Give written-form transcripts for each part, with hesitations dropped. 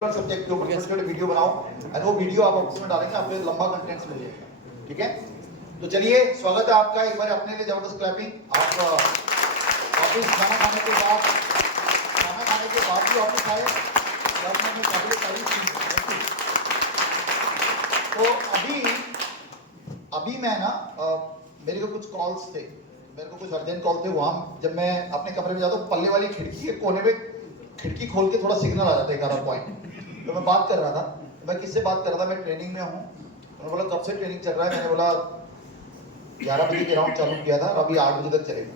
Subject के ऊपर छोटे वीडियो बनाओ और वो वीडियो आप ऑफिस में डालेंगे, आपको लंबा कंटेंट्स मिल जाएगा। ठीक है, तो चलिए स्वागत है आपका। एक बार अपने लिए जबरदस्त क्लैपिंग। आप ऑफिस खाना खाने के बाद भी ऑफिस आए अपने काबिल तारीफ की। तो अभी मैं ना मेरे को कुछ कॉल्स थे, मेरे को कुछ अर्जेंट कॉल थे। वहाँ जब मैं अपने कमरे में जाता हूँ, पल्ले वाली खिड़की के कोने में खिड़की खोल के थोड़ा सिग्नल आ जाता है 11 पॉइंट। तो मैं बात कर रहा था, मैं किससे बात कर रहा था, मैं ट्रेनिंग में हूँ। उन्होंने बोला कब से ट्रेनिंग चल रहा है? मैंने बोला 11 बजे के राउंड चालू किया था, अभी 8 बजे तक चलेगा।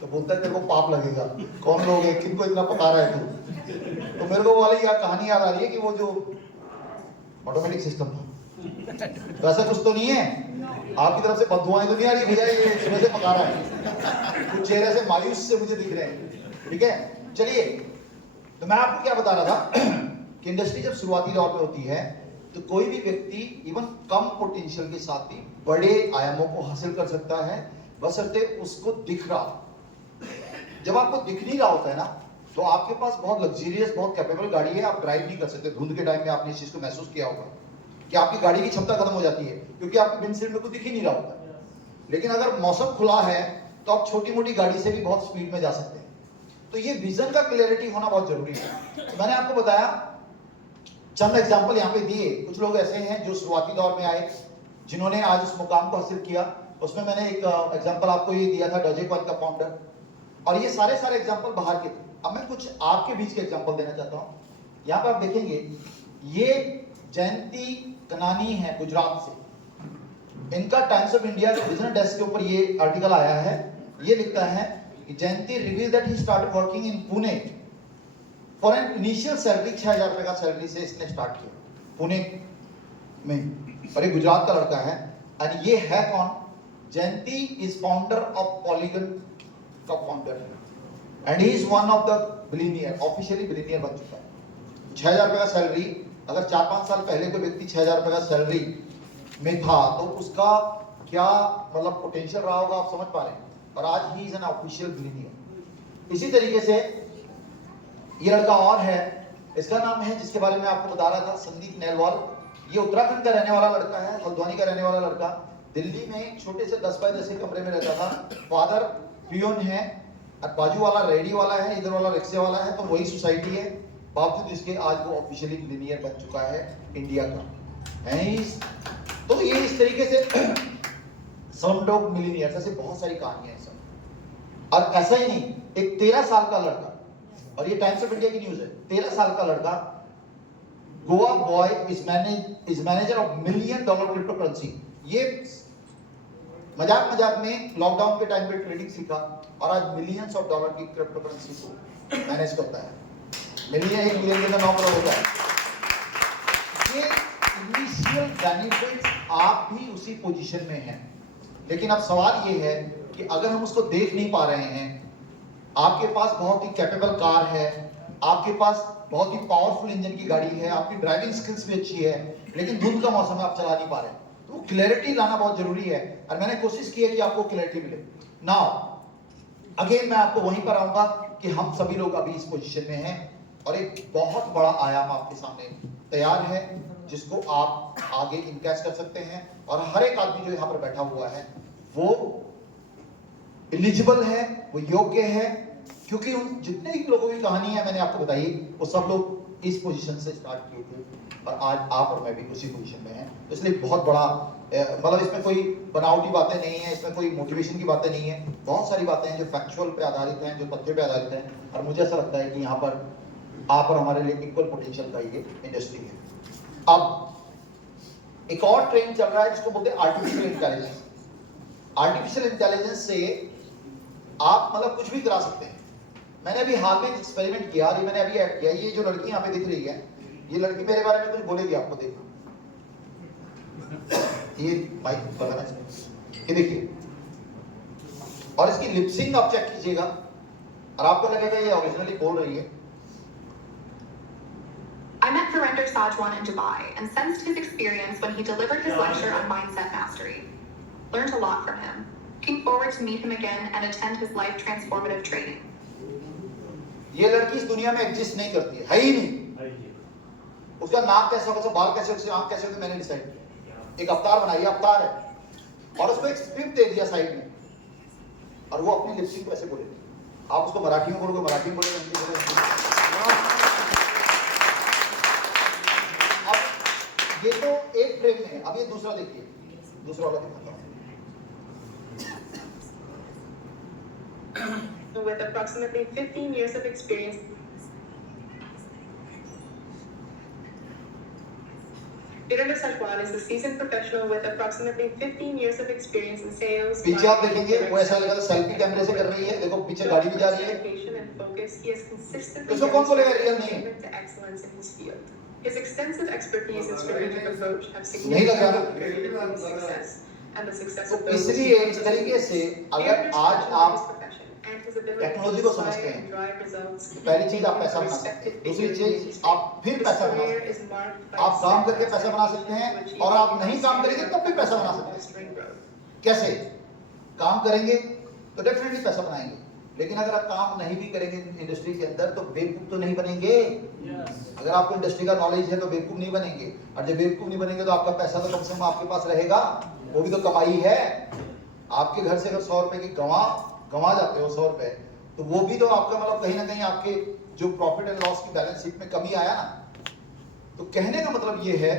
तो बोलता है तेरे को पाप लगेगा, कौन लोग है, किनको इतना पका रहा है तू? तो मेरे को वाली यार कहानी याद आ रही है कि वो जो ऑटोमेटिक सिस्टम था, वैसा कुछ तो नहीं है? आपकी तरफ से बददुआएं तो नहीं आ रही भैया ये सुबह से पका रहा है? कुछ चेहरे से मायूस से मुझे दिख रहे हैं। ठीक है, चलिए, तो मैं आपको क्या बता रहा था कि इंडस्ट्री जब शुरुआती दौर पे होती है तो कोई भी व्यक्ति इवन कम पोटेंशियल के साथ भी बड़े आयामों को हासिल कर सकता है, बशर्ते उसको दिख रहा हो। जब आपको दिख नहीं रहा होता है ना, तो आपके पास बहुत लग्जरियस, बहुत कैपेबल गाड़ी है, आप ड्राइव नहीं कर सकते। धुंध के टाइम में आपने इस चीज को महसूस किया होगा कि आपकी गाड़ी की क्षमता खत्म हो जाती है, क्योंकि आपके विंडशील्ड में कुछ दिख ही नहीं रहा होता। लेकिन अगर मौसम खुला है तो आप छोटी मोटी गाड़ी से भी बहुत स्पीड में जा सकते हैं। तो ये विजन का क्लैरिटी होना बहुत जरूरी है। तो मैंने आपको बताया, चंद एग्जांपल यहाँ पे दिए। कुछ लोग ऐसे हैं जो शुरुआती दौर में आए, जिन्होंने आज उस मुकाम को हासिल किया। उसमें मैंने एक एग्जांपल आपको ये दिया था, डोजेकॉइन का फाउंडर। और ये सारे एग्जांपल बाहर के थे। अब मैं कुछ आपके बीच के एग्जांपल देना चाहता हूँ। यहाँ पर आप देखेंगे, ये जयंती कनानी है गुजरात से। इनका टाइम्स ऑफ इंडिया के बिजनेस डेस्क के ऊपर ये आर्टिकल आया है। ये लिखता है Jayanti reveal that he started working in Pune for an initial salary. 6,000 रुपए का सैलरी से इसने स्टार्ट किया पुणे में, और ये गुजरात का लड़का है। और ये है कौन? जयंती इज फाउंडर ऑफ पॉलीगन का फाउंडर है, and he is one of the billionaire, officially billionaire बन चुका है। 6,000 रुपए का सैलरी, अगर 4-5 साल पहले कोई व्यक्ति 6,000 रुपए का सैलरी में था तो उसका क्या मतलब पोटेंशियल रहा होगा, आप समझ पा रहे हैं। और आज he is an official billionaire. इसी तरीके से ये लड़का और है, इसका नाम है, जिसके बारे में आपको बता रहा था, संदीप नेलवाल। ये उत्तराखंड का रहने वाला लड़का है, हल्द्वानी का रहने वाला लड़का। दिल्ली में एक छोटे से 10 बाय 10 के कमरे में रहता था। फादर पियोन है, बाजू वाला रेडी वाला है, इधर वाला रिक्शे वाला है, तो वही सोसाइटी है। बावजूद इसके आज वो ऑफिशियली बिलियनियर बन चुका है इंडिया का। तो ये इस तरीके से समडॉग मिलियनियर, ऐसे बहुत सारी कहानियां हैं सब। और ऐसा ही नहीं, एक 13 साल का लड़का, और ये टाइम्स ऑफ इंडिया की न्यूज है, 13 साल का लड़का, Goa boy is manager of $1 million crypto currency. ये मजाक में लॉकडाउन के टाइम पे ट्रेडिंग सीखा और आज $मिलियंस की क्रिप्टो करेंसी को मैनेज करता है। मिलियन, 1 मिलियन के अंदर 9 करोड़ होता है। ये इनिशियल बेनिफिट, आप भी उसी पोजीशन में हैं। लेकिन अब सवाल ये है कि अगर हम उसको देख नहीं पा रहे हैं, आपके पास बहुत ही कैपेबल कार है, आपके पास बहुत ही पावरफुल इंजन की गाड़ी है, आपकी ड्राइविंग स्किल्स भी अच्छी है, लेकिन धुंध का मौसम है, आप चला नहीं पा रहे, तो क्लैरिटी लाना बहुत जरूरी है। और मैंने कोशिश की है कि आपको क्लैरिटी मिले। नाउ अगेन मैं आपको वहीं पर आऊंगा कि हम सभी लोग अभी इस पोजीशन में हैं और एक बहुत बड़ा आयाम आपके सामने तैयार है, जिसको आप आगे इनकैच कर सकते हैं। और हर एक आदमी जो यहाँ पर बैठा हुआ है वो एलिजिबल है, वो योग्य है, क्योंकि उन जितने भी लोगों की कहानी है मैंने आपको बताई, वो सब लोग इस पोजीशन से स्टार्ट किए थे और आज आप और मैं भी उसी पोजीशन में हैं। इसलिए बहुत बड़ा, मतलब इसमें कोई बनावटी बातें नहीं है, इसमें कोई मोटिवेशन की बातें नहीं है। बहुत सारी बातें हैं जो फैक्चुअल पे आधारित हैं, जो तथ्य पे आधारित हैं। और मुझे ऐसा लगता है कि यहाँ पर आप और हमारे लिए इक्वल पोटेंशियल का ये इंडस्ट्री है। अब एक और ट्रेंड चल रहा है जिसको बोलते हैं आर्टिफिशियल इंटेलिजेंस। आर्टिफिशियल इंटेलिजेंस से आप मतलब कुछ भी करा सकते हैं। मैंने अभी हाल में एक्सपेरिमेंट किया, और मैंने अभी ऐड किया। ये जो लड़की यहाँ पे दिख रही है, ये लड़की मेरे बारे में कुछ बोलेगी आपको, देखना। ये माइक लगाना चाहिए, ये देखिए, और इसकी लिपसिंग आप चेक कीजिएगा और आपको लगेगा ये ओरिजिनली बोल रही है। I met Virender Sajwan in Dubai and sensed his experience when he delivered his lecture on mindset mastery. Learned a lot from him. Looking forward to meet him again and attend his life transformative training. ये लड़की इस दुनिया में exist नहीं करती है ही नहीं। उसका नाक कैसा होगा, उसका बाल कैसे, उसकी आंख कैसे होगी, मैंने डिसाइड किया। एक अवतार बनाई, अवतार है, और उसको एक स्क्रिप्ट दे दिया साइड में, और वो अपनी लिपसिंग को ऐसे बोलेगी। आप उसको मराठी में बोलोगे, मराठी में बोलेगे, हिंदी बोलेगे। अब ये तो एक फ्रेम में है, अब ये दूसरा देखिए, दूसरा वाला दिखाता हूँ। With approximately 15 years of experience. Virender Sajwan is a seasoned professional with approximately 15 years of experience in sales. पीछे आप देखेंगे वो ऐसा लगेगा सेल्फी कैमरे से कर रही है, देखो पीछे गाड़ी भी जा रही है। And focus, he has consistently इसको कौन बोलेगा रियल नहीं है? demonstrated to excellence in his field. His extensive expertise and strategic approach have नहीं लग रहा। significantly contributed to his success and the success of तो those. इसलिए इस तरीके से अगर आज आप टेक्नोलॉजी टेक्नोलॉजी को समझते हैं, तो पहली चीज आप पैसा बना सकते हैं, दूसरी चीज आप फिर पैसा बना सकते हैं। आप काम करके पैसा बना सकते हैं, और आप नहीं काम करेंगे तब भी पैसा बना सकते हैं। कैसे? काम करेंगे तो डेफिनेटली पैसा बनाएंगे, लेकिन अगर आप काम नहीं भी करेंगे इंडस्ट्री के अंदर तो बेवकूफ तो नहीं बनेंगे। अगर आपको इंडस्ट्री का नॉलेज है तो बेवकूफ नहीं बनेंगे, और जब बेवकूफ नहीं बनेंगे तो आपका पैसा तो कम से कम आपके पास रहेगा, वो भी तो कमाई है। आपके घर से अगर 100 रुपए की गंवा जाते हो 100 रुपए, तो वो भी तो आपका मतलब कहीं ना कहीं आपके जो प्रॉफिट एंड लॉस की बैलेंस शीट में कमी आया ना। तो कहने का मतलब ये है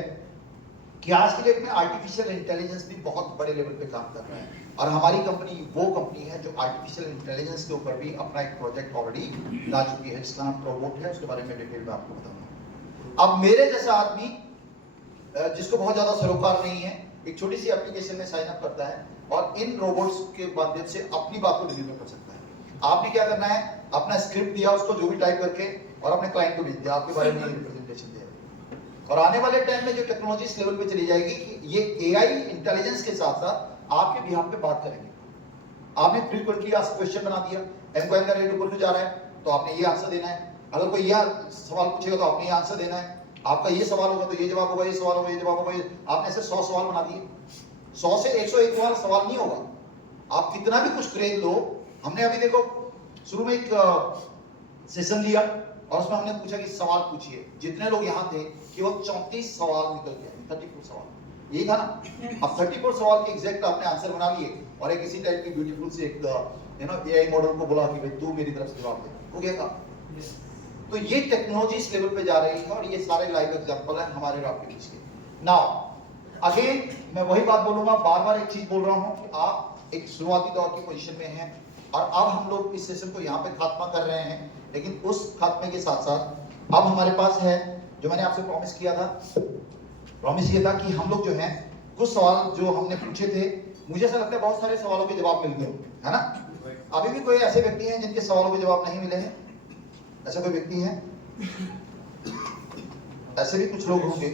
कि आज की डेट में आर्टिफिशियल इंटेलिजेंस भी बहुत बड़े लेवल पे काम कर रहा है, और हमारी कंपनी वो कंपनी है जो आर्टिफिशियल इंटेलिजेंस के ऊपर भी अपना एक प्रोजेक्ट ऑलरेडी ला चुकी है, जिसका नाम प्रोबोट है। उसके बारे में डिटेल में आपको बताऊंगा। अब मेरे जैसा आदमी जिसको बहुत ज्यादा सरोकार नहीं है, एक छोटी सी एप्लीकेशन में साइन अप करता है और इन रोबोट्स के माध्यम से अपनी बात को डिलीवर कर सकता है। आपने क्या करना है, अपना स्क्रिप्ट दिया उसको, जो भी टाइप करके, और अपने क्लाइंट को भेज दिया, आपके बारे में रिप्रेजेंटेशन दिया। और आने वाले टाइम में जो टेक्नोलॉजी इस लेवल पे चली जाएगी कि ये एआई इंटेलिजेंस के साथ साथ आपके बिहाफ पे बात करेंगे। आपने फ्रीक्वेंटली आस्क्ड क्वेश्चन बना दिया, एम्प्लॉय का रेट ऊपर क्यों जा रहा है, तो आपने ये आंसर देना है। अगर कोई यह सवाल पूछेगा तो आपने ये आंसर देना है। आपका ये सवाल होगा तो ये जवाब होगा, ये सवाल होगा, ये जवाब होगा। आपने ऐसे 100 सवाल बना दिए। 100 से 101 सवाल नहीं होगा। आप कितना भी कुछ ट्रेन लो। हमने अभी देखो शुरू में एक सेशन लिया और उसमें हमने पूछा कि सवाल पूछिए। जितने लोग यहाँ थे केवल 34 सवाल निकल गए, 34 सवाल, यही था ना। अब 34 सवाल के एग्जैक्ट आपने आंसर बना लिए, और एक इसी टाइप की ब्यूटीफुल से एक एआई मॉडल को बोला कि भाई तू मेरी तरफ से जवाब दे, हो गया काम। तो ये टेक्नोलॉजी इस लेवल पे जा रही है, और ये सारे लाइव एग्जांपल है हमारे आपके बीच के। नाउ अगेन मैं वही बात बोलूंगा, बार बार एक चीज बोल रहा हूं कि आप एक शुरुआती दौर की पोजीशन में हैं, और अब हम लोग इस सेशन को यहाँ पे खात्मा कर रहे हैं। लेकिन उस खात्मे के साथ साथ अब हमारे पास है जो मैंने आपसे प्रॉमिस किया था। प्रॉमिस ये था कि हम लोग जो हैं कुछ सवाल जो हमने पूछे थे, मुझे ऐसा लगता है बहुत सारे सवालों के जवाब मिल गए, है ना। अभी भी कोई ऐसे व्यक्ति हैं जिनके सवालों के जवाब नहीं मिले हैं? ऐसा कोई व्यक्ति है? ऐसे भी कुछ लोग होंगे।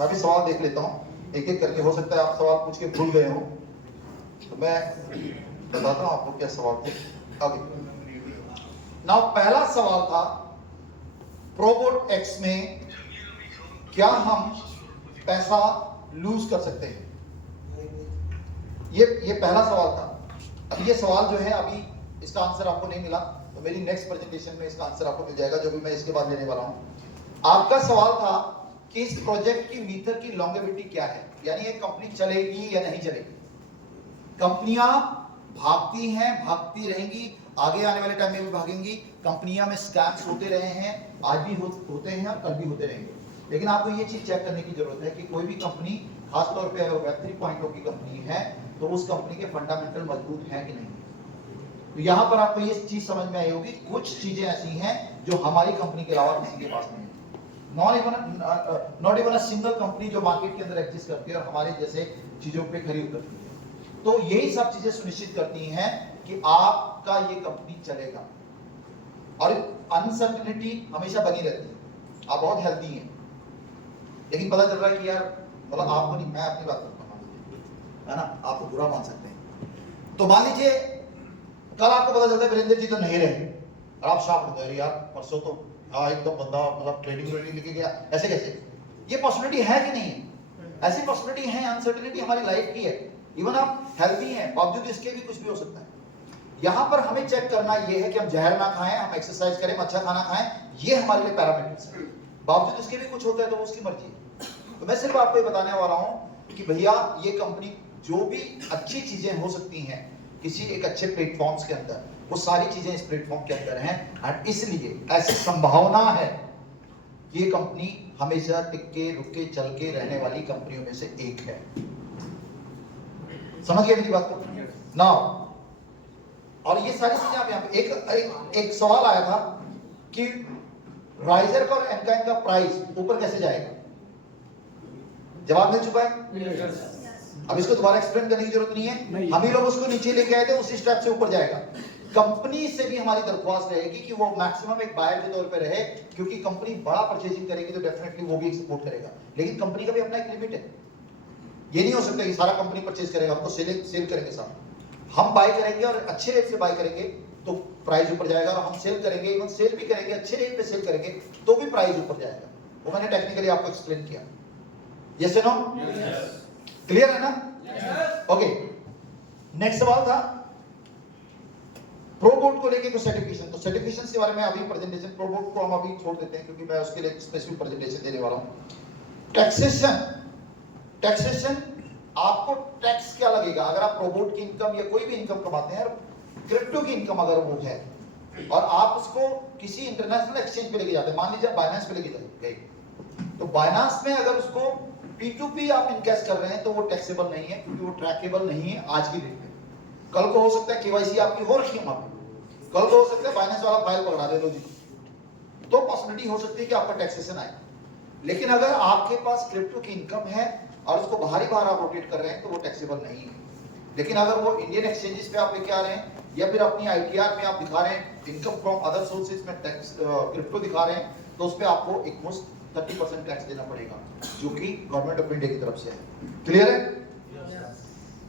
मैं भी सवाल देख लेता हूँ एक एक करके, हो सकता है आप सवाल पूछ के भूल गए हो, तो मैं बताता हूँ आपको क्या सवाल थे। आगे नाउ पहला सवाल था, प्रोबोट एक्स में क्या हम पैसा लूज कर सकते हैं? ये पहला सवाल था। अब ये सवाल जो है अभी इसका आंसर आपको नहीं मिला, तो मेरी नेक्स्ट प्रेजेंटेशन में इसका आंसर आपको मिल जाएगा, जो भी मैं इसके बाद लेने वाला हूं। आपका सवाल था कि इस प्रोजेक्ट की मीटर की लॉन्गेविटी क्या है, यानी ये कंपनी चलेगी या नहीं चलेगी। कंपनियां भागती हैं, भागती रहेंगी, आगे आने वाले टाइम में भी भागेंगी। कंपनियां में स्कैम्स होते रहे हैं, आज भी होते हैं और कल भी होते रहेंगे। लेकिन आपको ये चीज चेक करने की जरूरत है कि कोई भी कंपनी, खासतौर पे अगर वेब 3.0 की कंपनी है, तो उस कंपनी के फंडामेंटल मजबूत हैं कि नहीं। तो यहाँ पर आपको ये चीज समझ में आई होगी, कुछ चीजें ऐसी हैं जो हमारी कंपनी के अलावा किसी के पास नहीं है। Not even a single company जो मार्केट के अंदर एग्जिस्ट करती है और हमारे जैसे चीजों पे खरी उतरती है। तो यही सब चीजें सुनिश्चित करती हैं कि आपका ये कंपनी चलेगा, और अनसर्टेनिटी हमेशा बनी रहती है। आप बहुत हेल्दी हैं, लेकिन पता चल रहा है कि यार मतलब आपको नहीं, मैं अपनी बात करता हूँ, है ना, आपको बुरा मान सकते हैं। तो मान लीजिए कल आपको पता चलता है वीरेंद्र जी तो नहीं रहे, और आप शॉक होते हैं, यार परसों तो एकदम बंदा मतलब ट्रेडिंग लेके गया, ऐसे कैसे? ये पॉसिबिलिटी है कि नहीं? ऐसी पॉसिबिलिटी है, अनसर्टेनिटी हमारी लाइफ की है। इवन आप हेल्दी हैं, बावजूद इसके भी कुछ भी हो सकता है। यहाँ पर हमें चेक करना ये है कि हम जहर ना खाएं, हम एक्सरसाइज करें, अच्छा खाना खाएं, ये हमारे लिए पैरामीटर्स हैं। बावजूद उसके भी कुछ होता है तो वो उसकी मर्जी है। तो मैं सिर्फ आपको ये बताने वाला हूं कि भैया ये कंपनी जो भी अच्छी चीजें हो सकती हैं किसी एक अच्छे प्लेटफॉर्म्स के अंदर, वो सारी चीजें इस प्लेटफॉर्म के अंदर हैं, और इसलिए ऐसी संभावना है कि ये कंपनी हमेशा टिके रुके चल के रहने वाली कंपनियों में से एक है। समझ गए मेरी बात को ना? और ये सारी चीजें आप यहाँ पे एक सवाल आया था कि राइजर का और एमकाइन का प्राइस ऊपर कैसे जाएगा? जवाब मिल चुका है। अब इसको दोबारा एक्सप्लेन करने की जरूरत नहीं है। हम ही लोग उसको नीचे लेके आए थे, उसी स्टेप से ऊपर जाएगा। कंपनी से भी हमारी दरख्वास्त रहेगी कि वो मैक्सिमम एक बायर के तौर पे रहे, क्योंकि कंपनी बड़ा परचेजिंग करेगी तो डेफिनेटली वो भी सपोर्ट करेगा, लेकिन कंपनी का भी अपना एक लिमिट है। ये नहीं हो सकता कि सारा कंपनी परचेज करेगा, हमको सेल करेंगे साथ। हम बाय करेंगे और अच्छे रेट से बाय करेंगे तो प्राइस ऊपर जाएगा, और हम सेल करेंगे, इवन सेल भी करेंगे अच्छे रेट पे सेल करेंगे तो भी प्राइस ऊपर जाएगा। वो मैंने टेक्निकली आपको एक्सप्लेन किया। यस या नो? क्लियर है ना? ओके, नेक्स्ट सवाल था प्रोबोट को लेके कुछ सर्टिफिकेशन। तो सर्टिफिकेशन के बारे में अभी प्रेजेंटेशन, प्रोबोट को हम अभी छोड़ देते हैं क्योंकि मैं उसके लिए स्पेसिफिक प्रेजेंटेशन देने वाला हूं। टैक्सेशन आपको टैक्स क्या लगेगा अगर आप प्रोबोट की इनकम या कोई भी इनकम कमाते हैं, क्रिप्टो की इनकम अगर वो है और आप उसको किसी इंटरनेशनल एक्सचेंज पे लेके जाते हैं, मान लीजिए बाइनेंस पे लेके गए, तो बाइनेंस में अगर उसको P2P आप इनकेस कर रहे हैं तो वो टैक्सेबल नहीं है, क्योंकि वो ट्रैकेबल नहीं है आज की डेट में। कल को हो सकता है केवाईसी आपकी हो रखी है वहां पे, कल को हो सकता है बाइनेंस वाला फाइल पकड़ा दे लो जी, तो पॉसिबिलिटी हो सकती है कि आपका टैक्सेशन आए। लेकिन अगर आपके पास क्रिप्टो की इनकम है और उसको बाहर आप रोटेट कर रहे हैं तो वो टैक्सेबल नहीं है। लेकिन अगर वो इंडियन एक्सचेंजेस पे आप लेके आ रहे हैं या फिर अपनी ITR में आप दिखा रहे हैं इनकम फ्रॉम अदर सोर्सेज में टैक्स क्रिप्टो दिखा रहे हैं, तो उस पे आपको एक मुश्त 30% टैक्स देना पड़ेगा, जो कि गवर्नमेंट ऑफ इंडिया की तरफ से है। क्लियर है?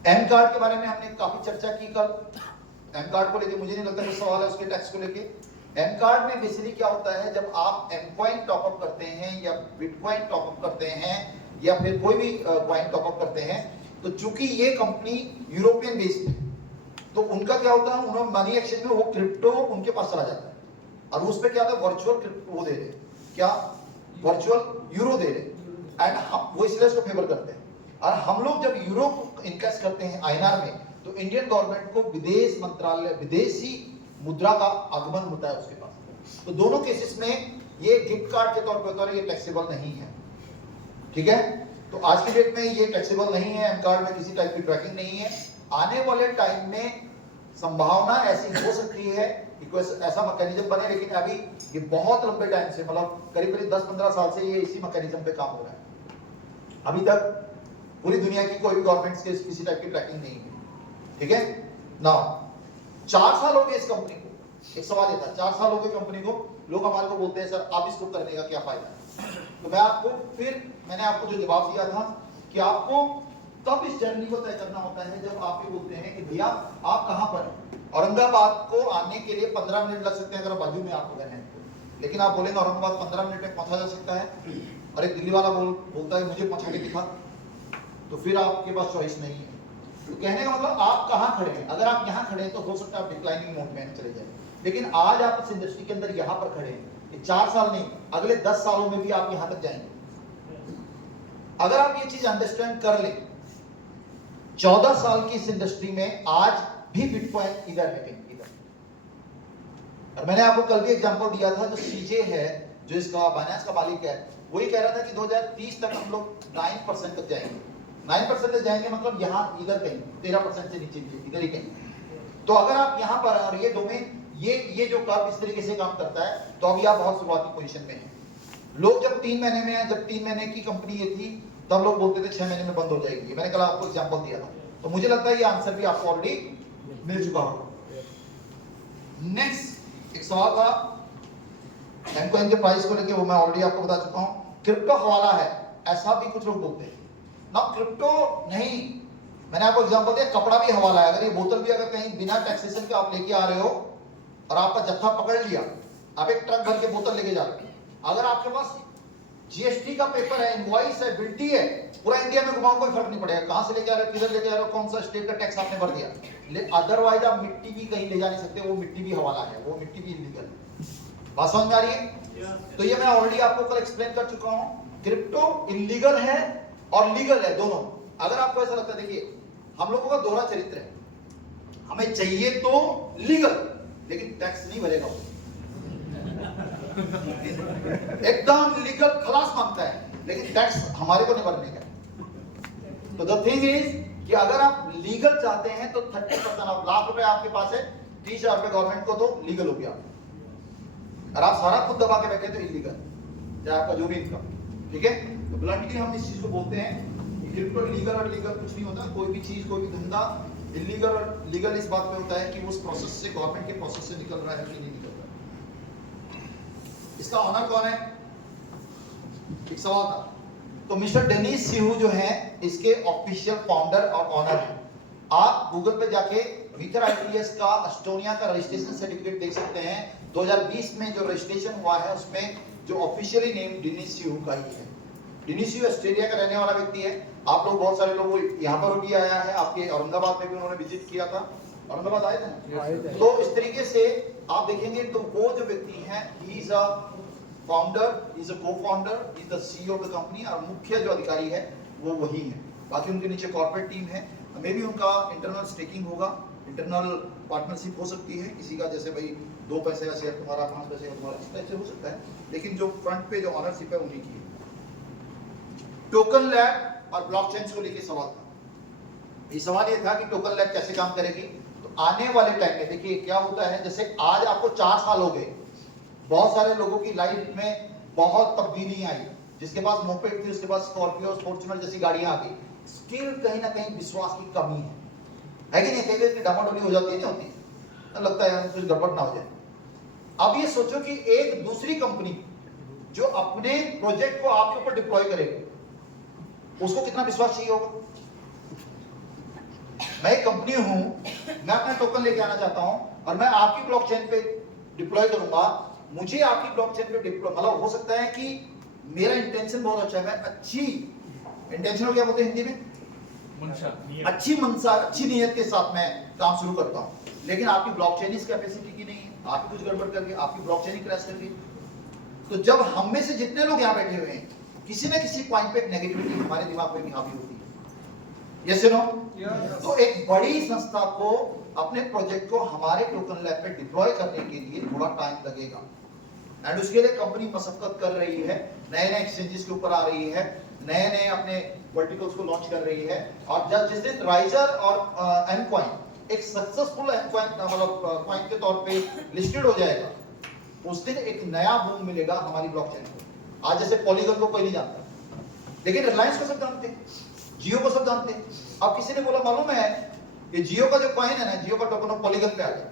एम कार्ड के बारे में हमने काफी चर्चा की कल। एम कार्ड को लेके मुझे नहीं लगता कोई सवाल है उसके टैक्स को लेके। एम कार्ड में बेसिकली क्या होता है, जब आप एम कॉइन टॉपअप करते हैं या बिटकॉइन टॉपअप करते हैं या फिर कोई भी कॉइन टॉपअप करते हैं, तो चूंकि ये कंपनी यूरोपियन बेस्ड है, तो उनका क्या होता है, उन्होंने मनी एक्सचेंज में वो क्रिप्टो उनके पास चला जाता है और उस पे क्या होता है, वर्चुअल क्रिप्टो वो दे रहे, क्या वर्चुअल यूरो दे रहे, एंड वो इसलिए उसको फेवर करते हैं। और हम लोग जब यूरो को इन्वेस्ट करते हैं INR में, तो इंडियन गवर्नमेंट को विदेश मंत्रालय विदेशी मुद्रा का आगमन होता है उसके पास। तो दोनों केसेस में ये गिफ्ट कार्ड के तौर पर होता है, ये टैक्सेबल नहीं है। ठीक है, तो आज की डेट में ये टैक्सेबल नहीं है, एम कार्ड में किसी टाइप की ट्रैकिंग नहीं है। आने वाले टाइम में संभावना ऐसी हो सकती है कि कोई ऐसा मैकेनिज्म बने, लेकिन अभी ये बहुत लंबे टाइम से, मतलब करीब करीब 10-15 साल से ये इसी मैकेनिज्म पे काम हो रहा है। अभी तक पूरी दुनिया की कोई भी गवर्नमेंट के किसी टाइप की ट्रैकिंग नहीं है। ठीक है ना? 4 साल हो गए इस कंपनी को। एक सवाल ये था, 4 साल हो गए कंपनी को, लोग हमारे को बोलते हैं सर आप इसको करने का क्या फायदा है? तो मैंने आपको जो जवाब दिया था कि आपको तब इस जर्नी को तय करना होता है जब आप ये बोलते हैं कि भैया आप कहां पर हैं। औरंगाबाद को आने के लिए 15 मिनट लग सकते हैं अगर बाजू में आपको गए हैं, लेकिन आप बोलेंगे औरंगाबाद 15 मिनट में पहुंचा जा सकता है, और एक दिल्ली वाला बोलता है मुझे पहुंचा के दिखा, तो फिर आपके पास चॉइस नहीं है। तो कहने का मतलब आप कहां खड़े हैं। अगर आप यहां खड़े हैं तो हो सकता है आप डिक्लाइनिंग मोड में चले जाए, लेकिन आज आप इस इंडस्ट्री के अंदर यहां पर खड़े हैं, 4 साल नहीं अगले 10 सालों में भी आप यहां तक जाएंगे। अगर आप ये चीज अंडरस्टैंड कर लें, 14 साल की इस इंडस्ट्री में आज भी बिटकॉइन इधर है कहीं इधर। और मैंने आपको कल भी एग्जांपल दिया था, जो CJ है जो इसका बाइनेंस का मालिक है, वो ये कह रहा था कि 2030 तक हम लोग 9% तक जाएंगे। 9% तक जाएंगे मतलब यहाँ इधर कहीं 13% से नीचे इधर ही कहीं। तो अगर आप यहाँ पर, और ये डोमेन ये जो कर्व इस तरीके से काम करता है, तो अभी आप बहुत शुरुआती पोजीशन में हैं। लोग जब 3 महीने में है, जब 3 महीने की कंपनी ये थी, तब लोग बोलते थे 6 महीने में बंद हो जाएगी। मैंने कल आपको एग्जांपल दिया था, तो मुझे लगता है ये आंसर भी आपको ऑलरेडी मिल चुका होगा। नेक्स्ट एक सवाल था एमकॉइन के प्राइस को लेके, वो मैं ऑलरेडी आपको बता चुका हूं। क्रिप्टो हवाला है ऐसा भी कुछ लोग बोलते हैं ना, क्रिप्टो नहीं। मैंने आपको एग्जांपल दिया, कपड़ा भी हवाला है। अगर ये बोतल भी अगर कहीं बिना टैक्सेशन के आप लेके आ रहे हो और आपका जत्था पकड़ लिया, आप एक ट्रक भर के बोतल लेके जा रहे हो, अगर आपके पास GST का पेपर है, इनवॉइस है, बिल्टी है, पूरा इंडिया में घुमाओ कोई फर्क नहीं पड़ेगा कहां से लेके आ रहे हो, किधर लेके आ रहे हो, कौन सा स्टेट का टैक्स आपने भर दिया। अदरवाइज आप मिट्टी भी कहीं ले जा नहीं सकते, वो मिट्टी भी हवाला है, वो मिट्टी भी इलीगल है। बात समझ में आ रही है? तो ये मैं ऑलरेडी आपको कल एक्सप्लेन कर चुका हूं। क्रिप्टो इलीगल है और लीगल है दोनों। अगर आपको ऐसा लगता है, देखिए हम लोगों का दोहरा चरित्र है, हमें चाहिए तो लीगल लेकिन टैक्स नहीं भरेगा वो। एकदम लीगल खलास मांगता है लेकिन टैक्स हमारे को नहीं भरने का। तो द थिंग इज कि अगर आप लीगल चाहते हैं तो 30% आप लाख रुपए आपके पास है, 30,000 रुपए गवर्नमेंट को दो, लीगल हो गया। और आप सारा खुद दबा के बैठे तो इलीगल, चाहे आपका जो भी इनकम, ठीक है। तो ब्लंटली हम इस चीज को बोलते हैं कि क्रिप्टो लीगल और लीगल कुछ नहीं होता। कोई भी चीज, कोई भी धंधा इलीगल और लीगल इस बात पे होता है कि उस प्रोसेस से, गवर्नमेंट के प्रोसेस से निकल रहा है कि नहीं निकल रहा है। इसका ऑनर कौन है, एक सवाल था। तो मिस्टर डेनिस सिहू जो है इसके ऑफिशियल फाउंडर और ऑनर है। आप गूगल पे जाके विथर आईटीएस का एस्टोनिया का रजिस्ट्रेशन सर्टिफिकेट देख सकते हैं। 2020 में जो रजिस्ट्रेशन हुआ है उसमें जो ऑफिशियली नेम डेनिस सिहू का ही है। डेनिस सिहू ऑस्ट्रेलिया का रहने वाला व्यक्ति है। आप लोग बहुत सारे लोग यहाँ पर भी आया है, आपके औरंगाबाद में भी उन्होंने विजिट किया था। औरंगाबाद आए थे। तो इस तरीके से आप देखेंगे तो वो जो व्यक्ति है, he is a founder, is a co-founder, is the CEO of the company, और मुख्य जो अधिकारी है वो वही है। बाकी उनके नीचे कॉर्पोरेट टीम है। मे भी उनका इंटरनल स्टेकिंग होगा, इंटरनल पार्टनरशिप हो सकती है किसी का, जैसे भाई 2 पैसे का शेयर तुम्हारा, 5 पैसे का तुम्हारा, इस टाइप से हो सकता है। लेकिन जो फ्रंट पे जो ऑनरशिप है उन्हीं की है। टोकन लैब और ब्लॉकचेन को लेकर सवाल था। ये सवाल ये था कि टोकन लैब कैसे काम करेगी। तो आने वाले टाइम में देखिए क्या होता है, जैसे आज आपको 4 साल हो गए, बहुत सारे लोगों की लाइफ में बहुत तब्दीली आई। जिसके पास मोपेड थी उसके पास स्कॉर्पियो, फॉर्च्यूनर जैसी गाड़ियां आ गई। स्टिल कहीं ना कहीं विश्वास की कमी है कि नहीं? कहीं डामाडोली हो जाती है, नहीं होती, तो लगता है कुछ गड़बड़ ना हो जाए। अब ये सोचो कि एक दूसरी कंपनी जो अपने प्रोजेक्ट को आपके ऊपर डिप्लॉय करेगी, उसको कितना विश्वास चाहिए होगा। मैं एक कंपनी हूं, मैं अपना टोकन लेके आना चाहता हूं और मैं आपकी ब्लॉकचेन पे डिप्लॉय करूंगा। मुझे आपकी ब्लॉकचेन पे डिप्लॉय, मतलब हो सकता है कि मेरा इंटेंशन बहुत अच्छा है, मैं अच्छी इंटेंशन हो, क्या बोलते हैं हिंदी में, अच्छी मनसा, अच्छी नीयत के साथ मैं काम शुरू करता हूं, लेकिन आपकी ब्लॉकचेन इस कैपेसिटी की नहीं है, आप कुछ गड़बड़ करके आपकी ब्लॉकचेन ही क्रैश कर गई। तो जब हम में से जितने लोग यहाँ बैठे हुए हैं, किसी न किसी पॉइंट पे एक नेगेटिविटी हमारे दिमाग में भी हावी होती है, यस नो। तो एक बड़ी संस्था को अपने प्रोजेक्ट को हमारे टोकन लैब पे डिप्लॉय करने के लिए थोड़ा टाइम लगेगा, एंड उसके लिए कंपनी मशक्कत कर रही है, नए नए एक्सचेंजेस के ऊपर आ रही है, नए नए अपने वर्टिकल्स को लॉन्च कर रही है। और जब जिस दिन राइजर और एमकॉइन एक सक्सेसफुल एमकॉइन, मतलब कॉइन के तौर पे लिस्टेड हो जाएगा, उस दिन एक नया बूम मिलेगा हमारी ब्लॉकचेन को। आज जैसे पॉलीगन को कोई नहीं जानता, लेकिन रिलायंस को सब जानते हैं, जियो को सब जानते हैं। अब किसी ने बोला मालूम है कि जियो का जो कॉइन है ना, जियो का टोकन पॉलीगन पे आ गया,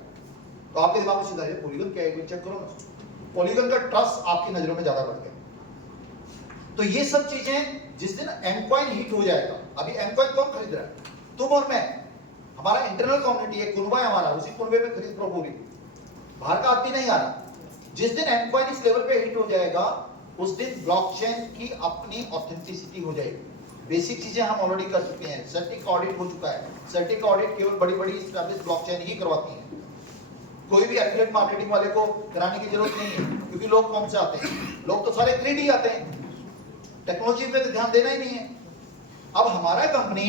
तो आपके दिमाग में सीधा है पॉलीगन क्या है, चेक करो ना। पॉलीगन का ट्रस्ट आपकी नजरों में ज्यादा बढ़ गया। तो ये सब चीजें जिस दिन एमकॉइन हिट हो जाएगा, अभी एमकॉइन कौन खरीद रहा है, तुम और मैं, हमारा इंटरनल कम्युनिटी है, कुनबा है हमारा, उसी कुनबे में खरीद फरोख्त हो रही, बाहर का आदमी नहीं आ रहा। जिस दिन एमकॉइन इस लेवल पे हिट हो जाएगा, उस दिन ब्लॉकचेन की अपनी ऑथेंटिसिटी हो जाएगी। बेसिक चीजें हम ऑलरेडी कर चुके हैं, सर्टिक ऑडिट हो चुका है। सर्टिक ऑडिट केवल बड़ी बड़ी एस्टैब्लिश्ड ब्लॉकचेन ही करवाती है, कोई भी एफिलिएट मार्केटिंग वाले को कराने की जरूरत नहीं है, क्योंकि लोग कौन से आते हैं, लोग तो सारे ग्रीडी आते हैं, टेक्नोलॉजी पे तो ध्यान देना ही नहीं है। अब हमारा company,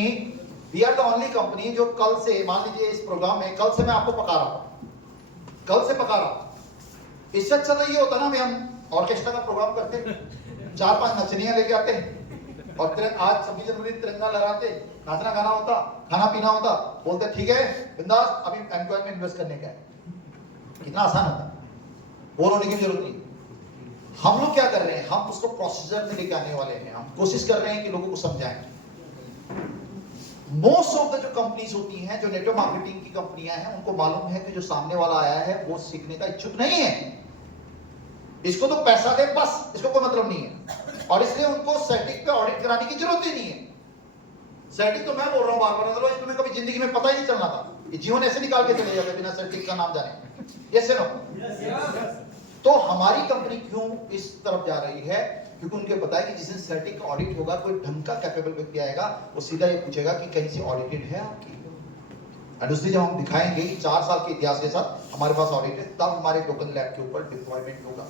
we are the only company जो कल से, मान लीजिए इस प्रोग्राम में कल से मैं आपको पका रहा हूं, कल से पका रहा हूं। इससे अच्छा तो ये होता ना, हम ऑर्केस्ट्रा का प्रोग्राम करते, 4-5 नचनियां लेके आते और आज 26 जनवरी तिरंगा लहराते, नाचना गाना होता, खाना पीना होता, बोलते ठीक है बिंदास अभी एमकॉइन में इन्वेस्ट करने का है। कितना आसान होता, बोल होने की जरूरत नहीं। हम लोग क्या कर रहे हैं, हम उसको प्रोसीजर में लेके आने वाले हैं। हम कोशिश कर रहे हैं कि लोगों को समझाएं। मोस्ट ऑफ द जो कंपनीज होती हैं, जो नेटवर्क मार्केटिंग की कंपनियां हैं, उनको मालूम है कि जो सामने वाला आया है वो सीखने का इच्छुक नहीं है, इसको तो पैसा दे बस, इसको कोई मतलब नहीं है। और इसलिए उनको सर्टिक पे ऑडिट कराने की जरूरत ही नहीं है। सर्टिक तो मैं बोल रहा हूं बार-बार, अदरवाइज तुम्हें कभी जिंदगी में पता ही नहीं चलना था, ये जीवन ऐसे निकाल के चले जाते बिना सर्टिक का नाम जाने। यस या नो? तो हमारी कंपनी क्यों इस तरफ जा रही है, क्योंकि उनके पता है कि जिस दिन सर्टिक का ऑडिट होगा, कोई ढंग का कैपेबल व्यक्ति आएगा, वो सीधा ये पूछेगा कि कहीं से ऑडिटेड है आपकी। और दूसरी जब हम दिखाएंगे कि 4 साल के इतिहास के साथ हमारे पास ऑडिट है, तब हमारे टोकन लैब के ऊपर डिप्लॉयमेंट होगा।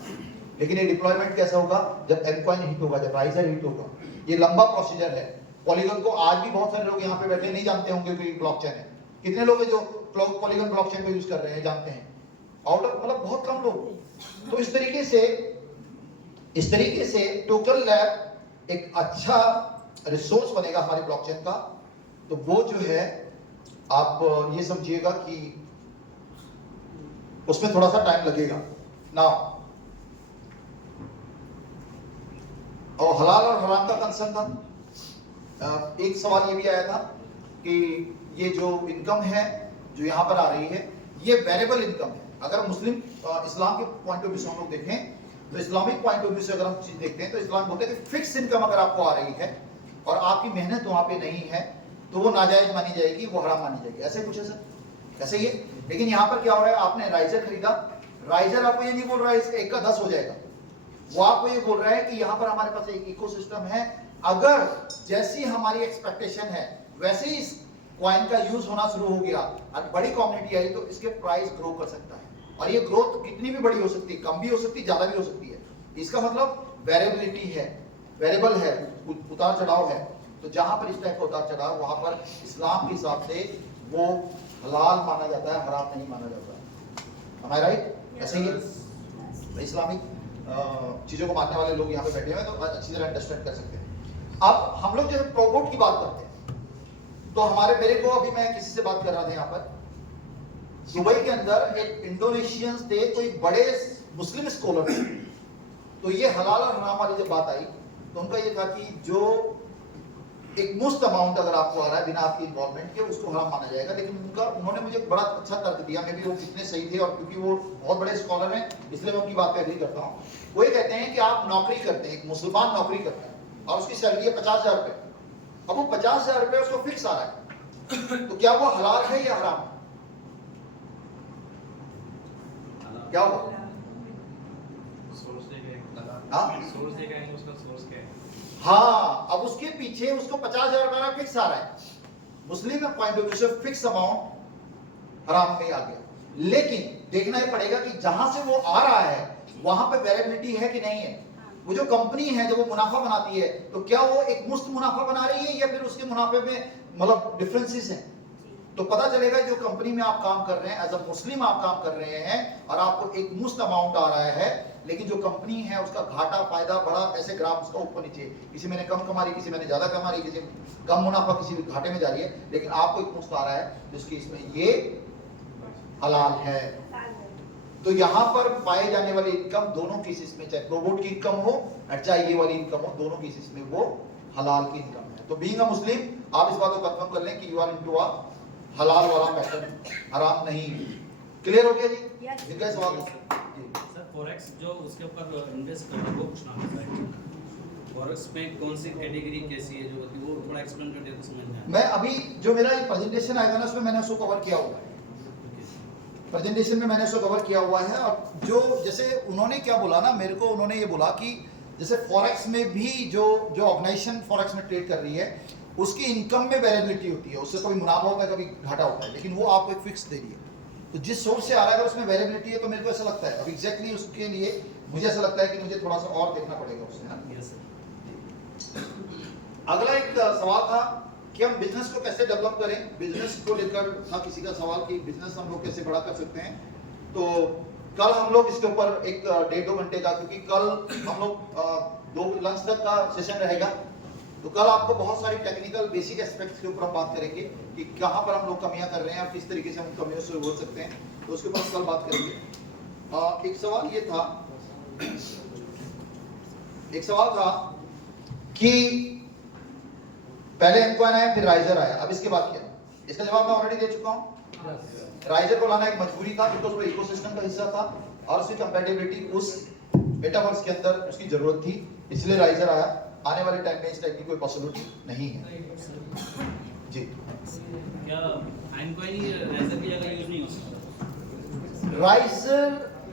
लेकिन ये डिप्लॉयमेंट कैसा होगा? जब एमकॉइन हिट होगा, जब राइजर हिट होगा। ये लंबा प्रोसीजर है। पॉलीगन को आज भी बहुत सारे लोग यहाँ पे बैठे नहीं जानते होंगे कि ब्लॉकचेन है। कितने लोग हैं जो पॉलीगन ब्लॉकचेन को यूज कर रहे हैं, जानते हैं? आउट ऑफ मतलब बहुत कम लोग। तो इस तरीके से टोकन लैब एक अच्छा रिसोर्स बनेगा हमारी ब्लॉकचेन का। तो वो जो है आप ये समझिएगा कि उसमें थोड़ा सा टाइम लगेगा ना। और हलाल और हराम का कंसर्न था। एक सवाल ये भी आया था कि ये जो इनकम है जो यहाँ पर आ रही है, ये वेरिएबल इनकम है। अगर मुस्लिम इस्लाम के पॉइंट ऑफ व्यू से हम लोग देखें तो इस्लामिक पॉइंट ऑफ व्यू से अगर हम चीज देखते हैं तो इस्लाम बोलते हैं कि फिक्स इनकम अगर आपको आ रही है और आपकी मेहनत वहां पे नहीं है तो वो नाजायज मानी जाएगी, वो हराम मानी जाएगी। ऐसे कुछ है सर, ऐसे ही है। लेकिन यहाँ पर क्या हो रहा है, आपने राइजर खरीदा, राइजर आपको ये नहीं बोल रहा है इसका 1 का 10 हो जाएगा। वो आपको ये बोल रहा है कि यहाँ पर हमारे पास एक इकोसिस्टम है, अगर जैसी हमारी एक्सपेक्टेशन है वैसे ही इस कॉइन का यूज होना शुरू हो गया और बड़ी कम्युनिटी आई तो इसके प्राइस ग्रो कर सकता है। और ये ग्रोथ कितनी भी बड़ी हो सकती है, कम भी हो सकती है, ज्यादा भी हो सकती है। इसका मतलब वेरिएबिलिटी है, वेरिएबल है, उतार चढ़ाव है। तो जहां पर इस टाइप का उतार चढ़ाव, वहां पर इस्लाम के हिसाब से वो हलाल माना जाता है, हराम नहीं माना जाता है। हमारा राइट ऐसे ही है। इस्लामिक चीजों को मानने वाले लोग यहाँ पे बैठे हुए हैं तो अच्छी तरह अंडरस्टैंड कर सकते हैं। अब हम लोग जब प्रोबोट की बात करते हैं तो हमारे मेरे को अभी मैं किसी से बात कर रहा था यहाँ पर दुबई के अंदर, एक इंडोनेशियंस थे, कोई बड़े मुस्लिम स्कॉलर थे। तो ये हलाल और हराम वाली जब बात आई तो उनका ये था कि जो एक मुफ्त अमाउंट अगर आपको आ रहा है बिना आपकी इन्वॉल्वमेंट के, उसको हराम माना जाएगा। लेकिन उन्होंने मुझे बड़ा अच्छा तर्क दिया, मे भी वो कितने सही थे, और क्योंकि वो बहुत बड़े स्कॉलर हैं इसलिए मैं उनकी बात पे एग्री करता हूँ। वो ये कहते हैं कि आप नौकरी करते हैं, एक मुसलमान नौकरी करता है और उसकी सैलरी है 50,000 रुपये। अब वो 50,000 रुपये उसको फिक्स आ रहा है, तो क्या वो हलाल है या हराम? क्या होगा? हाँ, अब उसके पीछे उसको 50,000 रुपया फिक्स आ रहा है। मुस्लिम पॉइंट ऑफ व्यू से फिक्स अमाउंट हराम में आ गया। लेकिन देखना ही पड़ेगा कि जहां से वो आ रहा है वहां पे वेरिएबिलिटी है कि नहीं है। वो जो कंपनी है जब वो मुनाफा बनाती है तो क्या वो एक मुफ्त मुनाफा बना रही है या फिर उसके मुनाफे में मतलब डिफरेंसेस हैं। तो पता चलेगा जो कंपनी में आप काम कर रहे हैं, एज अ मुस्लिम आप काम कर रहे हैं और आपको एक मुफ्त अमाउंट आ रहा है, लेकिन जो कंपनी है उसका घाटा फायदा बड़ा ऐसे ग्राफ उसका ऊपर नीचे, किसी मैंने कम कमा रही, किसी मैंने ज्यादा कमा रही, किसी कम मुनाफा, किसी घाटे में जा रही है, लेकिन आपको एक मुफ्त आ रहा है जिसकी इसमें ये हलाल है। तो यहाँ पर पाए जाने वाली इनकम दोनों केसेस में, चाहे प्रोबोट की इनकम हो और चाहे ये वाली इनकम हो, दोनों केसेस में वो हलाल की इनकम है। तो बीइंग अ मुस्लिम आप इस बात को कंफर्म कर लें कि यू आर इनटू अ हलाल वाला पैटर्न, हराम नहीं। क्लियर हो गया जी? जिनका सवाल सर फॉरेक्स जो उसके ऊपर इन्वेस्ट कर रहा है वो पूछना है। फॉरेक्स में कौन सी कैटेगरी कैसी है जो होती है, वो थोड़ा एक्सप्लेन कर दे तो समझ में आए। मैं अभी जो मेरा प्रेजेंटेशन आएगा ना उसमें मैंने उसको कवर किया हुआ है। प्रेजेंटेशन में मैंने उसको कवर किया हुआ है। और जो जैसे उन्होंने क्या बोला ना, मेरे को उन्होंने ये बोला कि जैसे फॉरेक्स में भी जो ऑर्गेनाइजेशन फॉरेक्स में ट्रेड कर रही है उसकी इनकम में वेरिएबिलिटी होती है, उससे कभी मुनाफा होता है कभी घाटा होता है, लेकिन वो आपको एक फिक्स दे रही है। तो जिस सोर्स से आ रहा है अगर उसमें वेरिएबिलिटी है तो मेरे को ऐसा लगता है, अब एग्जैक्टली उसके लिए मुझे ऐसा लगता है कि मुझे थोड़ा सा और देखना पड़ेगा उससे ना। Yes sir. अगला एक सवाल था कि हम बिजनेस को कैसे डेवलप करें। बिजनेस को लेकर था किसी का सवाल कि बिजनेस हम लोग कैसे बड़ा कर सकते हैं। तो कल हम लोग इसके ऊपर एक 1.5-2 घंटे का, क्योंकि कल हम लोग 2 लंच तक का सेशन रहेगा, तो कल आपको बहुत सारी टेक्निकल बेसिक एस्पेक्ट्स के ऊपर हम बात करेंगे कि कहाँ पर हम लोग कमियां कर रहे हैं और किस तरीके से हम कमियों से उभर सकते हैं, तो उसके ऊपर कल बात करेंगे। एक सवाल ये था, कि पहले एमकॉइन आया फिर राइजर आया, अब इसके बाद क्या? इसका जवाब मैं ऑलरेडी दे चुका हूँ। राइजर को लाना एक मजबूरी था बिकॉज वो इकोसिस्टम का हिस्सा था और उसकी कंपैटिबिलिटी उस मेटावर्स के अंदर उसकी जरूरत थी, इसलिए राइजर आया। आने वाले टाइम में इस टाइप की कोई पॉसिबिलिटी नहीं है जी। क्या एमकॉइन ही राइजर की जगह यूज नहीं हो सकता? राइजर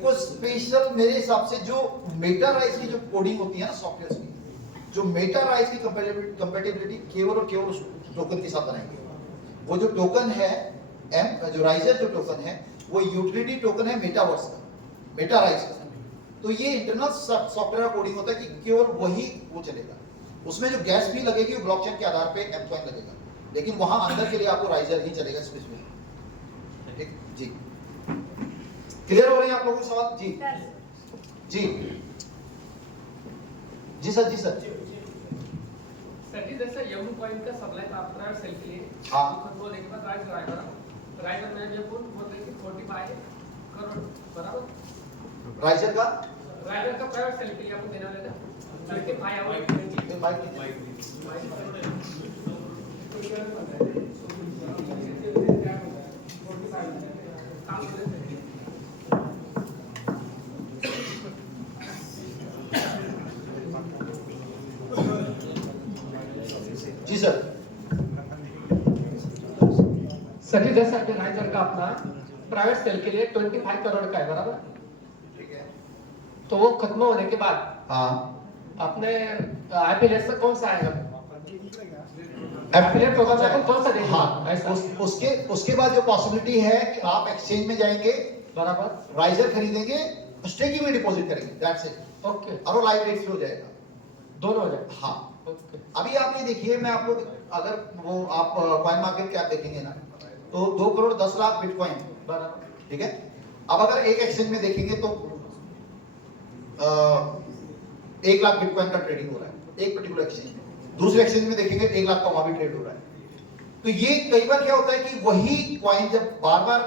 को स्पेशल मेरे हिसाब से जो मेटा राइज की जो कोडिंग होती है ना सॉफ्टवेयर की, जो मेटा राइज की कंपैटिबिलिटी केवल और केवल उस टोकन के साथ बनाएंगे। वो जो टोकन है जो राइजर जो टोकन है वो यूटिलिटी टोकन है मेटावर्स का, मेटा राइज का। तो ये इंटरनल सॉफ्टवेयर कोडिंग होता है कि केवल वही वो चलेगा, उसमें जो गैस भी लगेगी वो ब्लॉकचेन के आधार पे एमकॉइन लगेगा, लेकिन वहां अंदर के लिए आपको राइजर ही चलेगा स्पेसिफिक। ठीक जी, क्लियर हो रहे हैं आप लोगों के सवाल? जी जी जी सर, जी सर। सर जी जैसे यम कॉइन का सप्लाई प्राप्त करा सेल के लिए हाँ। वो लेके बाद राइजर में जो बोल रहे कि 45 करोड़ बराबर राइजर का राइजर का प्राइवेट सेल के लिए आपको देना लेगा 25 जी सर। सर जी जैसे आपने राइजर का अपना प्राइवेट सेल के लिए 25 करोड़ का है बराबर, ठीक है। तो वो खत्म होने के बाद हाँ, अपने एफिलिएट से कौन सा आएगा? एफिलिएट प्रोग्राम में कौन सा देगा? हाँ, ऐसा उसके बाद जो पॉसिबिलिटी है कि आप एक्सचेंज में जाएंगे, बराबर राइजर खरीदेंगे, स्टेकिंग में डिपॉजिट करेंगे, दैट्स इट। ओके, और वो लाइव रेट फ्लो हो जाएगा, दोनों हो जाए। हाँ। ओके, अभी आप ये देखिए, मैं आपको अगर वो आप कॉइन मार्केट कैप देखेंगे ना, तो 2 करोड़ 10 लाख बिटकॉइन, बराबर, ठीक है। अब अगर एक एक्सचेंज में देखेंगे तो 1 लाख बिटकॉइन का ट्रेडिंग हो रहा है एक पर्टिकुलर एक्सचेंज में, दूसरे एक्सचेंज में देखेंगे 1 लाख का वहां भी ट्रेड हो रहा है। तो ये कई बार क्या होता है कि वही कॉइन जब बार बार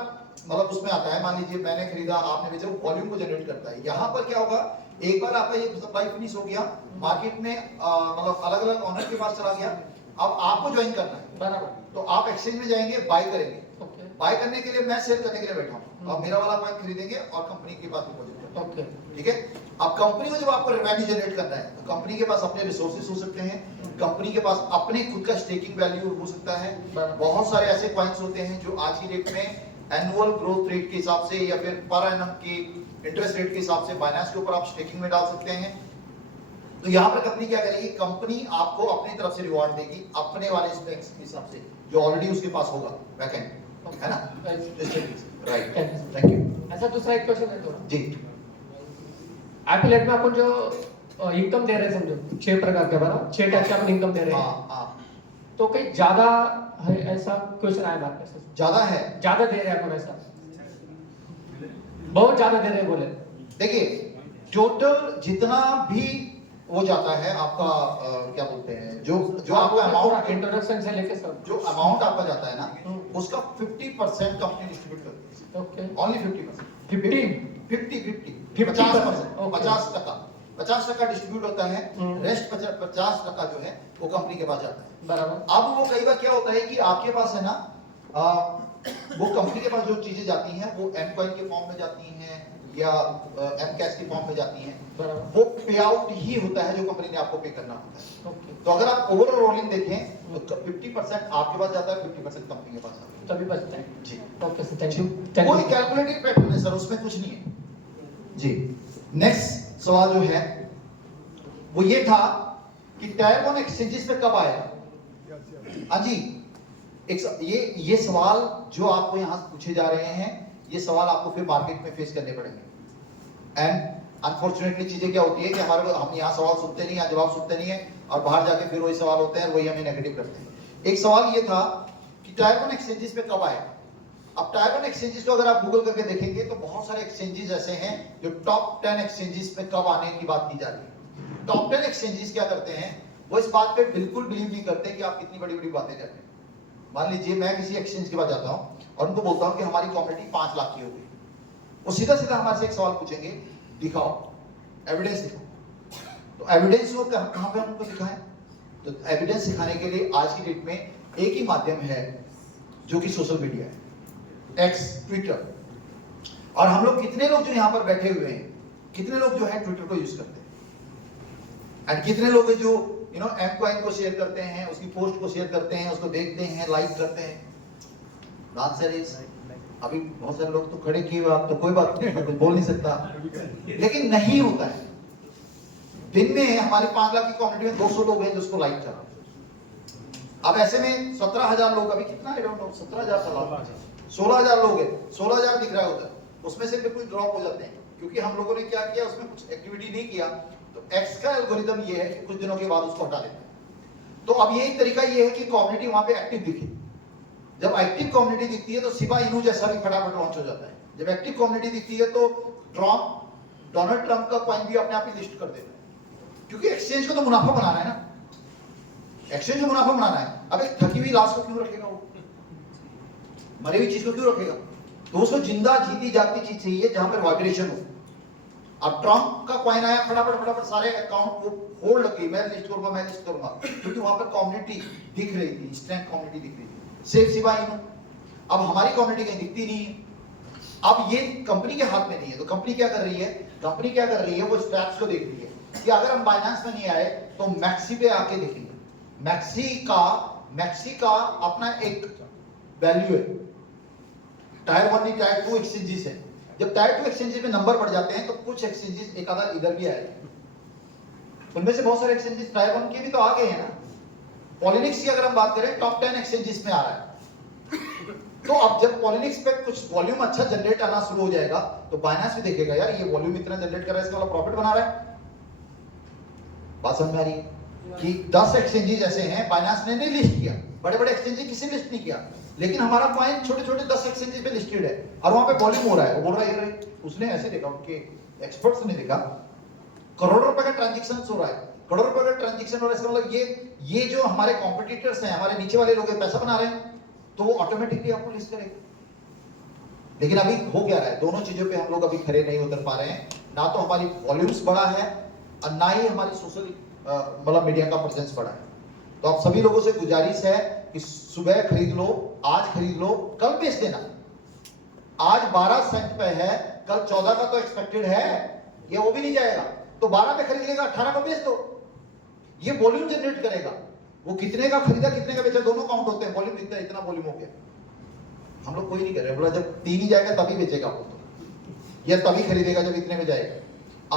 मतलब उसमें आता है, मान लीजिए मैंने खरीदा, आपने बेचा, वो वॉल्यूम को जनरेट करता है। यहाँ पर क्या होगा, एक बार आपका ये सप्लाई फिनिश हो गया, मार्केट में मतलब अलग अलग ऑनर के पास चला गया, अब आपको ज्वाइन करना है, बराबर, तो आप एक्सचेंज में जाएंगे, बाय करेंगे। ओके, बाय करने के लिए मैं सेल करने के लिए बैठा हूँ, अब मेरा वाला कॉइन खरीदेंगे और कंपनी के पास डिपॉजिट करेंगे, ओके, ठीक है। अब कंपनी को जब आपको रेवेन्यू जनरेट करना है, तो कंपनी के पास अपने रिसोर्सेज हो सकते हैं, कंपनी के पास अपने खुद का स्टेकिंग वैल्यू हो सकता है। बहुत सारे ऐसे कॉइन्स होते हैं जो आज की डेट में एनुअल ग्रोथ रेट के हिसाब से या फिर पर एनम के इंटरेस्ट रेट के हिसाब से बाइनेंस के ऊपर आप स्टेकिंग में डाल सकते हैं। तो यहाँ पर कंपनी क्या करेगी, कंपनी आपको अपनी तरफ से रिवॉर्ड देगी अपने वाले स्पेक्स के हिसाब से जो ऑलरेडी उसके पास होगा बैकएंड, है ना? Right, thank you. ऐसा दूसरा एक क्वेश्चन है तो जी, एफिलिएट में अपन जो इनकम दे रहे हैं, समझो 6 प्रकार के बराबर, 6 टाइप के अपन इनकम दे रहे हैं, हाँ हाँ, तो कहीं ज्यादा है ऐसा क्वेश्चन आया बात में? ज्यादा है, ज्यादा दे रहे हैं अपन, ऐसा बहुत ज्यादा दे रहे हैं बोले? देखिए टोटल जितना भी वो जाता है आपका क्या बोलते हैं, जो आपका अमाउंट, इंट्रोडक्शन से लेके सब जो अमाउंट आपका जाता है ना, उसका 50% कंपनी डिस्ट्रीब्यूट करती है, ओके, ओनली 50%, 50 50% ओके। 50% डिस्ट्रीब्यूट होता है, हम्म। रेस्ट 50% जो है वो कंपनी के पास जाता है। बराबर, अब वो कई बार क्या होता है कि आपके पास है ना, वो कंपनी के पास जो चीजें जाती हैं वो एम कॉइन के फॉर्म में जाती हैं या एम कैश के फॉर्म में जाती हैं, बराबर, वो पे आउट ही होता है जो कंपनी ने आपको पे करना होता है। ओके, तो अगर आप ओवरऑल रोलिंग देखें तो 50% आपके पास जाता है, 50% कंपनी के पास आता है। तभी बचता है। जी, ओके सर, थैंक यू। कोई कैलकुलेटेड पैटर्न है सर, उसमें कुछ नहीं है। जी, नेक्स्ट सवाल जो है वो ये था कि टायर 1 एक्सचेंजेस पे कब आएगा? हाँ जी, ये सवाल जो आपको यहाँ पूछे जा रहे हैं, ये सवाल आपको फिर मार्केट में फेस करने पड़ेंगे। एंड अनफॉर्चुनेटली चीजें क्या होती है कि हम यहाँ सवाल सुनते नहीं, यहाँ जवाब सुनते नहीं है, और बाहर जाके फिर वही सवाल होते हैं और वही हमें नेगेटिव करते हैं। एक सवाल ये था कि टायर 1 एक्सचेंजेस पे कब आएगा? अब टायर 1 एक्सचेंजेस को अगर आप गूगल करके देखेंगे तो बहुत सारे एक्सचेंजेस ऐसे हैं जो टॉप 10 एक्सचेंजेस में कब आने की बात की जा रही है। टॉप 10 एक्सचेंजेस क्या करते हैं, वो इस बात पे बिल्कुल बिलीव नहीं करते कि आप कितनी बड़ी बड़ी बातें कर रहे हैं। मान लीजिए मैं किसी एक्सचेंज के पास जाता हूँ और उनको बोलता हूँ कि हमारी कॉमोडिटी 5 लाख की हो गई, वो सीधा सीधा हमारे से एक सवाल पूछेंगे, दिखाओ एविडेंस दिखाओ। तो एविडेंस वो कहाँ पे हम उनको दिखाएं? तो एविडेंस दिखाने के लिए आज की डेट में एक ही माध्यम है जो कि सोशल मीडिया है, एक्स, ट्विटर। और हम लोग कितने लोग जो यहाँ पर बैठे हुए हैं, कितने लोग जो है ट्विटर को यूज करते हैं, एंड कितने लोग जो एम कॉइन को शेयर करते हैं, उसकी पोस्ट को शेयर करते हैं, उसको देखते हैं, लाइक करते हैं। आंसर इज अभी बहुत सारे लोग तो खड़े किए बात तो कोई बात नहीं, मैं कुछ बोल नहीं सकता, लेकिन नहीं होता है। दिन में हमारे 5 लाख की कम्युनिटी में 200 लोग हैं जो उसको लाइक कर रहे हैं। अब ऐसे में 17,000 लोग, अभी कितना, आई डोंट नो, 17,000 16,000 लोग हैं, 16,000 दिख रहा है उधर, उसमें से फिर कुछ ड्रॉप हो जाते हैं क्योंकि हम लोगों ने क्या किया, उसमें कुछ एक्टिविटी नहीं किया, तो एक्स का एल्गोरिदम ये है कि कुछ दिनों के बाद उसको हटा लेता है। तो अब यही तरीका ये है कि कम्युनिटी वहां पे एक्टिव दिखे। जब एक्टिव कम्युनिटी दिखती है तो शिबा इनू जैसा भी फटाफट लॉन्च हो जाता है। जब एक्टिव कम्युनिटी दिखती है तो डोनाल्ड ट्रंप का कॉइन भी अपने आप ही लिस्ट कर देता है, क्योंकि एक्सचेंज को तो मुनाफा बनाना है ना, एक्सचेंज को मुनाफा बनाना है। अब एक थकी हुई लाश को क्यों रखेगा वो, मरी हुई चीज को क्यों रखेगा? तो उसको जिंदा जीती जागती चीज चाहिए जहां पर वाइब्रेशन हो। अब ट्रंप का कॉइन आया, फटाफट फटाफट सारे अकाउंट वो होल्ड लग गई, मैं लिस्ट करूंगा मैं लिस्ट करूंगा, क्योंकि वहां पर कम्युनिटी दिख रही थी, स्ट्रेंथ कम्युनिटी दिख रही थी। सेफ शिबा इनू, अब हमारी कम्युनिटी कहीं दिखती नहीं है। अब ये कंपनी के हाथ में नहीं है, तो कंपनी क्या कर रही है, कंपनी क्या कर रही है, वो स्टैट्स को देख रही है कि अगर हम बाइनेंस में नहीं आए तो मैक्सी पे आके देखेंगे। मैक्सी का अपना एक वैल्यू है, टायर 1 नहीं टायर 2 एक्सचेंजेस है। जब टायर 2 एक्सचेंजेस में नंबर बढ़ जाते हैं तो कुछ एक्सचेंजेस एक आधा इधर भी आए, उनमें से बहुत सारे एक्सचेंजेस टायर 1 के भी तो आ गए हैं ना। पॉलिनिक्स की अगर हम बात करें टॉप 10 एक्सचेंजेस में आ रहा है। तो अब जब पॉलिनिक्स पे कुछ वॉल्यूम अच्छा जनरेट आना शुरू हो जाएगा तो बाइनेंस भी देखेगा, यार ये वॉल्यूम इतना जनरेट कर रहा है, इसका वाला प्रॉफिट बना रहा है। बात समझ में आ रही है कि 10 एक्सचेंजेस ऐसे हैं, बाइनेंस ने नहीं लिस्ट किया, बड़े बड़े एक्सचेंजेस किसी ने लिस्ट नहीं किया, लेकिन हमारा कॉइन छोटे छोटे 10 एक्सचेंजेस पे लिस्टेड है और वहां पे वॉल्यूम हो रहा है। वो बोल रहा है ये उसने ऐसे देखा, उनके एक्सपर्ट्स ने देखा करोड़ों रुपए का ट्रांजैक्शन हो रहा है, करोड़ों रुपए का ट्रांजैक्शन हो रहा है। इसका मतलब ये जो हमारे कॉम्पिटिटर्स हैं, हमारे नीचे वाले लोग पैसा बना रहे हैं, तो वो ऑटोमेटिकली आपको लिस्ट करेगा। लेकिन अभी हो क्या रहा है, दोनों चीजों पे हम लोग अभी खड़े नहीं उतर पा रहे हैं। ना तो हमारी वॉल्यूम्स बढ़ा है और ना ही हमारी सोशल मतलब मीडिया का प्रेजेंस बढ़ा है। तो आप सभी लोगों से गुजारिश है कि सुबह खरीद लो, आज खरीद लो, कल बेच देना। आज 12 सेंट पे है, कल 14 का तो एक्सपेक्टेड है, ये वो भी नहीं जाएगा, तो 12 पे खरीद लेगा, 18 को बेच दो। ये वॉल्यूम जनरेट करेगा। वो कितने का खरीदा कितने का बेचा दोनों काउंट होते हैं, वॉल्यूम दिखता है, इतना वॉल्यूम हो गया। हम लोग कोई नहीं कर रहे, बोला जब 3 ही जाएगा तभी बेचेगा वो, तो या तभी खरीदेगा जब इतने में जाएगा।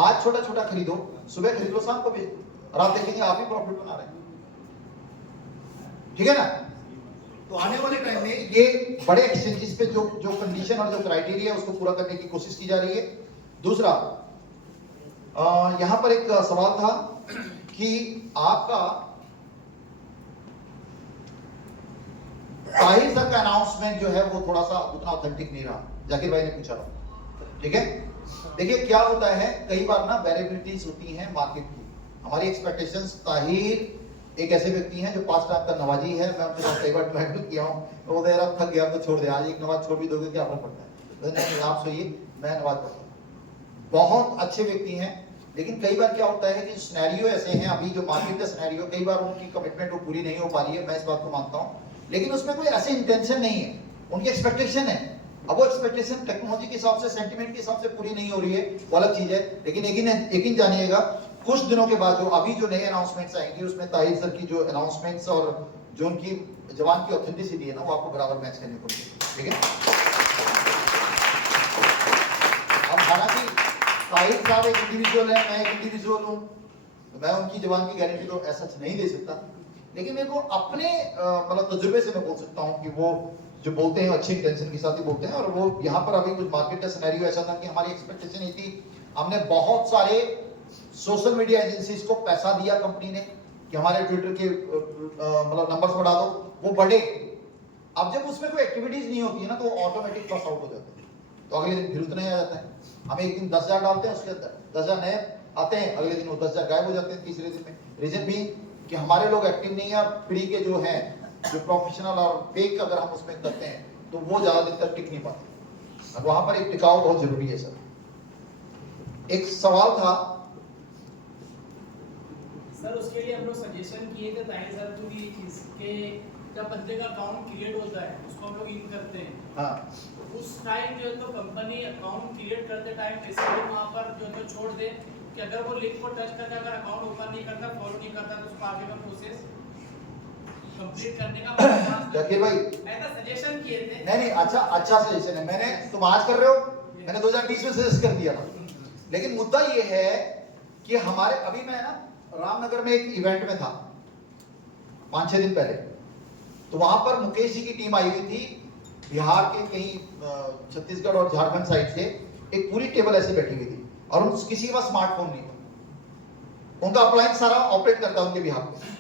आज छोटा छोटा खरीदो, सुबह खरीद लो, शाम को बेच दो, और आप देखेंगे आप ही प्रॉफिट बना रहे हैं। ठीक है ना? तो आने वाले टाइम में ये बड़े एक्सचेंजेस पे जो कंडीशन और जो क्राइटेरिया है उसको पूरा करने की कोशिश की जा रही है। दूसरा, यहां पर एक सवाल था कि आपका ताहिर सर का अनाउंसमेंट जो है वो थोड़ा सा उतना ऑथेंटिक नहीं रहा, जाकिर भाई ने पूछा था। ठीक है, देखिए क्या होता है, कई बार ना वेरिएबिलिटीज होती हैं मार्केट की। हमारी एक्सपेक्टेशंस, ताहिर एक ऐसे व्यक्ति हैं जो 5 टाइम का नवाजी है, मैं उनके साथ कई बार ट्रैवल किया हूं, वो देर अब थक गया तो छोड़ दे, आज एक नमाज छोड़ भी दोगे क्या फर्क पड़ता है, तो नहीं आप सोइए मैं नमाज पढ़ता हूं। बहुत अच्छे व्यक्ति हैं, लेकिन कई बार क्या होता है कि सिनेरियो ऐसे हैं, अभी जो मार्केट का सिनेरियो, कई बार उनकी कमिटमेंट वो पूरी नहीं हो पा रही है, मैं इस बात को मानता हूं, लेकिन उसमें कोई ऐसे इंटेंशन नहीं है, उनकी एक्सपेक्टेशन है। अब वो एक्सपेक्टेशन टेक्नोलॉजी के हिसाब से, सेंटिमेंट के हिसाब से पूरी नहीं हो रही है, वो अलग चीज है। लेकिन यकीन जानिएगा, कुछ दिनों के बाद जो अभी जो नए अनाउंसमेंट्स आएंगे उसमें ताहिर सर की जो अनाउंसमेंट्स और जो उनकी जवान की ऑथेंटिसिटी है ना, वो आपको बराबर मैच करने को मिलेगी। ठीक है, अब हालांकि ताहिर साहब एक इंडिविजुअल है, मैं एक इंडिविजुअल हूँ, तो मैं उनकी जवान की गारंटी तो ऐसा नहीं दे सकता, लेकिन मेरे को अपने मतलब तजुर्बे से मैं बोल सकता हूँ कि वो जो बोलते हैं अच्छी इंटेंशन के साथ ही बोलते हैं। और वो यहाँ पर अभी कुछ मार्केट का सिनेरियो ऐसा था कि हमारी एक्सपेक्टेशन ये थी, हमने बहुत सारे सोशल मीडिया एजेंसीज को पैसा दिया कंपनी ने कि हमारे ट्विटर के मतलब नंबर्स बढ़ा दो, वो बढ़े। अब जब उसमें कोई एक्टिविटीज नहीं होती है ना, तो ऑटोमेटिक पास आउट हो जाते हैं, तो अगले दिन फिर उतना ही आ जाता है। हम एक दिन 10,000 डालते हैं, उसके अंदर 10,000 नए आते हैं, अगले दिन वो 10,000 गायब हो जाते हैं तीसरे दिन में। रीजन भी कि हमारे लोग एक्टिव नहीं है, पीढ़ी के जो हैं जो प्रोफेशनल और फेक अगर हम उसमें करते हैं तो वो ज्यादा दिन तक टिक नहीं पाते। अब वहां पर एक टिकाव बहुत जरूरी है सर। एक सवाल था सर, उसके लिए हम लोग सजेशन किए थे ताहिर सर को कि इसके जब बंदे का अकाउंट क्रिएट होता है उसको हम लोग इन करते हैं, हाँ, तो उस टाइम जो है तो कंपनी अकाउंट क्रिएट करते टाइम इसलिए वहाँ पर जो है तो छोड़ दे कि अगर वो लिंक को टच करके अगर अकाउंट ओपन नहीं करता, फॉलो नहीं करता, तो उसको आगे का प्रोसेस कंप्लीट करने का जाकिर भाई ऐसा सजेशन किए थे। नहीं अच्छा सजेशन है। मैंने, तुम आज कर रहे हो, मैंने 2020 में सजेस्ट कर दिया था। लेकिन मुद्दा ये है कि हमारे, अभी मैं ना रामनगर में एक इवेंट में था 5-6 दिन पहले, तो वहां पर मुकेश जी की टीम आई हुई थी बिहार के कहीं छत्तीसगढ़ और झारखंड साइड से, एक पूरी टेबल ऐसी बैठी हुई थी और किसी के पास स्मार्टफोन नहीं था। उनका अप्लायंस सारा ऑपरेट करता है उनके बिहाफ पे।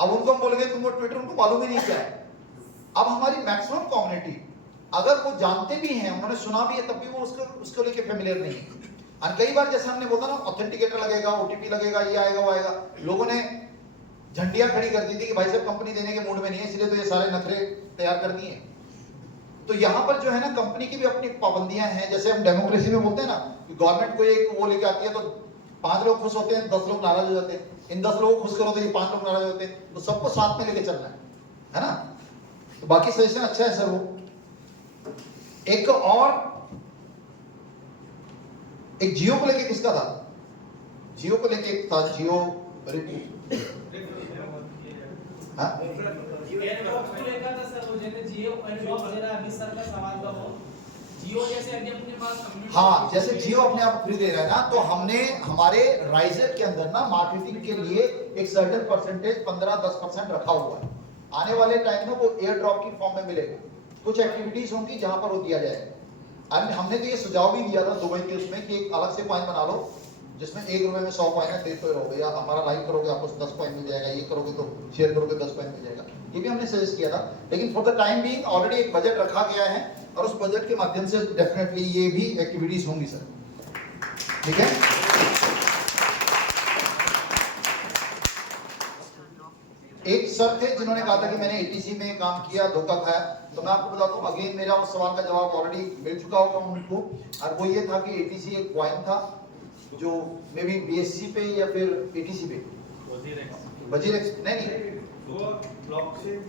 अब उनको हम बोल गए तुमको ट्विटर, उनको मालूम ही नहीं क्या है। अब हमारी मैक्सिमम कम्युनिटी अगर वो जानते भी हैं, उन्होंने सुना भी है, तब भी वो उसको लेके फेमिलियर नहीं है। और कई बार जैसे हमने बोला ना ऑथेंटिकेटर लगेगा, ओटीपी लगेगा, ये आएगा वो आएगा, लोगों ने झंडियां खड़ी कर दी थी कि भाई साहब कंपनी देने के मूड में नहीं है, इसलिए तो ये सारे नखरे तैयार कर दिए। तो यहाँ पर जो है ना कंपनी की भी अपनी पाबंदियां हैं। जैसे हम डेमोक्रेसी में बोलते हैं ना कि गवर्नमेंट कोई एक वो लेके आती है तो 5 लोग खुश होते हैं, 10 लोग नाराज हो जाते हैं। इन 10 लोगों को खुश करो तो ये 5 लोग नाराज होते हैं। तो सबको साथ में लेके चलना है ना। तो बाकी सजेशन अच्छा है सर। वो एक जियो को लेके किसका था? जियो को लेके एक था, जियो हाँ? एयरबॉक्स को लेकर था सर, वो जैसे जियो एयरबॉक्स दे रहा है, अभी सर का सवाल था वो जियो जैसे अभी अपने पास कम्युनिटी, हाँ, जैसे जियो अपने आप फ्री दे रहा है ना, तो हमने हमारे राइजर के अंदर ना मार्केटिंग के लिए एक सर्टेन परसेंटेज 15-10% रखा हुआ है। आने वाले टाइम में वो एयर ड्रॉप की फॉर्म में मिलेगा। कुछ एक्टिविटीज होंगी जहां पर वो दिया जाएगा। और हमने तो ये सुझाव भी दिया था दुबई के उसमें कि एक अलग से कॉइन बना लो जिसमें 1 रुपए में 100 कॉइन है, देते रहोगे, या हमारा लाइक करोगे आपको 10 कॉइन मिल जाएगा, ये करोगे तो शेयर करोगे 10 कॉइन मिल जाएगा। ये भी हमने सजेस्ट किया था। लेकिन for the time being already एक बजट रखा गया है और उस बजट के माध्यम से डेफिनेटली ये भी एक्टिविटीज होंगी सर। ठीक है। एक सर थे जिन्होंने कहा था कि मैंने एटीसी में काम किया, धोखा खाया। तो मैं आपको बताता हूँ, अगेन मेरा उस सवाल का जवाब ऑलरेडी मिल चुका होगा उनको। और वो ये था कि एटीसी एक कॉइन था जो मे बी बीएससी पे या फिर एटीसी पे वजीरेक्स नहीं वो ब्लॉकचेन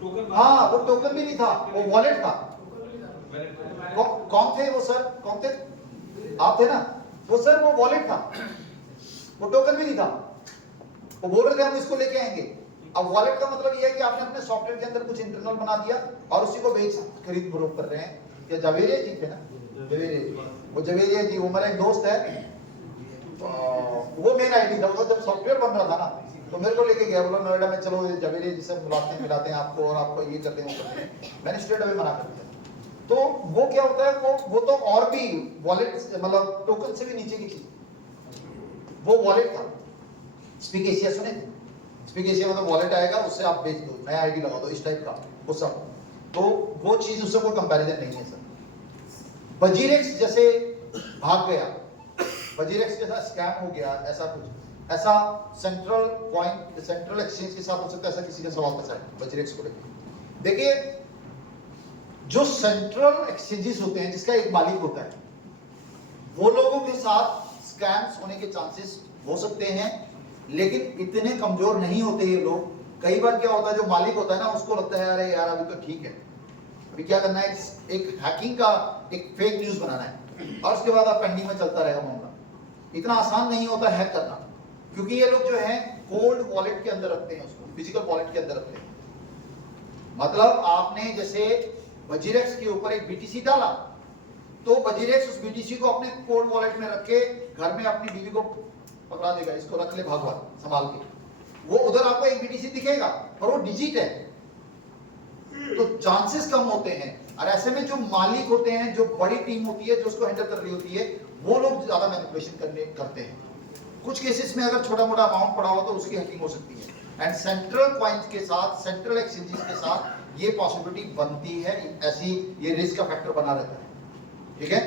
टोकन, हाँ वो टोकन भी नहीं था, वो वॉलेट था। कौन थे वो सर? कौन थे? आप थे ना वो सर? वो वॉलेट था, वो टोकन भी नहीं था। वो बोल रहे थे हम इसको लेके आएंगे। अब वॉलेट का मतलब ये है कि आपने अपने सॉफ्टवेयर के अंदर कुछ इंटरनल बना दिया और उसी को बेच खरीद फरोख्त कर रहे हैं। या जवेरिया जी थे ना, जवेरिया जी, वो मेरा एक दोस्त है, वो मेरा आईडी था। वो जब सॉफ्टवेयर बन रहा था ना तो मेरे को लेके गया, बोला नोएडा में चलो जवेरिया जी से मिलाते हैं आपको, और आपको ये करते हैं वो करते हैं। मैंने स्ट्रेट अवे मना कर दिया। तो वो क्या होता है, वो तो और भी वॉलेट मतलब टोकन से भी नीचे की चीज, वो वॉलेट था। स्पीक एशिया सुने थे? स्पीक एशिया मतलब वॉलेट आएगा, उससे आप बेच दो, नया आईडी लगा दो, इस टाइप का वो सब। तो वो चीज उससे कोई कंपैरिजन नहीं है सर। वजीरेक्स जैसे भाग गया, वजीरेक्स जैसा स्कैम हो गया, ऐसा कुछ, ऐसा सेंट्रल कॉइन सेंट्रल एक्सचेंज के साथ हो सकता है, ऐसा किसी का सवाल था सर वजीरेक्स को लेकर। देखिए, जो सेंट्रल एक्सचेंजेस होते हैं जिसका एक मालिक होता है, वो लोगों के साथ स्कैम्स होने के चांसेस हो सकते हैं, लेकिन इतने कमजोर नहीं होते ये लोग। कई बार क्या होता है, जो मालिक होता है ना उसको लगता है अरे यार अभी तो ठीक है, अभी क्या करना है, एक हैकिंग का एक फेक न्यूज बनाना है और उसके बाद आप पेंडिंग में चलता रहेगा मामला। इतना आसान नहीं होता हैक करना, क्योंकि ये लोग जो है कोल्ड वॉलेट के अंदर रखते हैं, उसको फिजिकल वॉलेट के अंदर रखते हैं। मतलब आपने जैसे वजीरेक्स के ऊपर एक बीटीसी डाला तो वजीरेक्स उस बीटीसी को अपने कोल्ड वॉलेट में रख के घर में अपनी बीवी को पकड़ा देगा, इसको रख ले भगवान संभाल के। वो उधर आपको एक बीटीसी दिखेगा और वो डिजिट है, तो चांसेस कम होते हैं। और ऐसे में जो मालिक होते हैं, जो बड़ी टीम होती है जो उसको हैंडल कर रही होती है, वो लोग ज्यादा मैनिपुलेशन करते हैं। कुछ केसेस में अगर छोटा मोटा अमाउंट पड़ा हो तो उसकी हैकिंग हो सकती है। एंड सेंट्रल कॉइन्स के साथ, सेंट्रल एक्सचेंजेस के साथ ये पॉसिबिलिटी बनती है, ऐसी ये रिस्क का फैक्टर बना रहता है। ठीक है,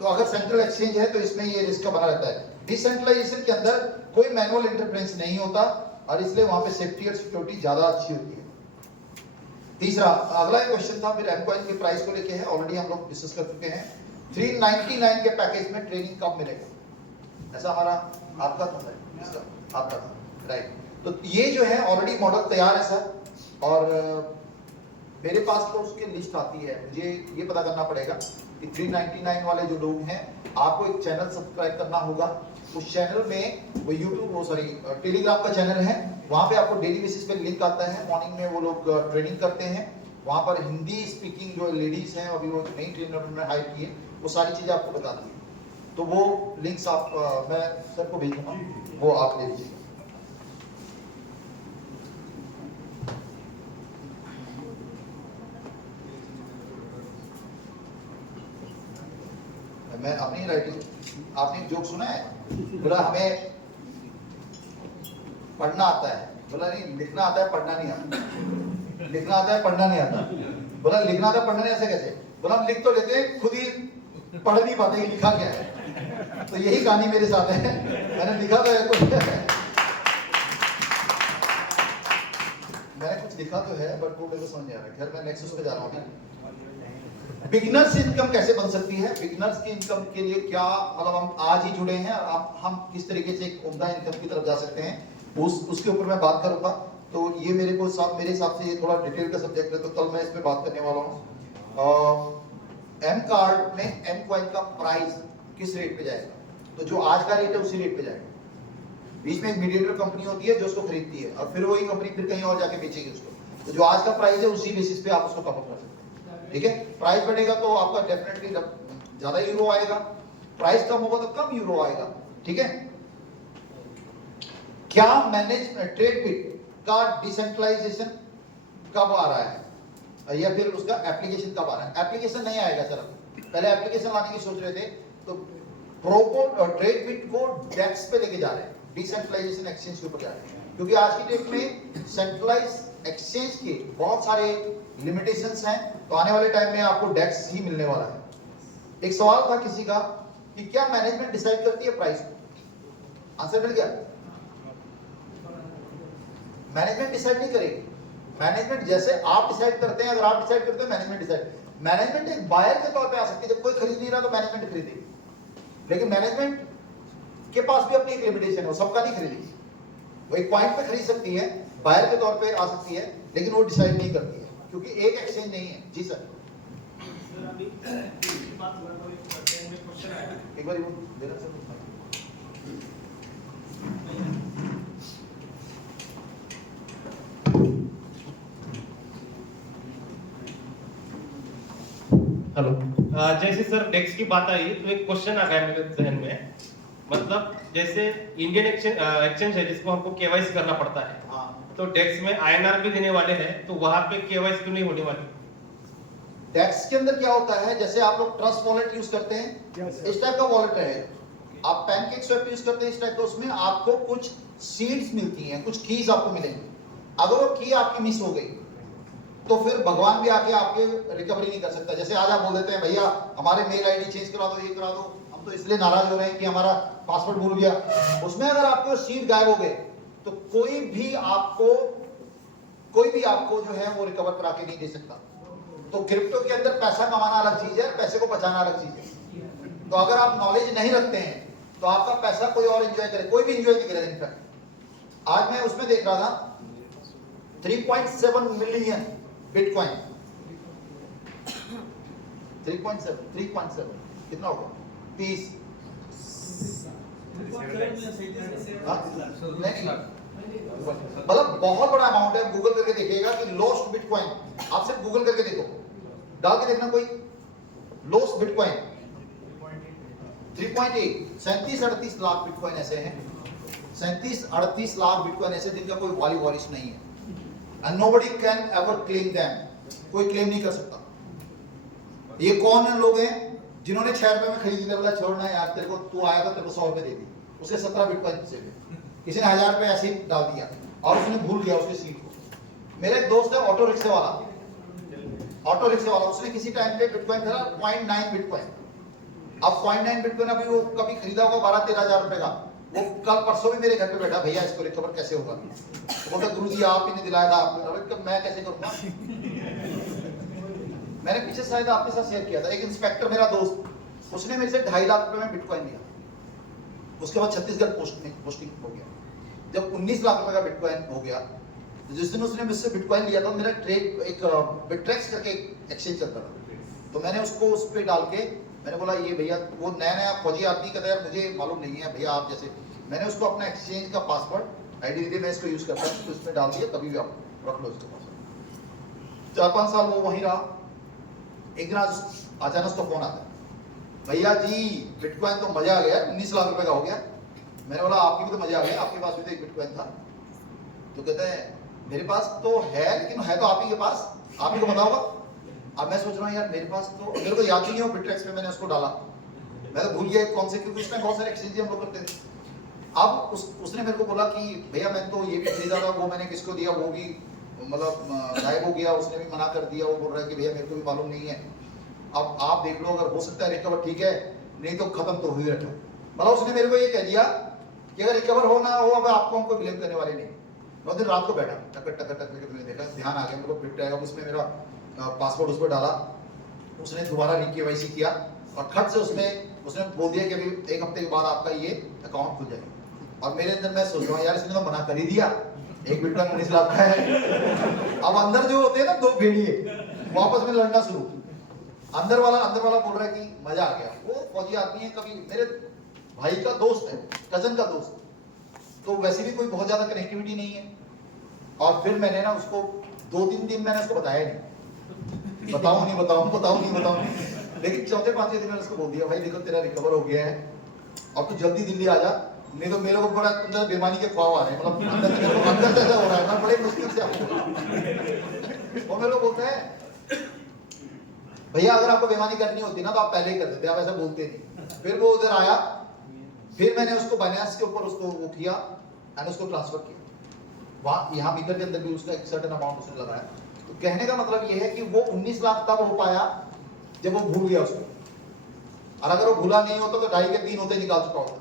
तो अगर सेंट्रल एक्सचेंज है तो इसमें ये रिस्क का बना रहता है। डिसेंट्रलाइजेशन के अंदर कोई मैनुअल इंटरफेरेंस नहीं होता और इसलिए वहां पे सेफ्टी और सिक्योरिटी ज्यादा अच्छी होती है। तीसरा, अगला क्वेश्चन था फिर एमकॉइन के प्राइस को लेके है, ऑलरेडी हम लोग डिस्कस कर चुके हैं। 399 के पैकेज में ट्रेनिंग कब मिलेगा, ऐसा हमारा आपका था सर, इसका आपका था, राइट। तो ये जो है ऑलरेडी मॉडल तैयार है सर, और मेरे पास तो उसकी लिस्ट आती है। मुझे ये पता करना पड़ेगा कि 399 वाले जो लोग हैं, आपको एक चैनल सब्सक्राइब करना होगा। उस चैनल में वो यूट्यूब वो सॉरी टेलीग्राम का चैनल है, वहाँ पे आपको डेली बेसिस पे लिंक आता है। मॉर्निंग में वो लोग ट्रेनिंग करते हैं, वहाँ पर हिंदी स्पीकिंग जो लेडीज हैं, अभी वो नई ट्रेनर उन्होंने हायर की है, वो सारी चीज़ें आपको बताती है। तो वो लिंक्स आप मैं सर को भेज दूँगा, वो आप ले लीजिएगा। मैं अपनी राइटिंग, आपने जोक सुना है, बोला हमें पढ़ना आता है, बोला नहीं लिखना आता है, पढ़ना नहीं आता। लिखना आता है, पढ़ना नहीं आता। बोला लिखना आता है, पढ़ना नहीं, ऐसे कैसे? बोला हम लिख तो लेते हैं, खुद ही पढ़ नहीं पाते कि लिखा क्या है। तो यही कहानी मेरे साथ है, मैंने लिखा तो है कुछ, मैंने कुछ लिखा तो है, बट वो मेरे को समझ नहीं आ रहा। खैर मैं नेक्स्ट उस पे जा रहा हूँ अभी। बिगिनर्स इनकम कैसे बन सकती है? बिगिनर्स की इनकम के लिए क्या मतलब हम आज ही जुड़े हैं, और हम किस तरीके से एक उम्दा इनकम की तरफ जा सकते हैं, उसके ऊपर मैं बात करूंगा। तो ये मेरे हिसाब से ये थोड़ा डिटेल का सब्जेक्ट है, तो कल मैं इस पे बात करने वाला हूँ। एम कार्ड में एम कॉइन का प्राइस किस रेट पे जाएगा? तो जो आज का रेट है उसी रेट पे जाएगा। बीच में एक मीडिएटर कंपनी होती है जो उसको खरीदती है, और फिर वही कंपनी फिर कहीं और जाके बेचेगी उसको। तो जो आज का प्राइस है उसी बेसिस पे आप उसको कम कर सकते हैं, ठीक है? प्राइस बढ़ेगा तो आपका डेफिनेटली ज्यादा यूरो आएगा, प्राइस कम होगा तो कम यूरो आएगा, ठीक है? क्या ट्रेडबिट का डिसेंट्रलाइजेशन कब आ रहा है, या फिर उसका एप्लीकेशन कब आ रहा है? एप्लीकेशन नहीं आएगा सर, पहले एप्लीकेशन लाने की सोच रहे थे, तो प्रोपो ट्रेडबिट को डेक्स पे लेके जा रहे हैं, डिसेंट्रलाइजेशन एक्सचेंज के ऊपर जा रहे हैं, क्योंकि आज की डेट में सेंट्रलाइज एक्सचेंज के बहुत सारे लिमिटेशंस हैं। तो आने वाले टाइम में आपको डेक्स ही मिलने वाला है। एक सवाल था किसी का कि क्या मैनेजमेंट डिसाइड करती है प्राइस को? आंसर मिल गया, मैनेजमेंट डिसाइड नहीं करेगी। मैनेजमेंट जैसे आप डिसाइड करते हैं, अगर आप डिसाइड करते हैं मैनेजमेंट डिसाइड, मैनेजमेंट एक बायर के तौर पे आ सकती है। जब कोई खरीद नहीं रहा तो मैनेजमेंट खरीदेगी, लेकिन मैनेजमेंट के पास भी अपनी एक लिमिटेशन है, वो सबका नहीं खरीदेगी। वो एक पॉइंट पे खरीद सकती है, बायर के तौर पे आ सकती है, लेकिन वो डिसाइड नहीं करती है, क्योंकि एक एक्सचेंज नहीं है। जी सर, एक बार वो देना सर। हेलो, जैसे सर डेक्स की बात आई तो एक क्वेश्चन आ गया मेरे जहन में। मतलब जैसे इंडियन एक्सचेंज है जिसको हमको केवाईसी करना पड़ता है, तो डेक्स में आईएनआर भी देने वाले हैं, तो वहां पे केवाईसी क्यों नहीं होने वाली? डेक्स के अंदर क्या होता है, जैसे आप लोग ट्रस्ट वॉलेट यूज करते हैं, इस टाइप का वॉलेट है। आप पैनकेक स्वैप यूज करते हैं इस टाइप का, उसमें आपको कुछ सीड्स मिलती हैं, कुछ कीज आपको मिलेंगी। अगर वो की आपकी मिस हो गई तो फिर भगवान भी आके आपके रिकवरी नहीं कर सकता। जैसे आज आप बोल देते हैं भैया हमारे मेल आईडी चेंज करा दो, ये करा दो, हम तो इसलिए नाराज हो रहे हैं कि हमारा पासवर्ड भूल गया। उसमें अगर आपके सीड गायब हो गए तो कोई भी आपको जो है वो रिकवर करा के नहीं दे सकता। तो क्रिप्टो के अंदर पैसा कमाना अलग चीज है, पैसे को बचाना अलग चीज है। तो अगर आप नॉलेज नहीं रखते हैं तो आपका पैसा कोई और एंजॉय करे, कोई भी एंजॉय नहीं करेगा। इनफैक्ट आज मैं उसमें देख रहा था 3.7 मिलियन बिटकॉइन, 3.7 कितना होगा? 30 मतलब बहुत बड़ा अमाउंट है। गूगल करके देखिएगा कि लोस्ट बिटकॉइन, आप सिर्फ गूगल करके देखो, डाल के देखना कोई लोस्ट बिटकॉइन 3.8, 37-38 लाख बिटकॉइन ऐसे हैं, 37-38 लाख बिटकॉइन ऐसे जिनका कोई वारिस नहीं है, and nobody can ever claim them, कोई क्लेम नहीं कर सकता। ये कौन है लोग हैं जिन्होंने 6 रुपए में खरीद लिया, बोला छोड़ना यार, तेरे को तू आया था, तेरे को 100 रुपए दे दी, उसके 17 बिटकॉइन से किसी ने 1000 रुपए ऐसे ही डाल दिया और उसने भूल गया उसके सीट को। मेरे एक दोस्त है ऑटो रिक्शे वाला, उसने किसी टाइम पे बिटकॉइन खरीदा 0.9 बिटकॉइन। अब 0.9 बिटकॉइन अभी वो कभी खरीदा होगा 12-13 हजार रुपए का, वो कल परसों भी मेरे घर पे बैठा, भैया इसको रिकवर कैसे होगा? तो बोलता गुरुजी आप ही ने दिलाया था, आपको मैं कैसे करूंगा? मैंने पीछे शायद आपके साथ शेयर किया था, एक इंस्पेक्टर मेरा दोस्त, उसने मेरे से 2.5 लाख रुपए में बिटकॉइन लिया, उसके बाद छत्तीसगढ़ पोस्टिंग हो गया। जब 19 लाख रुपए का बिटकॉइन हो गया, जिस दिन उसने मुझसे बिटकॉइन लिया था, मेरा ट्रेड एक बिटरेक्स करके एक्सचेंज चलता था, तो मैंने उसको उस पर डाल के मैंने बोला ये भैया, वो नया फौजी आदमी कहता है यार मुझे मालूम नहीं है भैया आप जैसे, मैंने उसको अपना एक्सचेंज का पासवर्ड आईडी दे दी, मैं इसको यूज करता हूँ, तो उसमें डाल दिया, कभी भी आप रख लो इसको पासवर्ड। 4-5 साल वो वहीं रहा। एक दिन अचानक उसका फोन आता है, भैया जी बिटकॉइन तो मजा आ गया, 19 लाख रुपए का हो गया। मैंने बोला आपकी भी तो मजा आ गया, आपके पास भी तो एक बिटकॉइन था। तो कहते हैं मेरे पास तो है, लेकिन है तो आप ही के पास, आप ही को पता होगा। अब मैं सोच रहा हूँ यार मेरे पास तो, मेरे को याद ही नहीं हो बिटरेक्स में मैंने उसको डाला, मैं तो भूल गया कौन से, क्योंकि उसमें बहुत सारे एक्सचेंज हम लोग करते थे। अब उसने मेरे को बोला कि भैया मैं तो ये भी खरीदा था, वो मैंने किसको दिया, वो भी मतलब गायब हो गया, उसने भी मना कर दिया, वो बोल रहा है कि भैया मेरे को भी मालूम नहीं है, अब आप देख लो, अगर हो सकता है रिकवर ठीक है, नहीं तो खत्म तो हुई रखो। मतलब उसने मेरे को ये कह दिया कि अगर रिकवर हो ना हो, अब आपको हमको ब्लेम करने वाले नहीं। मैं दिन रात को बैठा टक टक टक करके, मैंने देखा ध्यान आ गया मेरे को, फिट रहेगा, उसमें मेरा पासपोर्ट उस पर डाला, उसने दोबारा री-केवाईसी किया और खट से उसने बोल दिया कि अभी 1 हफ्ते के बाद आपका ये अकाउंट खुल जाएगा। और मेरे अंदर मैं सोच रहा हूँ यार इसने तो मना कर ही दिया, 1 बिटकॉइन 19 लाख का है। अब अंदर जो होते हैं ना 2 भेड़िए, वापस में लड़ना शुरू। अंदर वाला बोल रहा है कि मजा आ गया। वो फौजी आदमी है, कभी मेरे भाई का दोस्त है, कजन का दोस्त, तो वैसे भी कोई बहुत ज्यादा कनेक्टिविटी नहीं है। और फिर मैंने ना उसको 2-3 दिन मैंने उसको बताया नहीं, बताऊं नहीं बताऊं, लेकिन 4थे-5थे दिन मैंने उसको बोल दिया भाई देखो तेरा रिकवर हो गया है, अब तू जल्दी दिल्ली आ जा, नहीं तो मेरे को बड़ा अंदर बेईमानी के ख्वाब आ रहे हैं, मतलब अंदर से ऐसा हो रहा है, मैं बड़े मुश्किल से आपको। वो मेरे को बोलता है भैया अगर आपको बेईमानी करनी होती ना तो आप पहले ही कर देते, आप ऐसा बोलते नहीं। फिर वो उधर आया, फिर मैंने उसको बाइनेंस के ऊपर उसको वो किया एंड उसको ट्रांसफर किया, वहाँ यहाँ भीतर के अंदर भी उसका एक सर्टेन अमाउंट उसने लगाया। तो कहने का मतलब ये है कि वो 19 लाख तब हो पाया जब वो भूल गया उसको, और अगर वो भूला नहीं होता तो 2.5 के 3 होते निकाल चुका होता।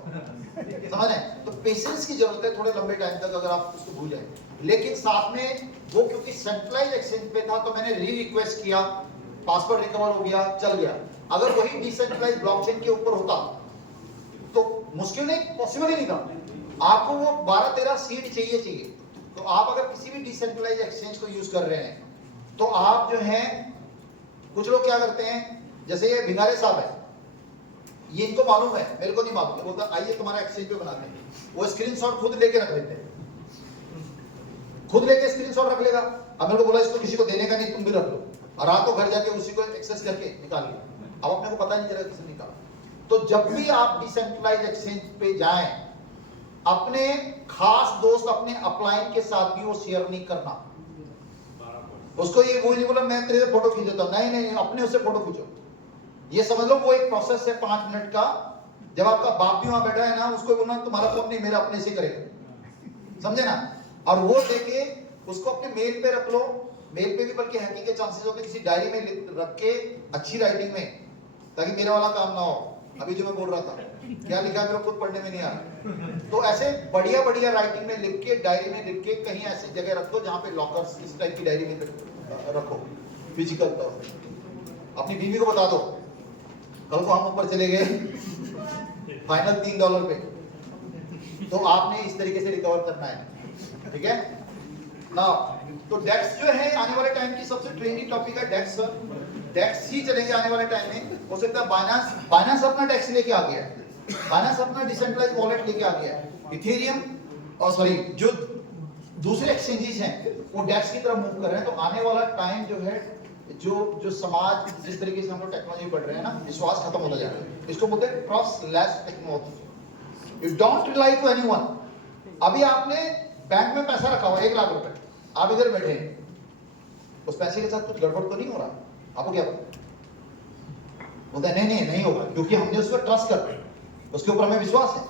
समझ रहे? तो पेशेंस की जरूरत है थोड़े लंबे टाइम तक, अगर आप उसको भूल जाए। लेकिन साथ में वो क्योंकि सेंट्रलाइज एक्सचेंज पे था तो मैंने रिक्वेस्ट किया, पासवर्ड रिकवर हो गया, चल गया। अगर वही डिसेंट्रलाइज ब्लॉकचेन के ऊपर होता तो मुश्किल नहीं, पॉसिबल ही नहीं था। आपको वो 12-13 सीड चाहिए। तो आप अगर किसी भी डिसेंट्रलाइज एक्सचेंज को यूज कर रहे हैं तो आप जो है, कुछ लोग क्या करते हैं, जैसे ये भिंगारे साहब है, ये इनको मालूम है, मेरे को नहीं मालूम, बोलता आइए तुम्हारा एक्सचेंज पे बनाते हैं, वो स्क्रीनशॉट खुद लेके रख लेते हैं, खुद लेके स्क्रीनशॉट रख लेगा। अब मेरे को बोला इसको किसी को देने का नहीं, तुम भी रख लो, और रात को घर जाके उसी को एक्सेस करके निकाल लिया। अब अपने को पता नहीं चला किसने निकाला। तो जब भी आप डिसेंट्रलाइज एक्सचेंज पे जाएं, अपने खास दोस्त, अपने अपलाइन के साथ भी वो शेयर नहीं करना। उसको ये वो नहीं बोला मैं तेरे से फोटो खींच देता हूं, नहीं, अपने उससे फोटो खींचो। ये समझ लो वो एक प्रोसेस है 5 मिनट का। जब आपका बाप भी वहां बैठा है ना, उसको बोलना तुम्हारा फोन नहीं, मेरा अपने से करेगा, समझे ना। और वो देके उसको अपने मेल पे रख लो, मेल पे भी बल्कि हैकिंग के चांसेस होते हैं, किसी डायरी में रख के अच्छी राइटिंग में, ताकि मेरा वाला काम ना हो। अभी जो मैं बोल रहा था क्या लिखा है मेरे को खुद पढ़ने में नहीं आ रहा, तो ऐसे बढ़िया राइटिंग में लिख के, डायरी में लिख के कहीं ऐसी जगह रखो जहां पे लॉकर्स, इस टाइप की डायरी में रखो फिजिकल तौर पे। अपनी बीवी को बता दो कल को हम ऊपर चले गए फाइनल $3 पे, तो आपने इस तरीके से रिकवर करना है, ठीक है ना। तो डेक्स जो है आने वाले टाइम की सबसे ट्रेंडी टॉपिक है, डेक्स ही चलेंगे आने वाले टाइम में। हो सकता है बाइनेंस अपना डेक्स लेके आ गया है, बाइनेंस अपना डिसेंट्रलाइज वॉलेट लेके आ गया है, इथेरियम और सॉरी जो दूसरे एक्सचेंजेस हैं वो डेक्स की तरफ मूव कर रहे हैं। तो आने वाला टाइम जो है, जो समाज जिस तरीके से हम लोग टेक्नोलॉजी बढ़ रहे हैं ना, विश्वास खत्म होता जा रहा है, इसको बोलते हैं trustless technology. You don't rely to anyone. अभी आपने बैंक में पैसा रखा हुआ 1 लाख रुपए, आप इधर बैठे हैं, उस पैसे के साथ कुछ गड़बड़ तो नहीं हो रहा, आपको क्या पता? बोलते हैं नहीं होगा, क्योंकि हमने उस पर ट्रस्ट करते हैं, उसके ऊपर हमें विश्वास है।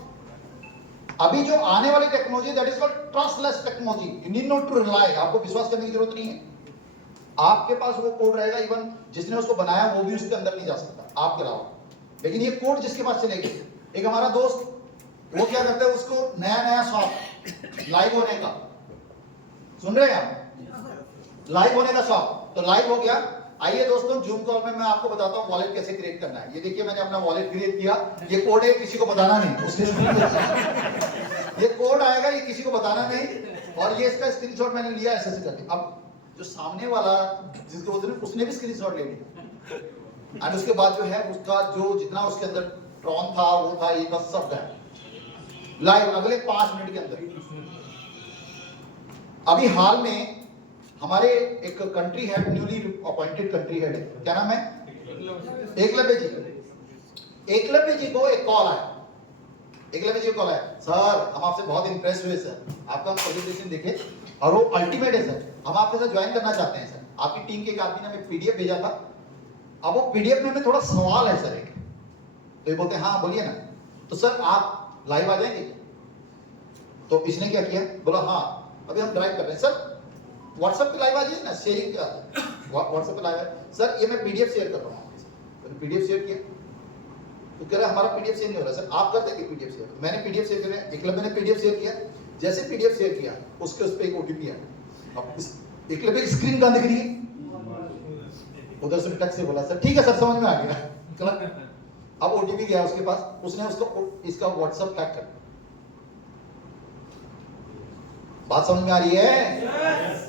अभी जो आने वाली technology that is called trustless technology, you need not to rely, आपको विश्वास करने की जरूरत नहीं है। आपके पास वो कोड रहेगा, इवन जिसने उसको बनाया वो भी उसके अंदर नहीं जा सकता आपके अलावा, लेकिन ये कोड जिसके पास चलेगी। एक हमारा दोस्त वो क्या करता है, उसको नया शॉप लाइव होने का, सुन रहे हैं आप, लाइव होने का शॉप, तो लाइव हो गया। आइए दोस्तों जूम कॉल में मैं आपको बताता हूँ वॉलेट कैसे क्रिएट करना है। ये देखिए मैंने अपना वॉलेट क्रिएट किया, ये कोड है, किसी को बताना नहीं, उसने ये कोड आएगा, ये किसी को बताना नहीं, और ये इसका स्क्रीनशॉट मैंने लिया ऐसे करके। अब जो सामने वाला जिसको बोलते हैं उसने भी स्क्रीनशॉट ले लिया, और उसके बाद जो है उसका जो जितना उसके अंदर ट्रॉन था वो था, ये बस सब है लाइव अगले 5 मिनट के अंदर। अभी हाल में हमारे एक country head, newly appointed country head है, क्या नाम है, एकलव्य जी। एकलव्य जी को एक कॉल आया, एकलव्य जी को कॉल आया, सर हम आपसे बहुत इंप्रेस हुए सर, आपका हम प्रेजेंटेशन देखे और वो अल्टीमेट है सर, हम आपके साथ ज्वाइन करना चाहते हैं सर। आपकी टीम के एक आदमी ने हमें पीडीएफ भेजा था, अब वो पीडीएफ में हमें थोड़ा सवाल है सर एक, तो ये बोलते हैं हाँ बोलिए ना, तो सर आप लाइव आ जाएंगे? तो इसने क्या किया, बोला हाँ अभी हम ड्राइव कर रहे हैं। सर व्हाट्सएप पे लाइव आ जाइए ना, शेयरिंग का व्हाट्सएप पे लाइव है। सर ये मैं पीडीएफ शेयर कर रहा हूँ, तो पीडीएफ शेयर किया, तो कह रहा हमारा पीडीएफ शेयर नहीं हो रहा। सर आप कर देंगे पीडीएफ शेयर? मैंने पीडीएफ शेयर किया, एकलव्य ने पीडीएफ शेयर किया। जैसे पीडीएफ शेयर किया उसके उस पर एक ओटीपी आया। अब एकलव्य की स्क्रीन कहाँ दिख रही है? उधर से टच से बोला सर ठीक है सर समझ में आ गया। चला अब ओटीपी गया उसके पास, उसने उसको इसका व्हाट्सएप हैक कर। बात समझ में आ रही है?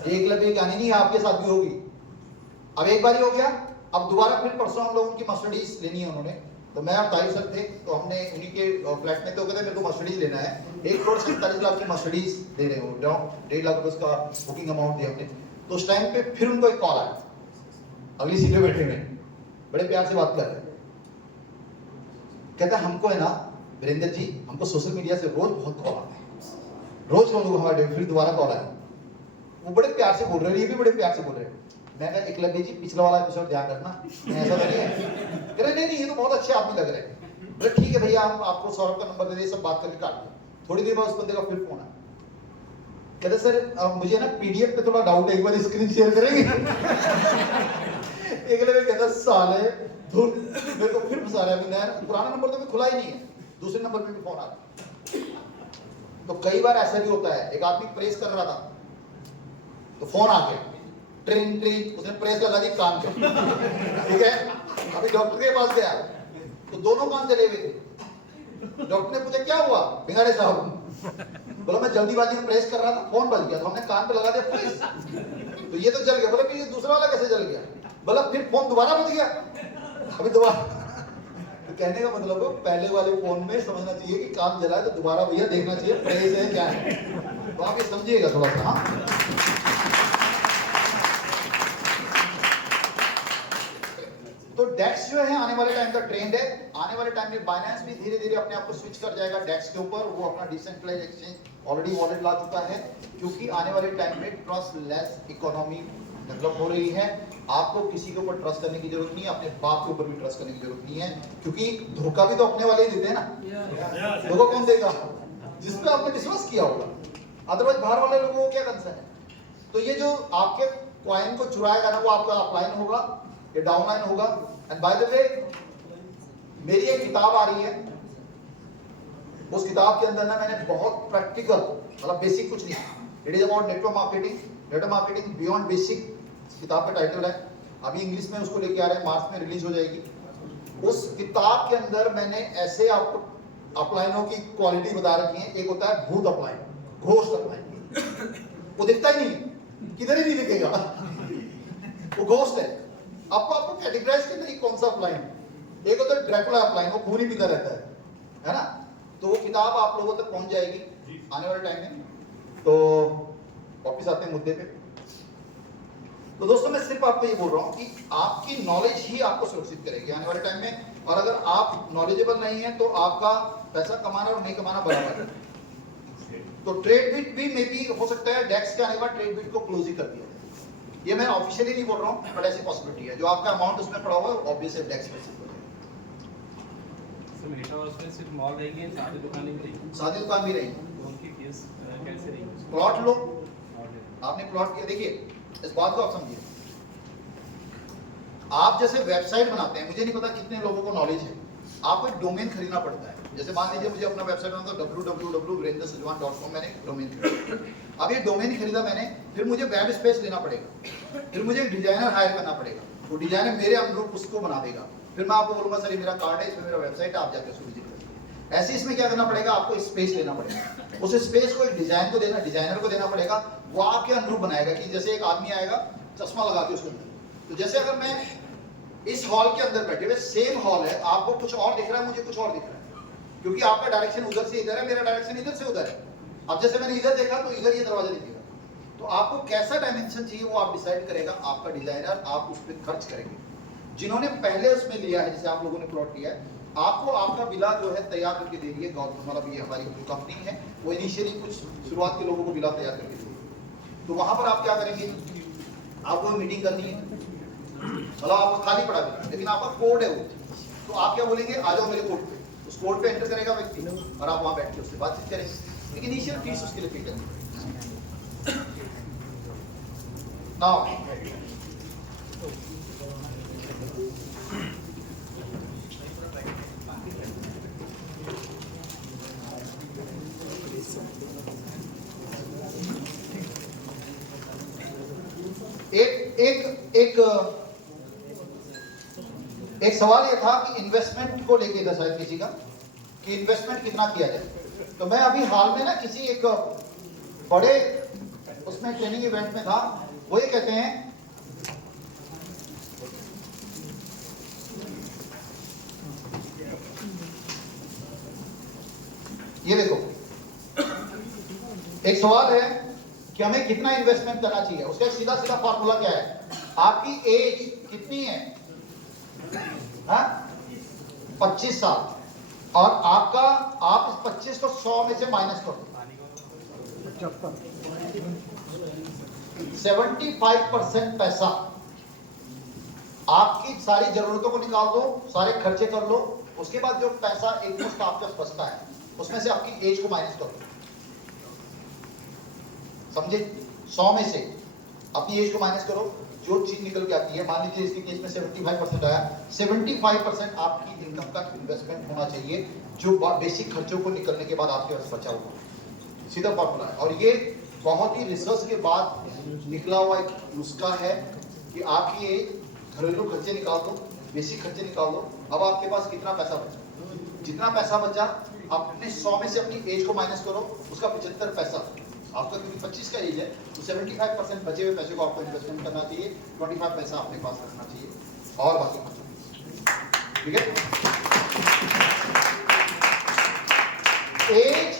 एकलव्य की कहानी नहीं आपके साथ भी होगी। अब एक बार ही हो गया, अब दोबारा फिर परसों हम लोग उनकी मर्सिडीज लेनी है उन्होंने, तो मैं और तारिक सर थे, तो हमने उन्हीं के फ्लैट में, तो कहते मेरे को मर्सिडीज लेना है, 1,47,00,000 की मर्सिडीज दे रहे हो, 1.5 लाख रुपए उसका बुकिंग अमाउंट दिया हमने। तो उस टाइम पे फिर उनको एक कॉल आया, अगली सीट पे बैठे हुए बड़े प्यार से बात कर रहे हैं, कहता हमको है ना वीरेंद्र जी, हमको सोशल मीडिया से रोज बहुत कॉल आते हैं, रोज लोगों को हमारे फिर दोबारा कॉल आया। वो बड़े प्यार से बोल रहे हैं, ये भी बड़े प्यार से बोल रहे हैं। मैं कहा एकलव्य जी पिछला वाला एपिसोड ध्यान रखना, ऐसा तो नहीं है। कह रहे नहीं ये तो बहुत अच्छे आदमी लग रहे हैं। बोले ठीक है भैया हम आपको सौरभ का नंबर दे दिए, सब बात करके काट दिया। थोड़ी देर बाद उस बंदे का फिर फोन आया, कहते सर मुझे ना पीडीएफ पे थोड़ा डाउट है, एक बार स्क्रीन शेयर करेंगे? एकलव्य कहता साले धुर मेरे को फिर फंसा रहा है, पुराना नंबर तो मैं खुला ही नहीं है, दूसरे नंबर पे भी फोन आ रहा। तो कई बार ऐसा भी होता है, एक आदमी प्रेस कर रहा था तो फोन आ गया, ट्रेन ट्रेन, उसने प्रेस लगा दी कान पे, ठीक है। अभी डॉक्टर के पास गया तो दोनों कान जले हुए थे। डॉक्टर ने पूछा क्या हुआ भिंगाड़े साहब? बोला मैं जल्दीबाजी में प्रेस कर रहा था, फोन बज गया, तो हमने कान पे लगा दिया प्रेस, तो ये तो जल गया। बोला ये दूसरा वाला कैसे जल गया? बोला फिर फोन दोबारा बज गया, अभी दोबारा। तो कहने का मतलब है पहले वाले फोन में समझना चाहिए कि काम जला है तो दोबारा भैया देखना चाहिए प्रेस है क्या है, तो आप ये समझिएगा थोड़ा सा। हाँ तो डेक्स जो है आने वाले टाइम का ट्रेंड है। आने वाले टाइम में बाइनेंस भी धीरे धीरे अपने आप को स्विच कर जाएगा डेक्स के ऊपर, वो अपना डिसेंट्रलाइज एक्सचेंज ऑलरेडी वॉलेट ला चुका है, क्योंकि आने वाले टाइम में ट्रस्टलेस इकोनॉमी डेवलप हो रही है। आपको किसी के ऊपर ट्रस्ट करने की जरूरत नहीं है, अपने बाप के ऊपर भी ट्रस्ट करने की जरूरत नहीं है, क्योंकि धोखा भी तो अपने वाले ही देते हैं ना। धोखा कौन देगा? जिसपे आपने विश्वास किया होगा, अदरवाइज बाहर वाले लोगों को क्या कंसर्न है। तो ये जो आपके कॉइन को चुराएगा ना, वो आपका अपलाइन होगा या डाउनलाइन होगा। एंड बाय द वे मेरी एक किताब आ रही है, उस किताब के अंदर ना मैंने बहुत प्रैक्टिकल, मतलब बेसिक कुछ नहीं, it is about network marketing beyond basic, किताब का टाइटल है। अभी इंग्लिश में उसको लेके आ रहे हैं, मार्च में रिलीज हो जाएगी। उस किताब के अंदर मैंने ऐसे आपको अपलाइनों की क्वालिटी बता रखी है। एक होता है भूत अपलाइन, घोस्ट अपलाइन, वो दिखता ही नहीं, किधर ही नहीं दिखेगा, वो घोस्ट है। आपको कैटेगराइज करना है कौन सा अपलाइन। एक होता है ड्रैकुला अपलाइन, वो खून ही पीता रहता है ना। तो वो किताब आप लोगों तक पहुंच जाएगी आने वाले टाइम में। तो वापिस आते हैं मुद्दे पे। तो दोस्तों मैं सिर्फ आपको ये बोल रहा हूँ कि आपकी नॉलेज ही आपको सुरक्षित करेगी आने वाले टाइम में। और अगर आप नॉलेजेबल नहीं है तो आपका पैसा कमाना और नहीं कमाना बराबर है। तो ट्रेडबिट भी मे बी हो सकता है डेक्स के आने के बाद ट्रेडबिट को क्लोज ही कर दिया जाए। ये मैं ऑफिशियली नहीं बोल रहा हूँ, बट ऐसी पॉसिबिलिटी है। जो आपका अमाउंट उसमें पड़ा हुआ है ऑब्वियसली डेक्स में शिफ्ट हो जाएगा। सर मेटावर्स में सिर्फ मॉल रहेंगे, सारी दुकानें भी रहेंगी? सारी दुकान भी रहेंगी। उनकी केस कैसे रहेगी? प्लॉट लो, आपने प्लॉट किया, देखिए इस बात को आप समझिए। आप जैसे वेबसाइट बनाते हैं, मुझे नहीं पता कितने लोगों को नॉलेज है, आपको एक डोमेन खरीदना पड़ता है। जैसे मान लीजिए मुझे अपना वेबसाइट बनाना था www.virendrsajwan.com, मैंने डोमेन खरीदा। अब ये डोमेन खरीदा मैंने, फिर मुझे वेब स्पेस लेना पड़ेगा, फिर मुझे एक डिजाइनर हायर करना पड़ेगा, वो डिजाइनर मेरे अनुरूप उसको बना देगा। फिर मैं आपको बोलूंगा सर ये मेरा कार्ड है, इसमें मेरा वेबसाइट है, आप जाकर उसको विजिट करिए। ऐसे इसमें क्या करना पड़ेगा, आपको स्पेस लेना पड़ेगा। उस स्पेस को एक डिजाइन को देना, डिजाइनर को देना पड़ेगा, वो आपके अनुरूप बनाएगा। कि जैसे एक आदमी आएगा चश्मा लगा के उसके अंदर, तो जैसे अगर मैं इस हॉल के अंदर बैठे हुए, सेम हॉल है, आपको कुछ और दिख रहा है, मुझे कुछ और दिख रहा है, क्योंकि आपका डायरेक्शन उधर से इधर है, मेरा डायरेक्शन इधर से उधर है। अब जैसे मैंने इधर देखा तो इधर ये दरवाजा दिखेगा। तो आपको कैसा डायमेंशन चाहिए वो आप डिसाइड करेगा आपका डिजाइनर, आप उस पर खर्च करेंगे। जिन्होंने पहले उसमें लिया है, जैसे आप लोगों ने प्लॉट लिया है, आपको आपका बिला जो है तैयार करके दे रही है गवर्नमेंट, मतलब ये हमारी कंपनी है, वो इनिशियली कुछ शुरुआत के लोगों को बिला तैयार करके देगी। तो वहां पर आप क्या करेंगे, आपको मीटिंग करनी है, मतलब आपको खाली पड़ा बिला, लेकिन आपका कोड है वो, तो आप क्या बोलेंगे, आ जाओ मेरे कोर्ट पे, उस कोर्ट पे एंटर करेगा व्यक्ति और आप वहां बैठ के उससे बातचीत करेंगे, लेकिन इनिशियल फीस उसके लिए पे करनी। नाउ एक सवाल ये था कि इन्वेस्टमेंट को लेके था शायद किसी का, कि इन्वेस्टमेंट कितना किया जाए। तो मैं अभी हाल में ना किसी एक बड़े उसमें ट्रेनिंग इवेंट में था, वो ये कहते हैं ये देखो, एक सवाल है कि हमें कितना इन्वेस्टमेंट करना चाहिए। उसका एक सीधा सीधा फॉर्मूला क्या है, आपकी एज कितनी है, हाँ 25 साल, और आपका, आप इस 25 को 100 में से माइनस कर दो, 75% पैसा, आपकी सारी जरूरतों को निकाल दो, सारे खर्चे कर लो, उसके बाद जो पैसा एक मुश्त आपके पास बचता है उसमें से आपकी एज को माइनस कर दो, समझे। 100 में से अपनी एज को माइनस करो, जो चीज निकल के आती है, मान लीजिए इसके केस में 75% आया, 75% आपकी इनकम का इन्वेस्टमेंट होना चाहिए, जो बेसिक खर्चों को निकलने के बाद आपके पास बचा होगा। सीधा फॉर्मूला है, और ये बहुत ही रिसर्च के बाद निकला हुआ एक नुस्खा है कि आपकी एज, घरेलू खर्चे निकाल दो, बेसिक खर्चे निकाल दो, अब आपके पास कितना पैसा बचा, जितना पैसा बचा अपने 100 में से अपनी एज को माइनस करो, उसका 75 पैसा आपका, क्योंकि 25 का एज है तो 75% बचे हुए पैसे को आपको इन्वेस्टमेंट करना चाहिए, 25 पैसा अपने पास रखना चाहिए, और बाकी खर्च, ठीक है। एज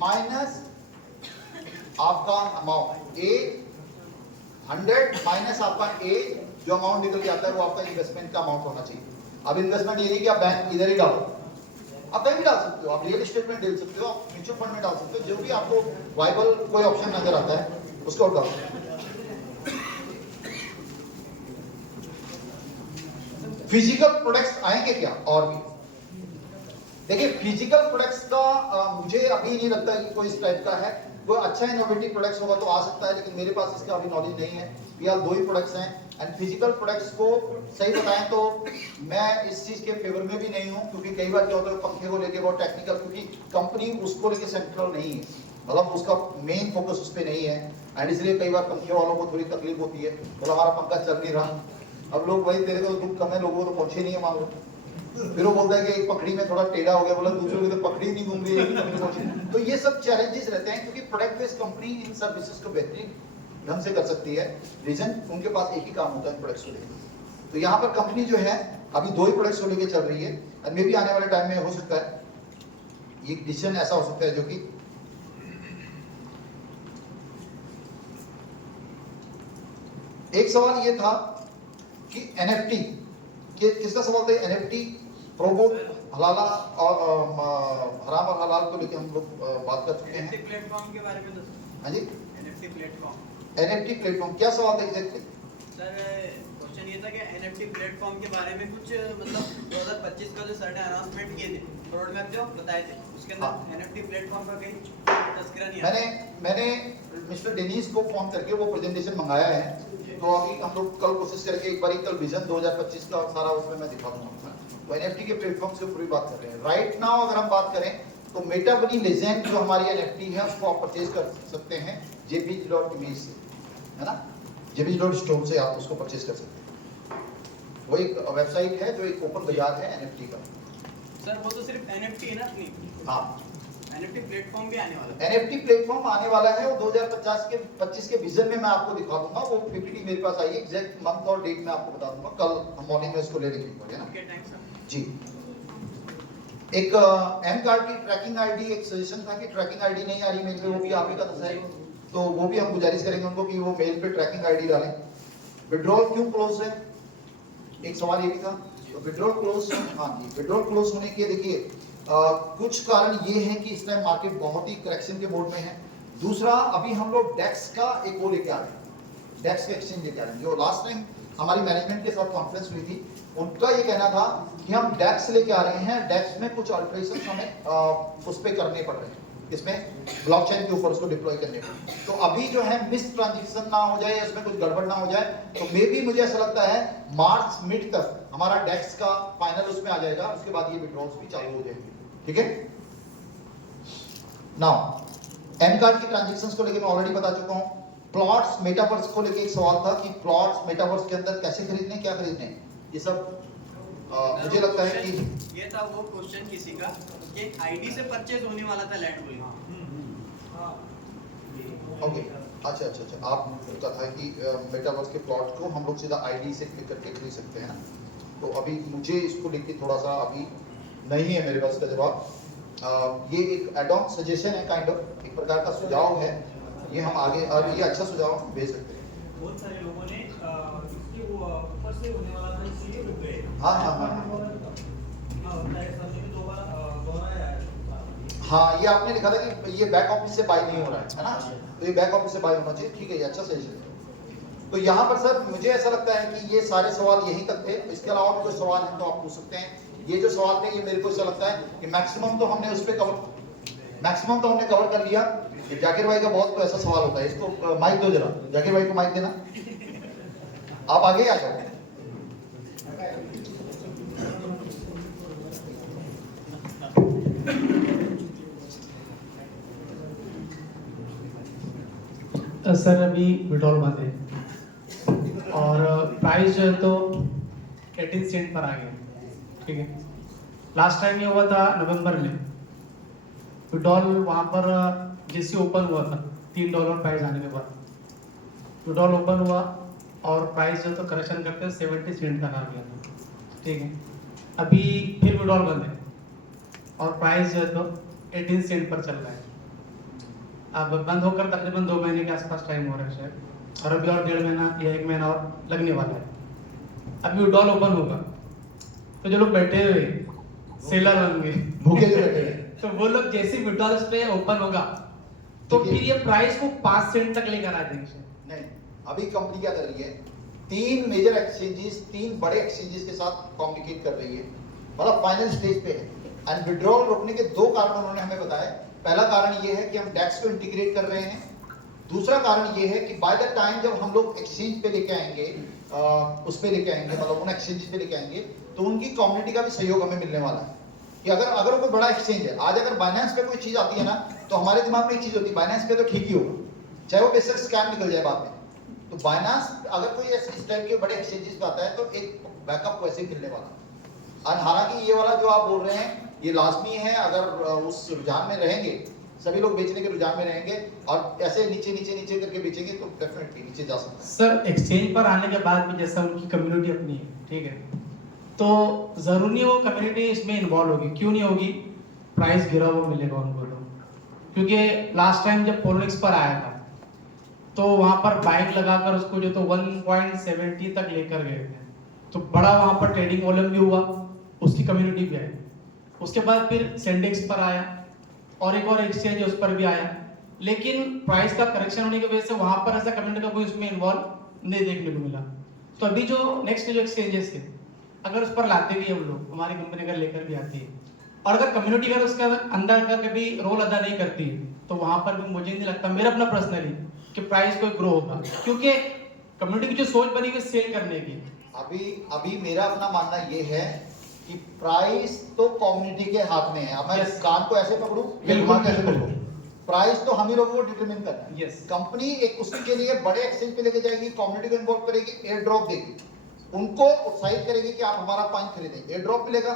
माइनस आपका अमाउंट, एज 100 माइनस आपका एज, जो अमाउंट निकल के आता है वो आपका इन्वेस्टमेंट का अमाउंट होना चाहिए। अब इन्वेस्टमेंट ये नहीं कि आप बैंक इधर ही डालो, आप कहीं भी डाल सकते हो, आप रियल एस्टेट में डाल सकते हो, आप म्यूचुअल फंड में डाल सकते हो, जो भी आपको वाइबल कोई ऑप्शन नजर आता है उसको डाल सकते हो। फिजिकल प्रोडक्ट्स आएंगे क्या, और भी देखिए, फिजिकल प्रोडक्ट्स का मुझे अभी नहीं लगता कि कोई इस टाइप का है, कोई अच्छा इनोवेटिव प्रोडक्ट्स होगा तो आ सकता है, लेकिन मेरे पास इसका अभी नॉलेज नहीं है। फिलहाल 2 ही प्रोडक्ट्स हैं, एंड फिजिकल प्रोडक्ट्स को सही बताएं तो मैं इस चीज के फेवर में भी नहीं हूं, क्योंकि कई बार क्या होता है पंखे को लेके बहुत टेक्निकल, क्योंकि कंपनी उसको लेके सेंट्रल नहीं है, मतलब उसका मेन फोकस उस पर नहीं है, एंड इसलिए कई बार पंखे वालों को थोड़ी तकलीफ होती है, बोला हमारा पंखा चल नहीं रहा, अब लोग वही तेरे को दुख कम है, लोगों को तो पहुंचे नहीं है मान लो, फिर वो बोलता है कि एक पकड़ी में थोड़ा टेढ़ा हो गया, बोला दूसरों की तो पकड़ी नहीं घूम रही है। तो ये सब चैलेंजेस रहते हैं, क्योंकि प्रोडक्ट बेस्ड कंपनी इन सर्विसेज को बेहतरीन ढंग से कर सकती है, रीजन उनके पास एक ही काम होता है प्रोडक्ट्स को लेकर। तो यहाँ पर कंपनी जो है अभी 2 ही प्रोडक्ट्स को लेकर चल रही है, और मे भी आने वाले टाइम में हो सकता है ये डिसीजन ऐसा हो सकता है जो कि एक सवाल ये था कि एनएफटी के, किसका सवाल था, एनएफटी प्रोबो हलाला और हराम और हलाल को लेकर हम लोग बात कर चुके हैं। प्लेटफॉर्म के बारे में तो हाँ जी, एनएफटी प्लेटफॉर्म, एनएफटी प्लेटफॉर्म क्या सवाल था एग्जैक्टली सर क्वेश्चन ये था कि एनएफटी प्लेटफॉर्म के बारे में कुछ मतलब 2025 का जो सर्टेन अनाउंसमेंट किए थे, रोड मैप जो बताए थे, उसके अंदर एनएफटी प्लेटफॉर्म का कहीं तस्करा नहीं आया। मैंने मिस्टर डेनिस को फोन करके वो प्रेजेंटेशन मंगाया है, तो अभी हम लोग कल कोशिश करके एक बार कल विजन 2025 का सारा उसमें मैं दिखा दूंगा। वो एनएफटी के प्लेटफॉर्म से पूरी बात कर रहे हैं। राइट नाउ अगर हम बात करें तो मेटा बनी लेजेंड जो हमारी एनएफटी है उसको आप परचेज कर सकते हैं jpg.image से, है ना, jpg.store से आप उसको परचेज कर सकते हैं। वो एक वेबसाइट है जो एक ओपन बाजार है एनएफटी का। सर वो तो सिर्फ एनएफटी है ना अपनी? हाँ, एनएफटी प्लेटफॉर्म भी आने वाला है। एनएफटी प्लेटफॉर्म आने वाला है, वो 2025 के विजन में मैं आपको दिखा दूंगा। वो पीपीटी मेरे पास आई है, एग्जैक्ट मंथ और डेट मैं आपको बता दूंगा, कल हम मॉर्निंग में इसको ले लेंगे ना। Okay thanks sir. जी, एक एम कार्ड की ट्रैकिंग आईडी, एक सजेशन था कि ट्रैकिंग आईडी नहीं आ रही मेल पे, वो भी आप ही का दस है, तो वो भी हम गुजारिश करेंगे उनको कि वो मेल पे ट्रैकिंग आईडी डालें। विड्रॉल क्यों क्लोज है, एक सवाल ये भी था। तो विड्रॉल क्लोज, हाँ जी, विड्रॉल क्लोज होने के देखिए कुछ कारण ये है कि इस टाइम मार्केट बहुत ही करेक्शन के मोड में है। दूसरा, अभी हम लोग डेक्स का एक वो लेके आ रहे हैं, डेक्स का एक्सचेंज लेके आ रहे हैं। जो लास्ट टाइम हमारी मैनेजमेंट के साथ कॉन्फ्रेंस हुई थी, उनका ये कहना था कि हम डेक्स लेके आ रहे हैं, डेक्स में कुछ अल्टरेशन हमें उस पर करने पड़ रहे हैं, इसमें ब्लॉकचेन के ऊपर उसको डिप्लॉय करने को। तो अभी जो है मिस ट्रांजेक्शन ना हो जाए, उसमें कुछ गड़बड़ ना हो जाए, तो मे भी मुझे ऐसा लगता है मार्च मिड तक हमारा डेक्स का फाइनल उसमें आ जाएगा, उसके बाद ये विड्रॉल्स भी चालू हो जाएंगे, ठीक है। नाउ एम कार्ड की ट्रांजेक्शंस को लेके मैं ऑलरेडी बता चुका हूं। प्लॉट्स मेटावर्स को लेके एक सवाल था कि प्लॉट्स मेटावर्स के अंदर कैसे खरीदने, क्या खरीदने, ये सब मुझे लगता है कि ये था वो क्वेश्चन किसी का कि आईडी से परचेज होने वाला था लैंड कोई। ओके, अच्छा अच्छा अच्छा, आपका था कि मेटावर्स के प्लॉट को हम लोग सीधा आईडी से क्लिक करके खरीद सकते हैं ना। तो अभी मुझे इसको लेके थोड़ा सा अभी नहीं है मेरे पास का जवाब। ये एक एड ऑन सजेशन है, काइंड ऑफ एक प्रकार का सुझाव है, ये हम आगे, और ये अच्छा सुझाव हम भेज सकते हैं। बहुत सारे लोगों ने इसके वो ऊपर से होने वाला था इसलिए रुक गए। हाँ हाँ हाँ हाँ, ये आपने लिखा था कि ये बैक ऑफिस से बाय नहीं हो रहा है ना, तो ये बैक ऑफिस से बाय होना चाहिए, ठीक है, ये अच्छा सजेशन है। तो यहाँ पर सर मुझे ऐसा लगता है कि ये सारे सवाल यहीं तक थे, इसके अलावा भी कोई सवाल है तो आप पूछ सकते हैं। ये जो सवाल थे ये मेरे को ऐसा लगता है कि मैक्सिमम तो हमने उस पर कवर कर लिया। जाकिर भाई का बहुत ऐसा सवाल होता है, इसको माइक दो जरा, जाकिर भाई को माइक देना, आप आगे आ जाओ। सर अभी विड्रॉल बंद है और प्राइस जो है तो 18 सेंट पर आ गया, ठीक है। लास्ट टाइम ये हुआ था नवंबर में, विड्रॉल वहाँ पर जैसे ओपन हुआ था $3 प्राइस आने के बाद विड्रॉल ओपन हुआ और प्राइस जो तो करेक्शन करते 70 सेंट तक आ गया था, ठीक है। अभी फिर विड्रॉल बंद है और प्राइस जो है तो 18 सेंट पर चल रहा है। अब बंद होकर तकरीबन 2 महीने के आसपास टाइम हो रहा है शायद, और अभी और 1.5 महीना या 1 महीना और लगने वाला है। अभी विड्रॉल ओपन होगा तो जो लोग बैठे हुए सेलर होंगे, भूखे जो बैठे हैं, तो वो लोग जैसे विड्रॉल पे ओपन होगा तो फिर ये प्राइस को 5 सेंट तक लेकर आ जाएंगे। नहीं, अभी कंपनी क्या कर रही है, 3 मेजर एक्सचेंजेस, 3 बड़े एक्सचेंजेस के साथ कम्युनिकेट कर रही है, मतलब फाइनल स्टेज पे है। एंड विड्रॉल रोकने के 2 कारण उन्होंने हमें बताए। पहला कारण ये है कि हम डेक्स को इंटीग्रेट कर रहे हैं, दूसरा कारण ये है कि बाय द टाइम जब हम लोग एक्सचेंज पे लेके आएंगे, उस पे लेके आएंगे, मतलब उन एक्सचेंज पे लेके आएंगे, तो उनकी कम्युनिटी का भी सहयोग हमें मिलने वाला है। कि अगर कोई बड़ा एक्सचेंज है, आज अगर बाइनेंस पे कोई चीज आती है ना, तो हमारे दिमाग में एक चीज होती है, बाइनेंस पे तो ठीक ही होगा, चाहे वो बेशक स्कैम निकल जाए बाद में। तो बाइनेंस अगर कोई इस टाइप के बड़े एक्सचेंजेस पे आता है तो एक बैकअप वैसे ही मिलने वाला। और हालांकि ये वाला जो आप बोल रहे हैं ये लाजमी है, अगर उस रुझान में रहेंगे, सभी लोग बेचने के रुझान में रहेंगे और ऐसे नीचे नीचे नीचे करके बेचेंगे तो डेफिनेटली नीचे जा सकता है। सर एक्सचेंज पर आने के बाद भी जैसा उनकी कम्युनिटी अपनी है, ठीक है, तो जरूरी नहीं वो कम्युनिटी इसमें इन्वॉल्व होगी। क्यों नहीं होगी? प्राइस गिरा हुआ मिलेगा उनको तो, क्योंकि लास्ट टाइम जब पोलिक्स पर आया था तो वहां पर बाइक लगाकर उसको जो तो 1.70 तक लेकर गए थे, तो बड़ा वहां पर ट्रेडिंग वॉल्यूम भी हुआ, उसकी कम्युनिटी भी आई। उसके बाद फिर सेंडेक्स पर आया और एक और एक्सचेंज उस पर भी आया, लेकिन प्राइस का करेक्शन होने की वजह से वहां पर ऐसा कम्युनिटी का कोई उसमें इन्वॉल्व नहीं देखने को मिला। तो अभी जो नेक्स्ट जो एक्सचेंजेस थे, अगर उस पर लाते भी हम लोग, हमारी कंपनी अगर लेकर भी आती है, और अगर कम्युनिटी अगर उसका अंदर करके भी रोल अदा नहीं करती, तो वहां पर भी मुझे नहीं लगता, मेरा अपना पर्सनली, कि प्राइस कोई ग्रो होगा, क्योंकि कम्युनिटी की जो सोच बनी हुई सेल करने की। अभी मेरा अपना मानना ये है कि प्राइस तो कम्युनिटी के हाथ में है। अब मैं कान को ऐसे पकड़ूं या दिमाग कैसे पकड़ूं? प्राइस तो हम ही लोगों को डिटरमिन करना है। Yes. कंपनी एक उसके लिए बड़े एक्सचेंज पे लेके जाएगी, कम्युनिटी को इन्वॉल्व करेगी, एयर ड्रॉप देगी, उनको उत्साहित करेगी कि आप हमारा कॉइन खरीदें, एयर ड्रॉप मिलेगा,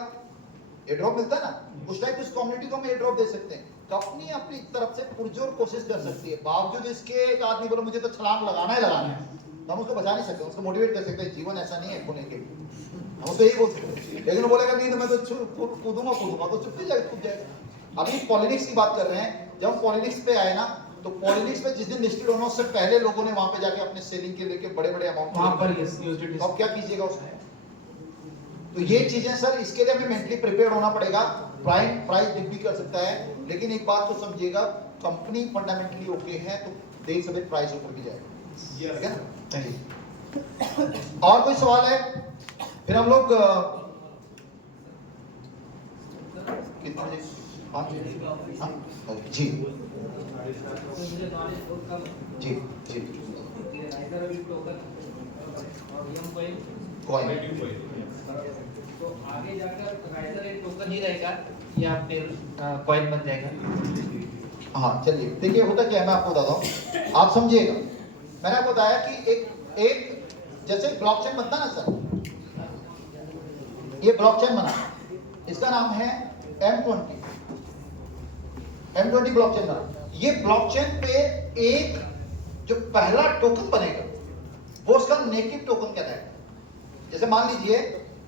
एयर ड्रॉप मिलता है ना, उस टाइप उस कम्युनिटी को हम एयर ड्रॉप दे सकते हैं। कंपनी अपनी तरफ से पुरजोर कोशिश कर सकती है, बावजूद इसके एक आदमी बोलो मुझे तो छलांग लगाना है, तो हम उसको बचा नहीं सकते, उसको मोटिवेट कर सकते हैं, जीवन ऐसा नहीं है खोने के, हम उसको यही बोल सकते हैं। लेकिन वो बोलेगा नहीं तो मैं तो कूदूंगा तो चुप नहीं जाएगा, कूद जाएगा। अभी पॉलिटिक्स की बात कर रहे हैं, जब हम पॉलिटिक्स पे आए ना, तो पॉलिटिक्स पे जिस दिन लिस्टेड होना उससे पहले लोगों ने वहां पे जाके अपने सेलिंग के लेके बड़े बड़े अमाउंट वहां पर USDT, तो अब क्या कीजिएगा उसमें? तो ये चीजें सर, इसके लिए हमें मेंटली प्रिपेयर होना पड़ेगा। प्राइस डिप भी कर सकता है, लेकिन एक बात तो समझिएगा, कंपनी फंडामेंटली ओके है तो देख सभी प्राइस ऊपर भी जाएगा, ठीक है ना? और कोई सवाल है? फिर हम लोग कितने बजे? हाँ जी मुझे नॉलेज बहुत कम है जी जी राइटर अभी टोकन और यम कॉइन तो आगे जाकर राइटर एक टोकन ही रहेगा या फिर कॉइन बन जाएगा? हाँ चलिए देखिए होता क्या है मैं आपको बताता हूँ, आप समझिएगा। मैंने आपको बताया कि एक जैसे ब्लॉकचेन बनता ना सर, ये ब्लॉकचेन बना, इसका नाम है M20 ब्लॉकचेन बना। ये ब्लॉकचेन पे एक जो पहला टोकन बनेगा वो उसका नेटिव टोकन कहलाएगा। जैसे मान लीजिए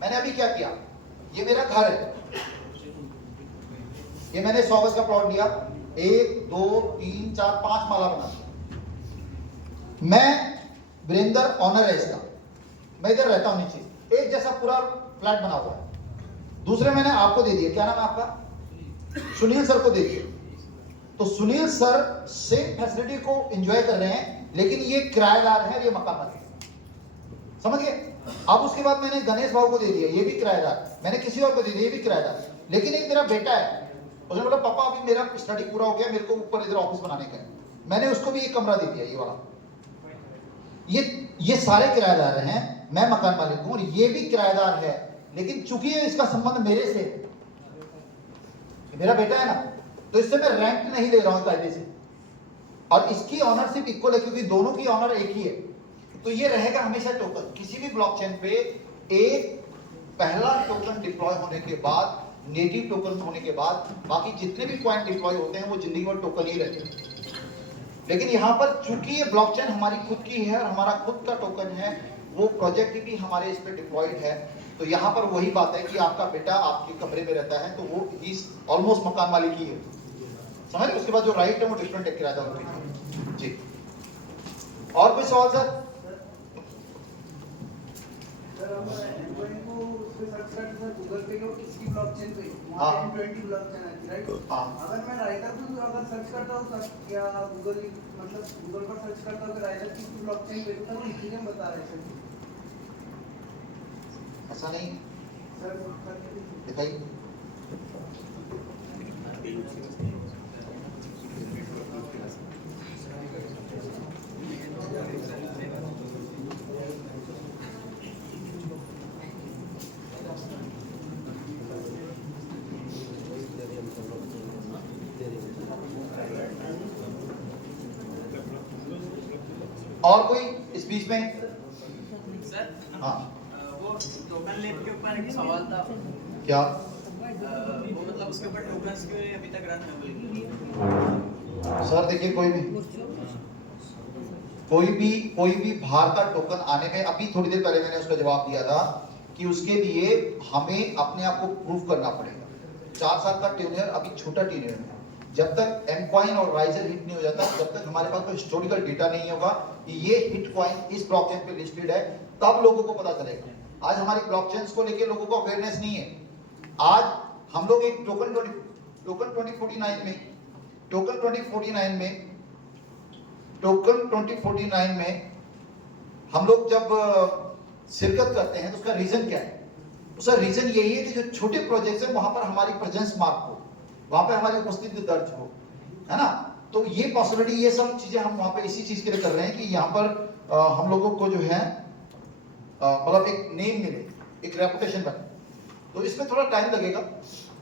मैंने अभी क्या किया, ये मेरा घर है, ये मैंने 100 गज का प्लॉट लिया, 1 2 3 4 5 माला बना, मैं वीरेंद्र ऑनर है इसका, मैं इधर रहता हूं नीचे, एक जैसा पूरा फ्लैट बना हुआ है। दूसरे मैंने आपको दे दिया, क्या नाम है आपका? सुनील सर को दे दिया। तो सुनील सर सेम फैसिलिटी को एंजॉय कर रहे हैं, लेकिन ये किराएदार है, ये मकान मालिक, समझ गए? अब उसके बाद मैंने गणेश बाबू को दे दिया, ये भी किराएदार, मैंने किसी और को दे दिया, ये भी किराएदार। लेकिन एक मेरा बेटा है, उसने बोला पापा अभी मेरा स्टडी पूरा हो गया, मेरे को ऊपर इधर ऑफिस बनाने का है, मैंने उसको भी एक कमरा दे दिया, ये वाला। ये सारे किराएदार हैं, मैं मकान मालिक हूं और ये भी किराएदार है, लेकिन चूंकि इसका संबंध मेरे से, मेरा बेटा है ना, तो इससे मैं रेंट नहीं ले रहा हूं कायदे से, और इसकी ऑनरशिप इक्वल है क्योंकि दोनों की ऑनर एक ही है। तो ये रहेगा हमेशा टोकन। किसी भी ब्लॉकचेन पे एक पहला टोकन डिप्लॉय होने के बाद, नेटिव टोकन होने के बाद, बाकी जितने भी कॉइन डिप्लॉय होते हैं वो जिंदगी भर टोकन ही रहते हैं। लेकिन यहाँ पर चूंकि ये ब्लॉकचेन हमारी खुद की है और हमारा खुद का टोकन है, वो प्रोजेक्ट भी हमारे इस पे डिप्लॉयड है, तो यहाँ पर वही बात है कि आपका बेटा आपके कमरे में रहता है, तो वो ऑलमोस्ट मकान मालिक ही है, समझ? उसके बाद जो राइट है वो डिफरेंट है किराएदार के जी। और कोई सवाल सर? गूगल पे को किसी ब्लॉकचेन पे हाँ। M20 ब्लॉकचेन है, राइट? हाँ। अगर मैं राइटर को अगर सर्च करता हूँ सर, या गूगल मतलब गूगल पर सर्च करता हूँ कि राइटर किस ब्लॉकचेन पे, तो वो इथेरियम बता रहे हैं ऐसा नहीं सर। दिखाइए। और कोई इस बीच में? सर हाँ वो टोकन लेप के ऊपर एक सवाल था, क्या? वो मतलब उसके ऊपर टोकन्स क्यों अभी तक रन है? सर देखिए कोई भी बाहर का टोकन आने में, अभी थोड़ी देर पहले मैंने उसका जवाब दिया था कि उसके लिए हमें अपने आप को प्रूव करना पड़ेगा। 4 साल का टेन्योर अभी छोटा टेन्योर है, जब तक एमकॉइन और राइजर हिट नहीं हो जाता, जब तक हमारे पास कोई हिस्टोरिकल डेटा नहीं होगा कि ये हिट कॉइन इस ब्लॉकचेन पे लिस्टेड है, तब लोगों को पता चलेगा। आज हमारी ब्लॉकचेन्स को लेके लोगों को अवेयरनेस नहीं है। आज हम लोग एक टोकन 2049 में हम लोग जब शिरकत करते हैं तो उसका रीजन क्या है? उसका रीजन यही है कि जो छोटे प्रोजेक्ट्स हैं वहां पर हमारी प्रेजेंस मार्क हो, वहां पे हमारी उपस्थिति दर्ज हो, है ना? तो ये पॉसिबिलिटी, ये सब चीजें हम वहां पे इसी चीज के लिए कर रहे हैं कि यहाँ पर हम लोगों को जो है मतलब एक नेम मिले, एक रेपुटेशन बने। तो इसमें थोड़ा टाइम लगेगा।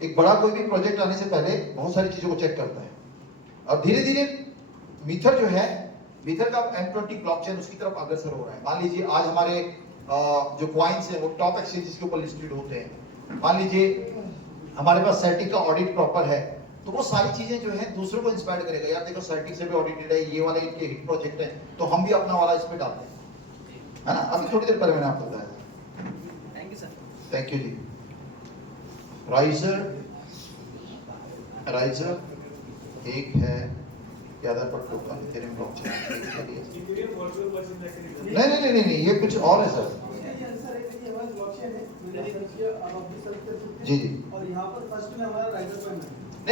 एक बड़ा कोई भी प्रोजेक्ट आने से पहले बहुत सारी चीजों को चेक करता है, और धीरे धीरे मीथर जो है, मीथर का M20 ब्लॉकचेन उसकी तरफ अग्रसर हो रहा है। मान लीजिए आज हमारे जो कॉइन्स हैं वो टॉप एक्सचेंजेस के ऊपर लिस्टेड होते हैं। मान लीजिए हमारे पास सर्टिक का ऑडिट प्रॉपर है, तो वो सारी चीजें जो है दूसरों को इंस्पायर करेगा। यार देखो सर्टिक से भी ऑडिटेड है, ये वाला इनके हिट प्रोजेक्ट है, तो हम भी अपना वाला इस पे डालते हैं, है ना? अभी थोड़ी देर पहले मैंने आपको बताया। Thank you sir. Thank you जी। राइजर एक है के आधार पर टोकन इथेरियम ब्लॉकचेन नहीं, ये कुछ और है सर। जी जी। और यहाँ पर फर्स्ट में हमारा राइटर कॉइन है।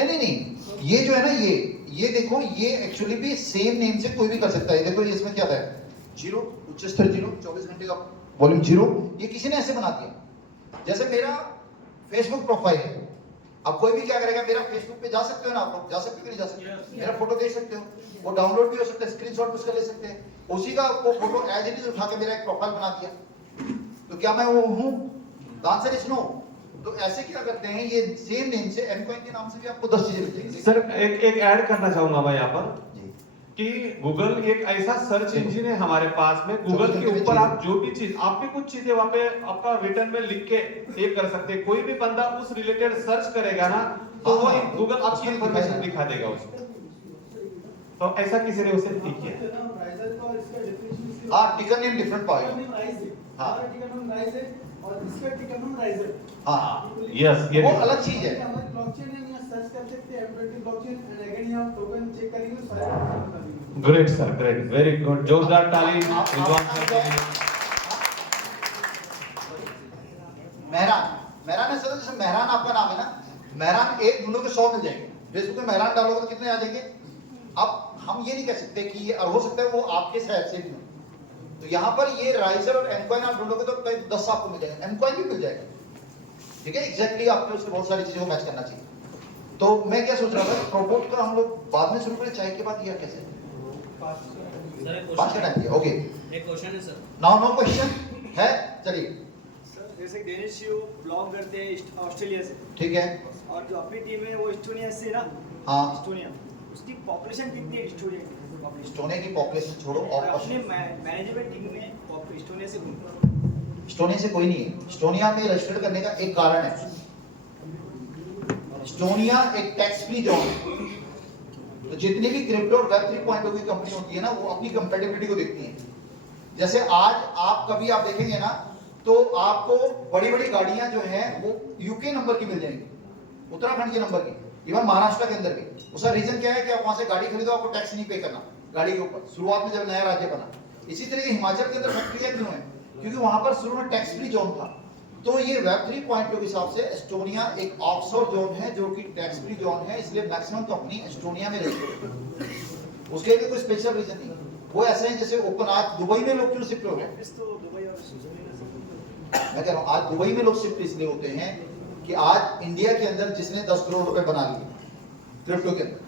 नहीं, ये जो है ना, ये देखो, ये एक्चुअली भी सेम नेम से कोई भी कर सकता है। देखो इसमें क्या है, जीरो, उच्च स्तर जीरो, 24 घंटे का वॉल्यूम जीरो। ये किसी ने ऐसे बना दिया। जैसे मेरा फेसबुक प्रोफाइल है, अब कोई भी क्या करेगा, मेरा फेसबुक पे जा सकते हो ना आप लोग, जा सकते हो कि नहीं जा सकते? मेरा फोटो देख सकते हो, वो डाउनलोड भी हो सकता है, स्क्रीनशॉट भी उसका ले सकते हैं। उसी का वो फोटो एज इट इज उठा के मेरा एक प्रोफाइल बना दिया, तो क्या मैं वो हूँ? The answer is no. तो ऐसे क्या करते हैं, ये सेम नेम से एमकॉइन के नाम से भी आपको 10 चीजें मिल जाएंगी। सर एक ऐड करना चाहूंगा मैं यहाँ पर जी। कि गूगल एक ऐसा सर्च इंजन है हमारे पास में, गूगल के ऊपर आप जो भी चीज, आपने कुछ चीजें वहाँ पे आपका रिटर्न में लिख के ये कर सकते हैं। कोई भी बंदा उस रिलेटेड सर्च करेगा ना, तो वो गूगल आपकी इंफॉर्मेशन दिखा देगा उसको। तो ऐसा किसी ने उसे ठीक किया। हाँ, टिकर नेम डिफरेंट पाएगा। हाँ और इसका टिकर नाम राइजर। हाँ, यस, ये वो अलग चीज है। हमारे ब्लॉकचेन है, यहाँ सर्च कर सकते हैं एम्बेडेड ब्लॉकचेन, एंड अगेन यहाँ टोकन चेक करेंगे, सारे टोकन बता देंगे। Great sir, great, very good, जोरदार ताली रिजवान सर के लिए। मेहरान ऐसा था, जैसे मेहरान आपका नाम है ना, मेहरान एक ढूंढो के 100 मिल जाएंगे। फेसबुक में मेहरान डालोगे तो कितने आ जाएंगे? अब हम ये नहीं कह सकते कि ये, और हो सकता है वो आपके शहर से भी हो। तो यहाँ पर ये राइजर और एमकॉइन आप ढूंढोगे तो कई 10 आपको मिल जाएगा, एमकॉइन भी मिल जाएगा। ठीक है, एग्जैक्टली आपको उससे बहुत सारी चीजों को मैच करना चाहिए। तो मैं क्या सोच रहा था, प्रोपोर्ट का हम लोग बाद में शुरू करें, चाय के बाद, या कैसे? सर एक 5 का टाइम दिया, ओके। एक क्वेश्चन है सर। नाउ नो क्वेश्चन है, चलिए। सर जैसे डेनिश यू ब्लॉग करते हैं ऑस्ट्रेलिया से, ठीक है। और जो अपनी टीम है वो इस्टोनिया से ना। हाँ, इस्टोनिया, उसकी पॉपुलेशन कितनी है इस्टोनिया की? इस्टोनिया की पॉपुलेशन छोड़ो और अपने मैनेजमेंट टीम में इस्टोनिया से कौन? इस्टोनिया से कोई नहीं है। इस्टोनिया में रजिस्टर करने का एक कारण है, इस्टोनिया एक टैक्स फ्री जोन है। तो जितनी भी क्रिप्टो और वेब 3.0 की कंपनी होती है ना, वो अपनी कंपेटिबिलिटी को देखती है। जैसे आज आप कभी आप देखेंगे ना, तो आपको बड़ी बड़ी गाड़ियां जो हैं वो यूके नंबर की मिल जाएंगी, उत्तराखंड के नंबर की, इवन महाराष्ट्र के अंदर भी। उसका रीजन क्या है कि आप वहां से गाड़ी खरीदो, आपको टैक्स नहीं पे करना गाड़ी के ऊपर, शुरुआत में जब नया राज्य बना। इसी तरह हिमाचल के अंदर फैक्ट्रियां क्यों है? क्योंकि वहां पर शुरू में टैक्स फ्री जोन था। तो ये वेब 3.0 के हिसाब से एस्टोनिया एक ऑफशोर जोन है जो कि टैक्स फ्री जोन है, इसलिए मैक्सिमम कंपनी एस्टोनिया में रजिस्टर है। उसके लिए कोई स्पेशल रीजन नहीं। वो ऐसे है जैसे ओपन, आज दुबई में लोग क्यों शिफ्ट हो गए? मैं कह रहा हूँ आज दुबई में लोग शिफ्ट इसलिए होते हैं कि आज इंडिया के अंदर जिसने 10 करोड़ रुपए बना लिए क्रिप्टो के अंदर,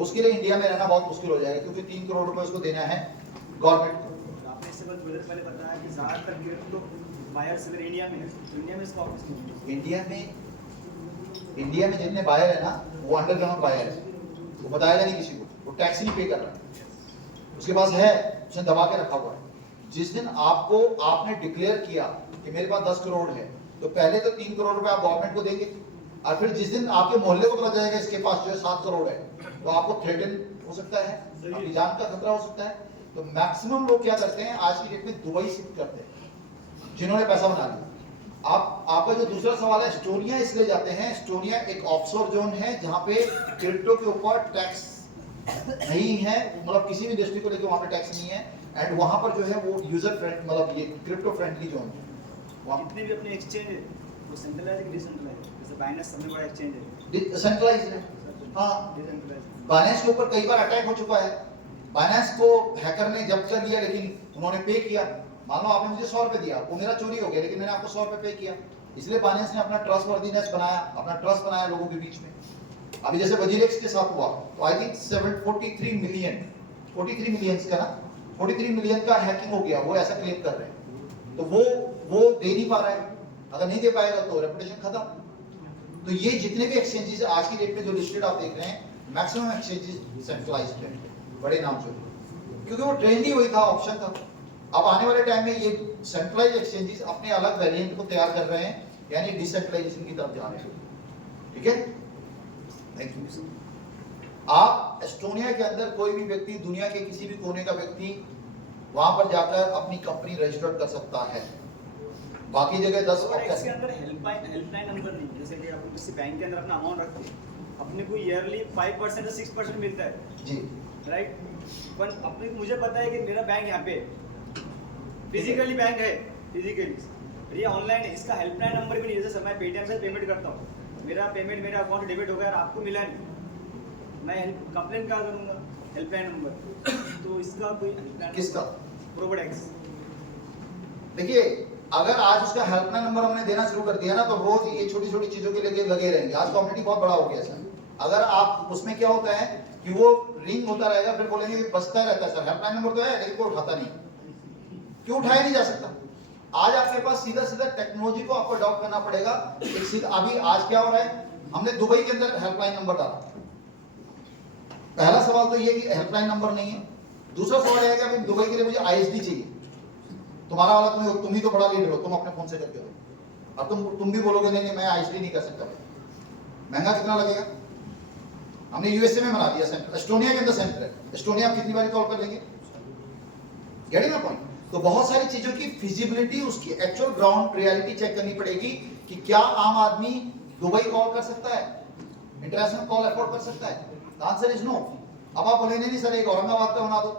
उसके लिए इंडिया में रहना बहुत मुश्किल हो जाएगा, क्योंकि 3 करोड़ रुपए उसको देना है गवर्नमेंट को। आपने इससे पहले बताया कि ज्यादातर क्रिप्टो बायर्स अगर इंडिया में है, तो इंडिया में इसका ऑफिस नहीं है। इंडिया में जितने बायर है ना, वो अंडरग्राउंड बायर है, वो बताएगा नहीं किसी को, वो टैक्स नहीं पे कर रहा है, उसके पास है, उसने दबा के रखा हुआ है। जिस दिन आपने डिक्लेयर किया कि मेरे पास 10 करोड़ है, तो पहले तो 3 करोड़ रुपए आप गवर्नमेंट को देंगे, और फिर जिस दिन आपके मोहल्ले को पता जाएगा इसके पास जो है 7 करोड़ है, तो आपको थ्रेटन हो सकता है, आपकी जान का खतरा हो सकता है। तो मैक्सिमम लोग क्या करते हैं आज की डेट में, दुबई शिफ्ट करते हैं जिन्होंने पैसा बना लिया। आपका जो दूसरा सवाल है, एस्टोनिया इसलिए जाते हैं, एस्टोनिया एक ऑफशोर जोन है जहां पे क्रिप्टो के ऊपर टैक्स नहीं है, मतलब किसी भी इंडस्ट्री को लेकर वहां पे टैक्स नहीं है, एंड वहां पर जो है वो यूजर फ्रेंड, मतलब ये क्रिप्टो फ्रेंडली जोन है। जितने भी अपने एक्सचेंज है वो सेंट्रलाइज्ड है कि डिसेंट्रलाइज्ड? जैसे बाइनेंस सबसे बड़ा एक्सचेंज है, सेंट्रलाइज्ड है। हाँ, डिसेंट्रलाइज्ड। बाइनेंस के ऊपर कई बार अटैक हो चुका है, बाइनेंस को हैकर ने जब्त कर लिया, लेकिन उन्होंने पे किया। मान लो आपने मुझे 100 रुपए दिया, वो मेरा चोरी हो गया, लेकिन मैंने आपको 100 रुपए पे किया, इसलिए बाइनेंस ने अपना ट्रस्टवर्दीनेस बनाया, अपना ट्रस्ट बनाया लोगों के बीच में। अभी जैसे वजीरेक्स के साथ हुआ, तो आई थिंक 43 मिलियन का ना, 43 मिलियन का हैकिंग हो गया, वो ऐसा क्लेम कर रहे हैं। तो वो दे नहीं पा रहा है, अगर नहीं दे पाएगा तो रेपुटेशन खत्म। तो ये जितने भी एक्सचेंजेस आज की डेट में जो लिस्टेड आप देख रहे हैं, मैक्सिमम एक्सचेंजेस सेंट्रलाइज्ड हैं, बड़े नाम से, क्योंकि वो ट्रेंड ही वही था, ऑप्शन था। अब आने वाले टाइम में ये सेंट्रलाइज्ड एक्सचेंजेस अपने अलग वेरिएंट को तैयार कर रहे हैं, यानी डिसेंट्रलाइजेशन की तरफ जा रहे हैं। ठीक है, थैंक यू। आप एस्टोनिया के अंदर कोई भी व्यक्ति, दुनिया के किसी भी कोने का व्यक्ति वहां पर जाकर अपनी कंपनी रजिस्टर कर सकता है। बाकी जगह 10 इसके अंदर हेल्पलाइन नंबर नहीं, जैसे कि आप किसी बैंक के अंदर अपना अमाउंट रखते हैं, अपने को ईयरली 5% से 6% मिलता है जी, राइट? पर अपने मुझे पता है कि मेरा बैंक यहाँ पे फिजिकली बैंक है, फिजिकली ये ऑनलाइन है, इसका हेल्पलाइन नंबर भी नहीं। जैसे मैं पेटीएम से पेमेंट करता हूँ, मेरा पेमेंट मेरा अकाउंट डेबिट हो गया और आपको मिला नहीं, मैं कंप्लेन क्या करूँगा? Helpline number. तो इसका कोई किसका? प्रोबोडेक्स। देखिए अगर आज उसका हेल्पलाइन नंबर हमने देना शुरू कर दिया ना तो रोज ये छोटी छोटी चीजों के लिए लगे रहेंगे। आज कॉम्पिटिटिव बहुत बड़ा हो गया सर। अगर आप उसमें क्या होता है कि वो रिंग होता रहेगा, फिर बोलेंगे कि बजता रहता है सर, हेल्पलाइन नंबर तो है लेकिन कोई उठाता नहीं। क्यों उठाया नहीं जा सकता? आज आपके पास सीधा सीधा टेक्नोलॉजी को आपको अडॉप्ट करना पड़ेगा। एक सीधा अभी आज क्या हो रहा है, हमने दुबई के अंदर हेल्पलाइन नंबर डाला। पहला सवाल तो ये कि हेल्पलाइन नंबर नहीं है। दूसरा सवाल है कि अभी दुबई के लिए मुझे आईएसडी चाहिए। तुम्हारा वाला तुम ही तो बड़ा लीडर हो, तुम अपने फोन से करके हो। अब तुम भी बोलोगे नहीं नहीं मैं आईएसडी नहीं कर सकता भाई। महंगा कितना लगेगा? हमने यूएसए में बना दिया सेंटर, एस्टोनिया के अंदर सेंटर है। एस्टोनिया आप कितनी बार कॉल कर लेंगे? Getting my point? तो बहुत सारी चीजों की फिजिबिलिटी, उसकी एक्चुअल ग्राउंड रियलिटी चेक करनी पड़ेगी कि क्या आम आदमी दुबई कॉल कर सकता है, इंटरनेशनल कॉल अफोर्ड कर सकता है? Answer is no. अब आप बोलेंगे नहीं सर एक औरंगाबाद का बना दो,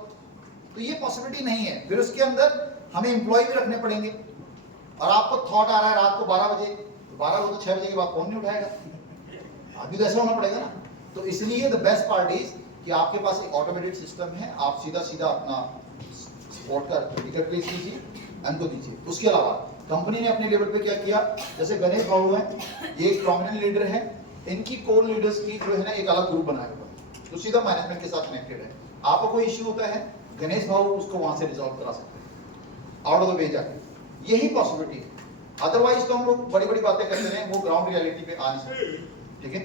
तो ये पॉसिबिलिटी नहीं है। फिर उसके अंदर हमें एम्प्लॉय भी रखने पड़ेंगे। और आपको थॉट आ रहा है रात को 12 बजे, तो 12 बजे तो 6 बजे के बाद फोन नहीं उठाएगा, अभी तो ऐसा होना पड़ेगा ना। तो इसलिए द बेस्ट पार्ट इज कि आपके पास एक ऑटोमेटेड सिस्टम है, आप सीधा सीधा अपना स्पॉट का टिकट प्लेस कीजिए, उनको दीजिए। उसके अलावा कंपनी ने अपने लेवल पे क्या किया, जैसे गणेश बाबू है, ये एक प्रोमिनेंट लीडर है, इनकी कोर लीडर्स की जो है ना एक अलग ग्रुप बनाया हुआ है, तो सीधा मैनेजमेंट के साथ कनेक्टेड है। आपको कोई इश्यू होता है, गणेश बाबू उसको वहां से रिजॉल्व करा सकते हैं आउट ऑफ द वे जाके। यही पॉसिबिलिटी है। अदरवाइज तो हम लोग बड़ी बड़ी बातें करते रहे, वो ग्राउंड रियलिटी पे आ नहीं सकते। ठीक है।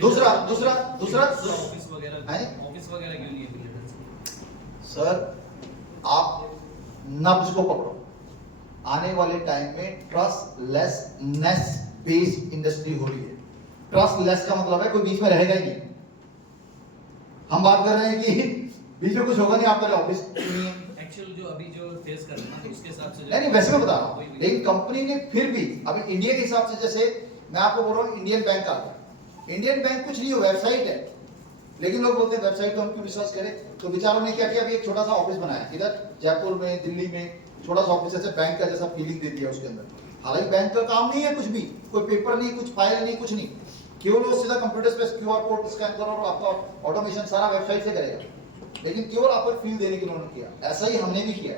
दूसरा दूसरा दूसरा ऑफिस वगैरह क्यों नहीं है? सर आप नब्ज को पकड़ो। आने वाले टाइम में ट्रस्टलेसनेस बेस्ड इंडस्ट्री हो रही है। ट्रस्टलेस का मतलब है कोई बीच में रहेगा ही नहीं। हम बात कर रहे हैं कि बीच में कुछ होगा नहीं, आपका ऑफिस नहीं है। एक्चुअल जो अभी जो फेस कर रहे हैं तो उसके हिसाब से नहीं वैसे मैं बता रहा हूँ, लेकिन कंपनी ने फिर भी अभी इंडिया के हिसाब से, जैसे मैं आपको बोल रहा हूँ इंडियन बैंक आ गया। इंडियन बैंक कुछ नहीं हो, वेबसाइट है, लेकिन लोग बोलते हैं वेबसाइट को हम क्यों विश्वास करें। तो बेचारों ने क्या किया, अभी एक छोटा सा ऑफिस बनाया इधर जयपुर में, दिल्ली में, छोटा सा ऑफिस ऐसे बैंक का जैसा फीलिंग दे दिया उसके अंदर। हालांकि बैंक का काम नहीं है कुछ भी, कोई पेपर नहीं, कुछ फाइल नहीं, कुछ नहीं, केवल वो सीधा कंप्यूटर पे क्यूआर कोड स्कैन करो और आपका ऑटोमेशन सारा वेबसाइट से करेगा। लेकिन केवल आपको फील देने के लिए उन्होंने किया। ऐसा ही हमने भी किया,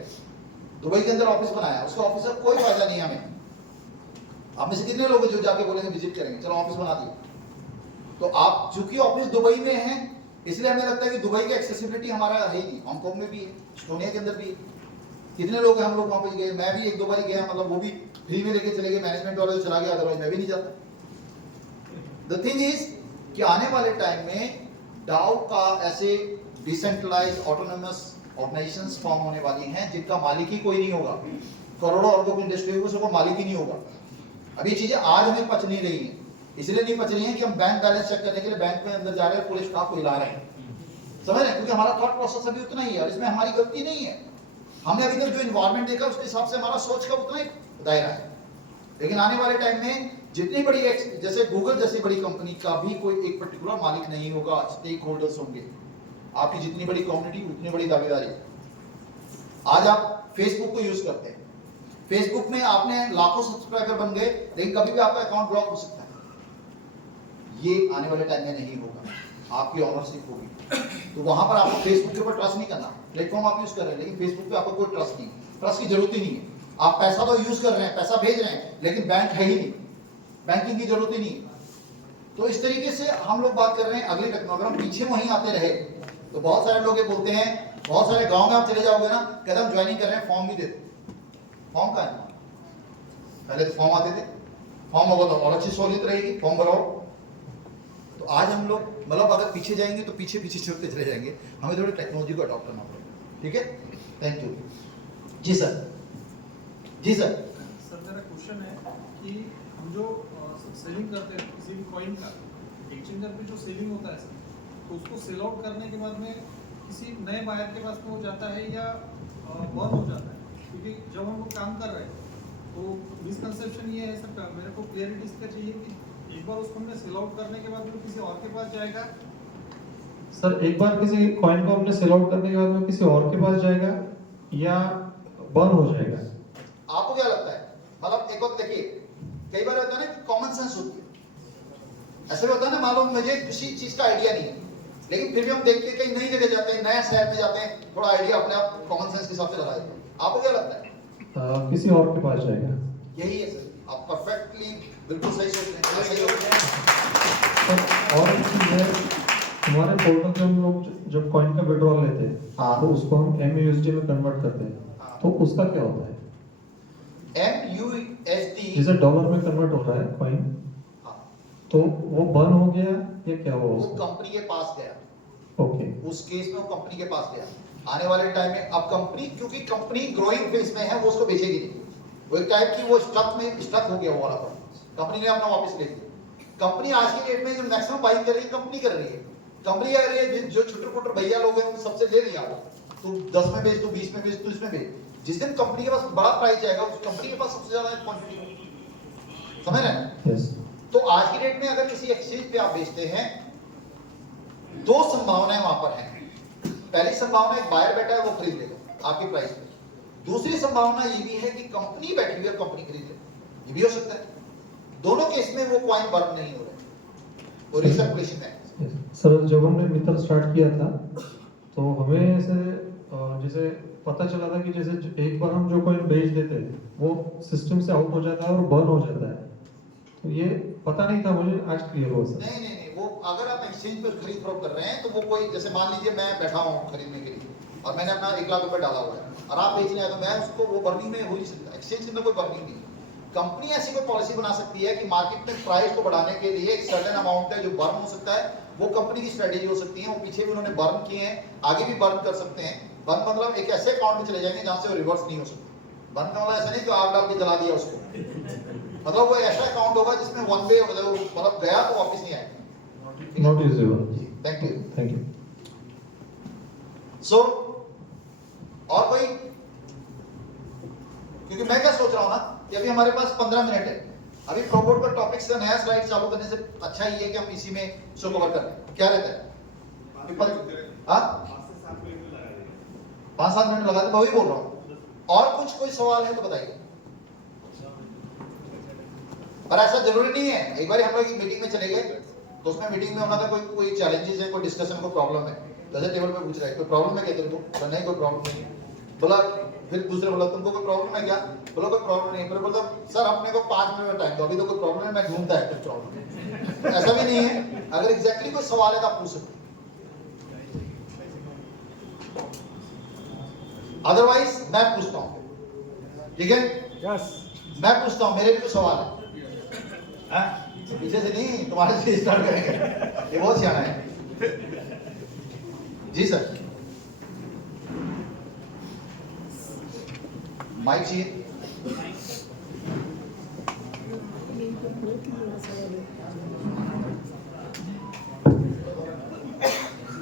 दुबई के अंदर ऑफिस बनाया, उसका ऑफिस का कोई फायदा नहीं हमें। आप में से कितने लोग जो जाके बोलेंगे विजिट करेंगे, चलो ऑफिस बना दिया। तो आप चूंकि ऑफिस दुबई में है, इसलिए हमें लगता है कि दुबई की एक्सेसिबिलिटी हमारा है ही नहीं। हांगकांग में भी है, एस्टोनिया के अंदर भी है। कितने लोग हैं, हम लोग वहां पे गए, मैं भी 1-2 बार गया, मतलब वो भी फ्री में लेके चले गए, मैनेजमेंट वाले चला गया, अदरवाइज मैं भी नहीं जाता। द थिंग इज कि आने वाले टाइम में डाउ का ऐसे डिसेंट्रलाइज ऑटोनोमस ऑर्गेनाइजेशंस फॉर्म होने वाली हैं जिनका मालिक ही कोई नहीं होगा। करोड़ों अरबों की इंडस्ट्री को सबको मालिक ही नहीं होगा। अभी चीजें आज हमें पच नहीं रही हैं, इसलिए नहीं पच रही हैं कि हम बैंक बैलेंस चेक करने के लिए बैंक में अंदर जा रहे हैं, पूरे स्टाफ को हिला रहे हैं, समझ रहे हैं? क्योंकि हमारा थॉट प्रोसेस अभी उतना ही है और इसमें हमारी गलती नहीं है। हमने अभी तक जो इन्वायरमेंट देखा उसके हिसाब से हमारा सोच का उतना ही दायरा है। लेकिन आने वाले टाइम में जितनी बड़ी जैसे गूगल जैसी बड़ी कंपनी का भी कोई एक पर्टिकुलर मालिक नहीं होगा, स्टेक होल्डर्स होंगे। आपकी जितनी बड़ी कम्युनिटी उतनी बड़ी दावेदारी। आज आप फेसबुक को यूज करते हैं, फेसबुक में आपने लाखों सब्सक्राइबर बन गए, लेकिन कभी भी आपका अकाउंट ब्लॉक हो सकता है। ये आने वाले टाइम में नहीं होगा, आपकी ऑनरशिप होगी। तो वहां पर आपको फेसबुक के ऊपर ट्रस्ट नहीं करना। प्लेटफॉर्म आप यूज कर रहे हैं, लेकिन फेसबुक पे आपको कोई ट्रस्ट नहीं, ट्रस्ट की जरूरत ही नहीं है। आप पैसा तो यूज कर रहे हैं, पैसा भेज रहे हैं, लेकिन बैंक है ही नहीं, बैंकिंग की जरूरत ही नहीं। तो इस तरीके से हम लोग बात कर रहे हैं अगली टेक्नोलॉजी। हम पीछे वहीं आते रहे तो बहुत सारे लोग ये बोलते हैं, बहुत सारे गांव में आप चले जाओगे ना, कहते हम ज्वाइनिंग कर रहे हैं, फॉर्म भी देते। फॉर्म का है, पहले तो फॉर्म आते थे, फॉर्म होगा तो और अच्छी सहूलियत रहेगी, फॉर्म भराओ। तो आज हम लोग मतलब अगर पीछे जाएंगे तो पीछे पीछे चलते चले जाएंगे। हमें थोड़ी टेक्नोलॉजी को अडॉप्ट करना पड़ेगा। ठीक है, थैंक यू। जी सर, जी सर। सर मेरा क्वेश्चन है कि हम जो सेलिंग करते हैं किसी भी कॉइन का, एक्सचेंजर पे जो सेलिंग होता है सर, तो उसको सेल आउट करने के बाद में किसी नए बायर के पास में वो जाता है या बंद हो जाता है? क्योंकि जब हम लोग काम कर रहे हैं तो मिसकंसेप्शन ये है सर, मेरे को क्लियरिटी इसका चाहिए कि एक बार उसको हमने सेल आउट करने के बाद में किसी और के पास जाएगा? सर एक बार किसी कॉइन को हमने सेल आउट करने के बाद में किसी और के पास जाएगा या बर्न हो जाएगा? आपको क्या लगता है? मतलब एक वक्त देखिए, कई बार होता है ना कि कॉमन सेंस होती है। ऐसे भी होता है ना, मान लो मुझे किसी चीज का आइडिया नहीं है, लेकिन फिर भी हम देख के कहीं नई जगह जाते हैं, नए शहर में जाते हैं, थोड़ा आइडिया अपने आप कॉमन सेंस के हिसाब से लगा देते हैं। आपको क्या लगता है? किसी और के पास जाएगा। यही है सर, आप परफेक्टली बिल्कुल सही सोच रहे हैं, सही होते हैं। सर और एक चीज़ है, हमारे पोर्टल पे हम लोग जब कॉइन का विड्रॉल लेते हैं, हाँ, तो उसको हम MUSD में कन्वर्ट करते हैं, तो उसका क्या होता है? MUSD जैसे डॉलर में कन्वर्ट हो रहा है कॉइन, तो वो बर्न हो गया या क्या हुआ वो उसका? कंपनी के पास गया। ओके, उस केस में वो कंपनी के पास गया। आने वाले टाइम में अब कंपनी, क्योंकि कंपनी ग्रोइंग फेज में है, वो उसको बेचेगी नहीं। वो एक टाइप की वो स्टक हो गया वो वाला प्रोडक्ट, कंपनी ने अपना वापस ले लिया। कंपनी आज की डेट में जो मैक्सिमम बाइंग कर रही है, कंपनी कर रही है। कंपनी कर रही है, जो छोटे छोटे भैया लोग हैं उन सबसे ले लिया वो, तू 10 में बेच, तू 20 में बेच, तू इसमें बेच। जिस दिन कंपनी के पास बड़ा प्राइस जाएगा, उस कंपनी के पास सबसे ज्यादा क्वांटिटी, समझ रहे हैं? यस। तो आज की डेट में अगर किसी एक्सचेंज पे आप बेचते हैं, दो संभावनाएं वहां पर हैं। पहली संभावना, एक बायर बैठा है, वो खरीद लेगा आपके प्राइस पे। दूसरी संभावना ये भी है कि कंपनी बैठी हुई है, कंपनी खरीद ले, ये भी हो सकता है। दोनों केस में वो कॉइन बर्न नहीं हो रहे, वो रिसर्कुलेशन है। सर जब हमने मित्र स्टार्ट किया था, तो हमें ऐसे जैसे पता चला था कि जैसे एक बार हम जो कॉइन बेच देते हैं, वो सिस्टम से आउट हो जाता है और बर्न हो जाता है। तो ये पता नहीं था मुझे, आज क्लियर हुआ सर। नहीं, वो अगर आप एक्सचेंज पे खरीद फरोख्त कर रहे हैं, तो वो कोई, जैसे मान लीजिए मैं बैठा हूँ खरीदने के लिए और मैंने अपना 1 लाख रुपए डाला हुआ है और आप बेच रहे हैं, तो मैं उसको, वो बर्निंग में हो ही सकता। एक्सचेंज के अंदर कोई बर्निंग नहीं। कंपनी ऐसी कोई पॉलिसी बना सकती है कि मार्केट में प्राइस को बढ़ाने के लिए एक सर्टेन अमाउंट है जो बर्न हो सकता है, वो कंपनी की स्ट्रेटेजी हो सकती है। वो पीछे भी उन्होंने बर्न किए हैं, आगे भी बर्न कर सकते हैं। बर्न मतलब एक ऐसे अकाउंट में चले जाएंगे जहां से वो रिवर्स नहीं हो सकते। बर्न का मतलब ऐसा नहीं कि आग डाल के जला दिया उसको, मतलब वो ऐसा अकाउंट होगा जिसमें वन वे, मतलब गया तो वापस नहीं आएगा। Not usable. Thank you, thank you. So और कोई, क्योंकि मैं क्या सोच रहा हूं ना कि अभी हमारे पास 15 मिनट है। अभी प्रोपोर्ट का टॉपिक से नया स्लाइड चालू करने से अच्छा ही है कि हम इसी में शो कवर कर लें। क्या रहता है? 5-7 मिनट लगा, तो वही बोल रहा हूँ। और कुछ कोई सवाल है तो बताइए। पर ऐसा जरूरी नहीं है, एक बार हम लोग मीटिंग में चले गए तो उसमें मीटिंग में होना था, कोई चैलेंजेस है, कोई डिस्कशन, कोई प्रॉब्लम है, जैसे टेबल पे पूछ रहा है कोई प्रॉब्लम है क्या तेरे को? बोला नहीं कोई प्रॉब्लम नहीं है। बोला, फिर दूसरे बोला तुमको कोई प्रॉब्लम है क्या? बोला कोई प्रॉब्लम नहीं है। फिर बोलता सर अपने को 5 मिनट टाइम दो, अभी तो कोई प्रॉब्लम है, मैं ढूंढता है कोई प्रॉब्लम। ऐसा भी नहीं है, अगर एग्जैक्टली कोई सवाल है तो आप पूछ सकते। अदरवाइज मैं पूछता हूँ, ठीक है? यस, मैं पूछता हूँ, मेरे भी कुछ सवाल है। पीछे से नहीं, तुम्हारे से स्टार्ट करेंगे, ये बहुत सियाना है। जी सर, माइक चाहिए।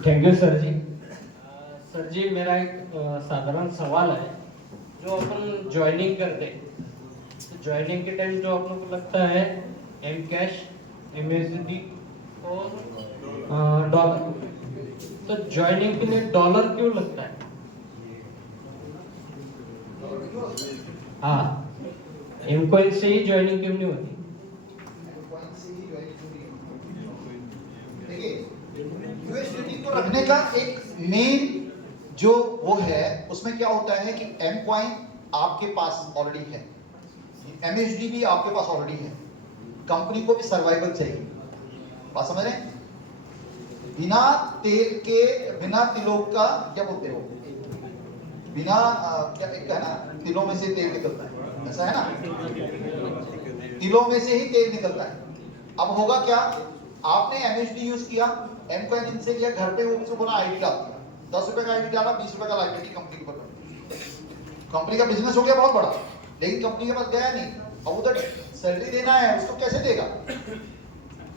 Thank you sir ji. Sir ji मेरा एक साधारण सवाल है, जो अपन ज्वाइनिंग करते हैं, तो ज्वाइनिंग के टाइम जो अपन को लगता है एम कैश, MUSD और डॉलर, तो ज्वाइनिंग के लिए डॉलर क्यों लगता है? हाँ, एम कॉइन से ही ज्वाइनिंग क्यों नहीं होती? यूएसडीटी को रखने का एक मेन जो वो है, उसमें क्या होता है कि एम कॉइन आपके पास ऑलरेडी है, MUSD भी आपके पास ऑलरेडी है। कंपनी को भी सर्वाइवल चाहिए, बात समझ रहे हैं? बिना तेल के, बिना तिलों का, क्या बोलते हो, बिना क्या एक है ना, तिलों में से तेल निकलता है, ऐसा है ना, तिलों में से ही तेल निकलता है। अब होगा क्या, आपने MUSD यूज किया, एम कॉइन इनसे लिया, घर पे वो उसको बोला आईडी डाल दिया, 10 रुपए का आईडी डाला, 20 रुपए का लाइबिलिटी कंपनी के ऊपर। कंपनी का बिजनेस हो गया बहुत बड़ा, लेकिन कंपनी के पास गया नहीं, अब उधर सैलरी देना है, उसको कैसे देगा?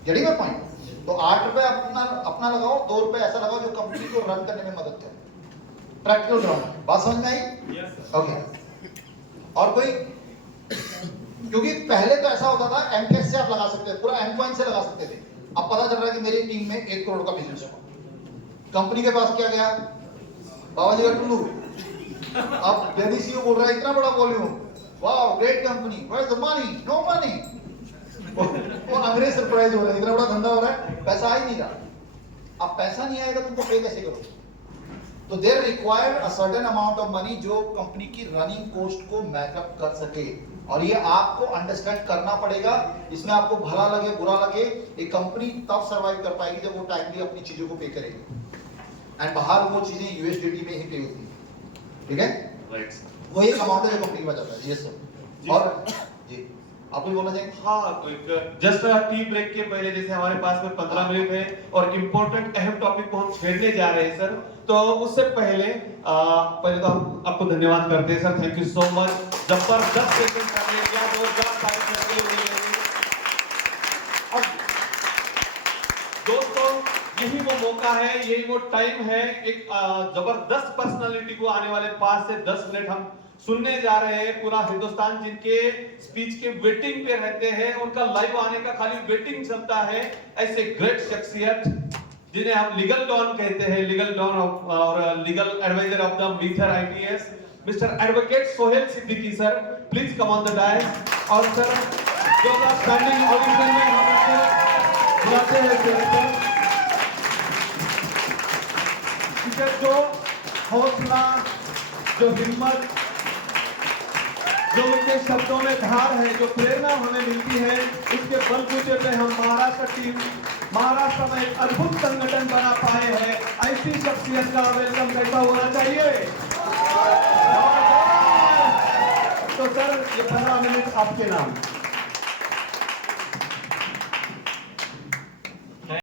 Getting my point? तो 8 रुपए अपना लगाओ, 2 रुपए ऐसा लगाओ जो कंपनी को रन करने में मदद करे। प्रैक्टिकल ग्राउंड, बात समझ में आई? ओके। और कोई, क्योंकि पहले तो ऐसा होता था एम कैश से आप लगा सकते थे, पूरा एम कॉइन से लगा सकते थे। अब पता चल रहा है कि मेरी टीम में 1 करोड़ का बिजनेस है, कंपनी के पास क्या गया, बाबा जी का टुल्लू। अब डेली सीईओ बोल रहा है इतना बड़ा volume, wow great company, where is the money? No money. और अंग्रेज सरप्राइज हो रहा है, इतना बड़ा धंधा हो रहा है, पैसा आ ही नहीं रहा। अब पैसा नहीं आएगा तुमको पे कैसे करोगे? तो there required a certain amount of money जो कंपनी की रनिंग कॉस्ट को मैकअप कर सके, और ये आपको अंडरस्टैंड करना पड़ेगा। इसमें आपको भला लगे बुरा लगे, एक कंपनी तब सर्वाइव कर पाएगी जब वो टाइमली अपनी चीजों को पे करेगी, एंड बाहर वो चीजें यूएसडीटी में ही पे होती है, ठीक है? राइट। वो एक अमाउंट है जो कंपनी में जाता है। Yes sir. और जी आप भी बोलना चाहेंगे? हाँ, जस्ट टी ब्रेक के पहले जैसे हमारे पास में 15 मिनट है और इम्पोर्टेंट अहम टॉपिक को हम छेड़ने जा रहे हैं सर, तो उससे पहले तो हम आपको धन्यवाद करते हैं sir, thank you so much. जबरदस्त सेशन करने के बाद और जब सारी चीजें हुई है। अब दोस्तों यही वो मौका है, यही वो टाइम है, एक जबरदस्त पर्सनालिटी को आने वाले 5 से 10 मिनट हम सुनने जा रहे हैं। पूरा हिंदुस्तान जिनके स्पीच के वेटिंग पे रहते हैं, उनका लाइव आने का खाली वेटिंग चलता है। ऐसे ग्रेट शख्सियत जिन्हें हम लीगल डॉन कहते हैं, लीगल डॉन और लीगल एडवाइजर ऑफ द मीथर IPS, mister advocate Sohail Siddiqui sir, please come on the dais. और सर जो स्टैंडिंग ऑडिशन में हम उनको बुलाते हैं सर, जो हौसला, जो हिम्मत, जो उनके शब्दों में धार है, जो प्रेरणा हमें मिलती है, उसके बलबूते पे हम महाराष्ट्र टीम, महाराष्ट्र में एक अद्भुत संगठन बना पाए हैं। ऐसी शख्सियत का वेलकम कैसा होना चाहिए? तो सर ये 15 मिनट आपके नाम।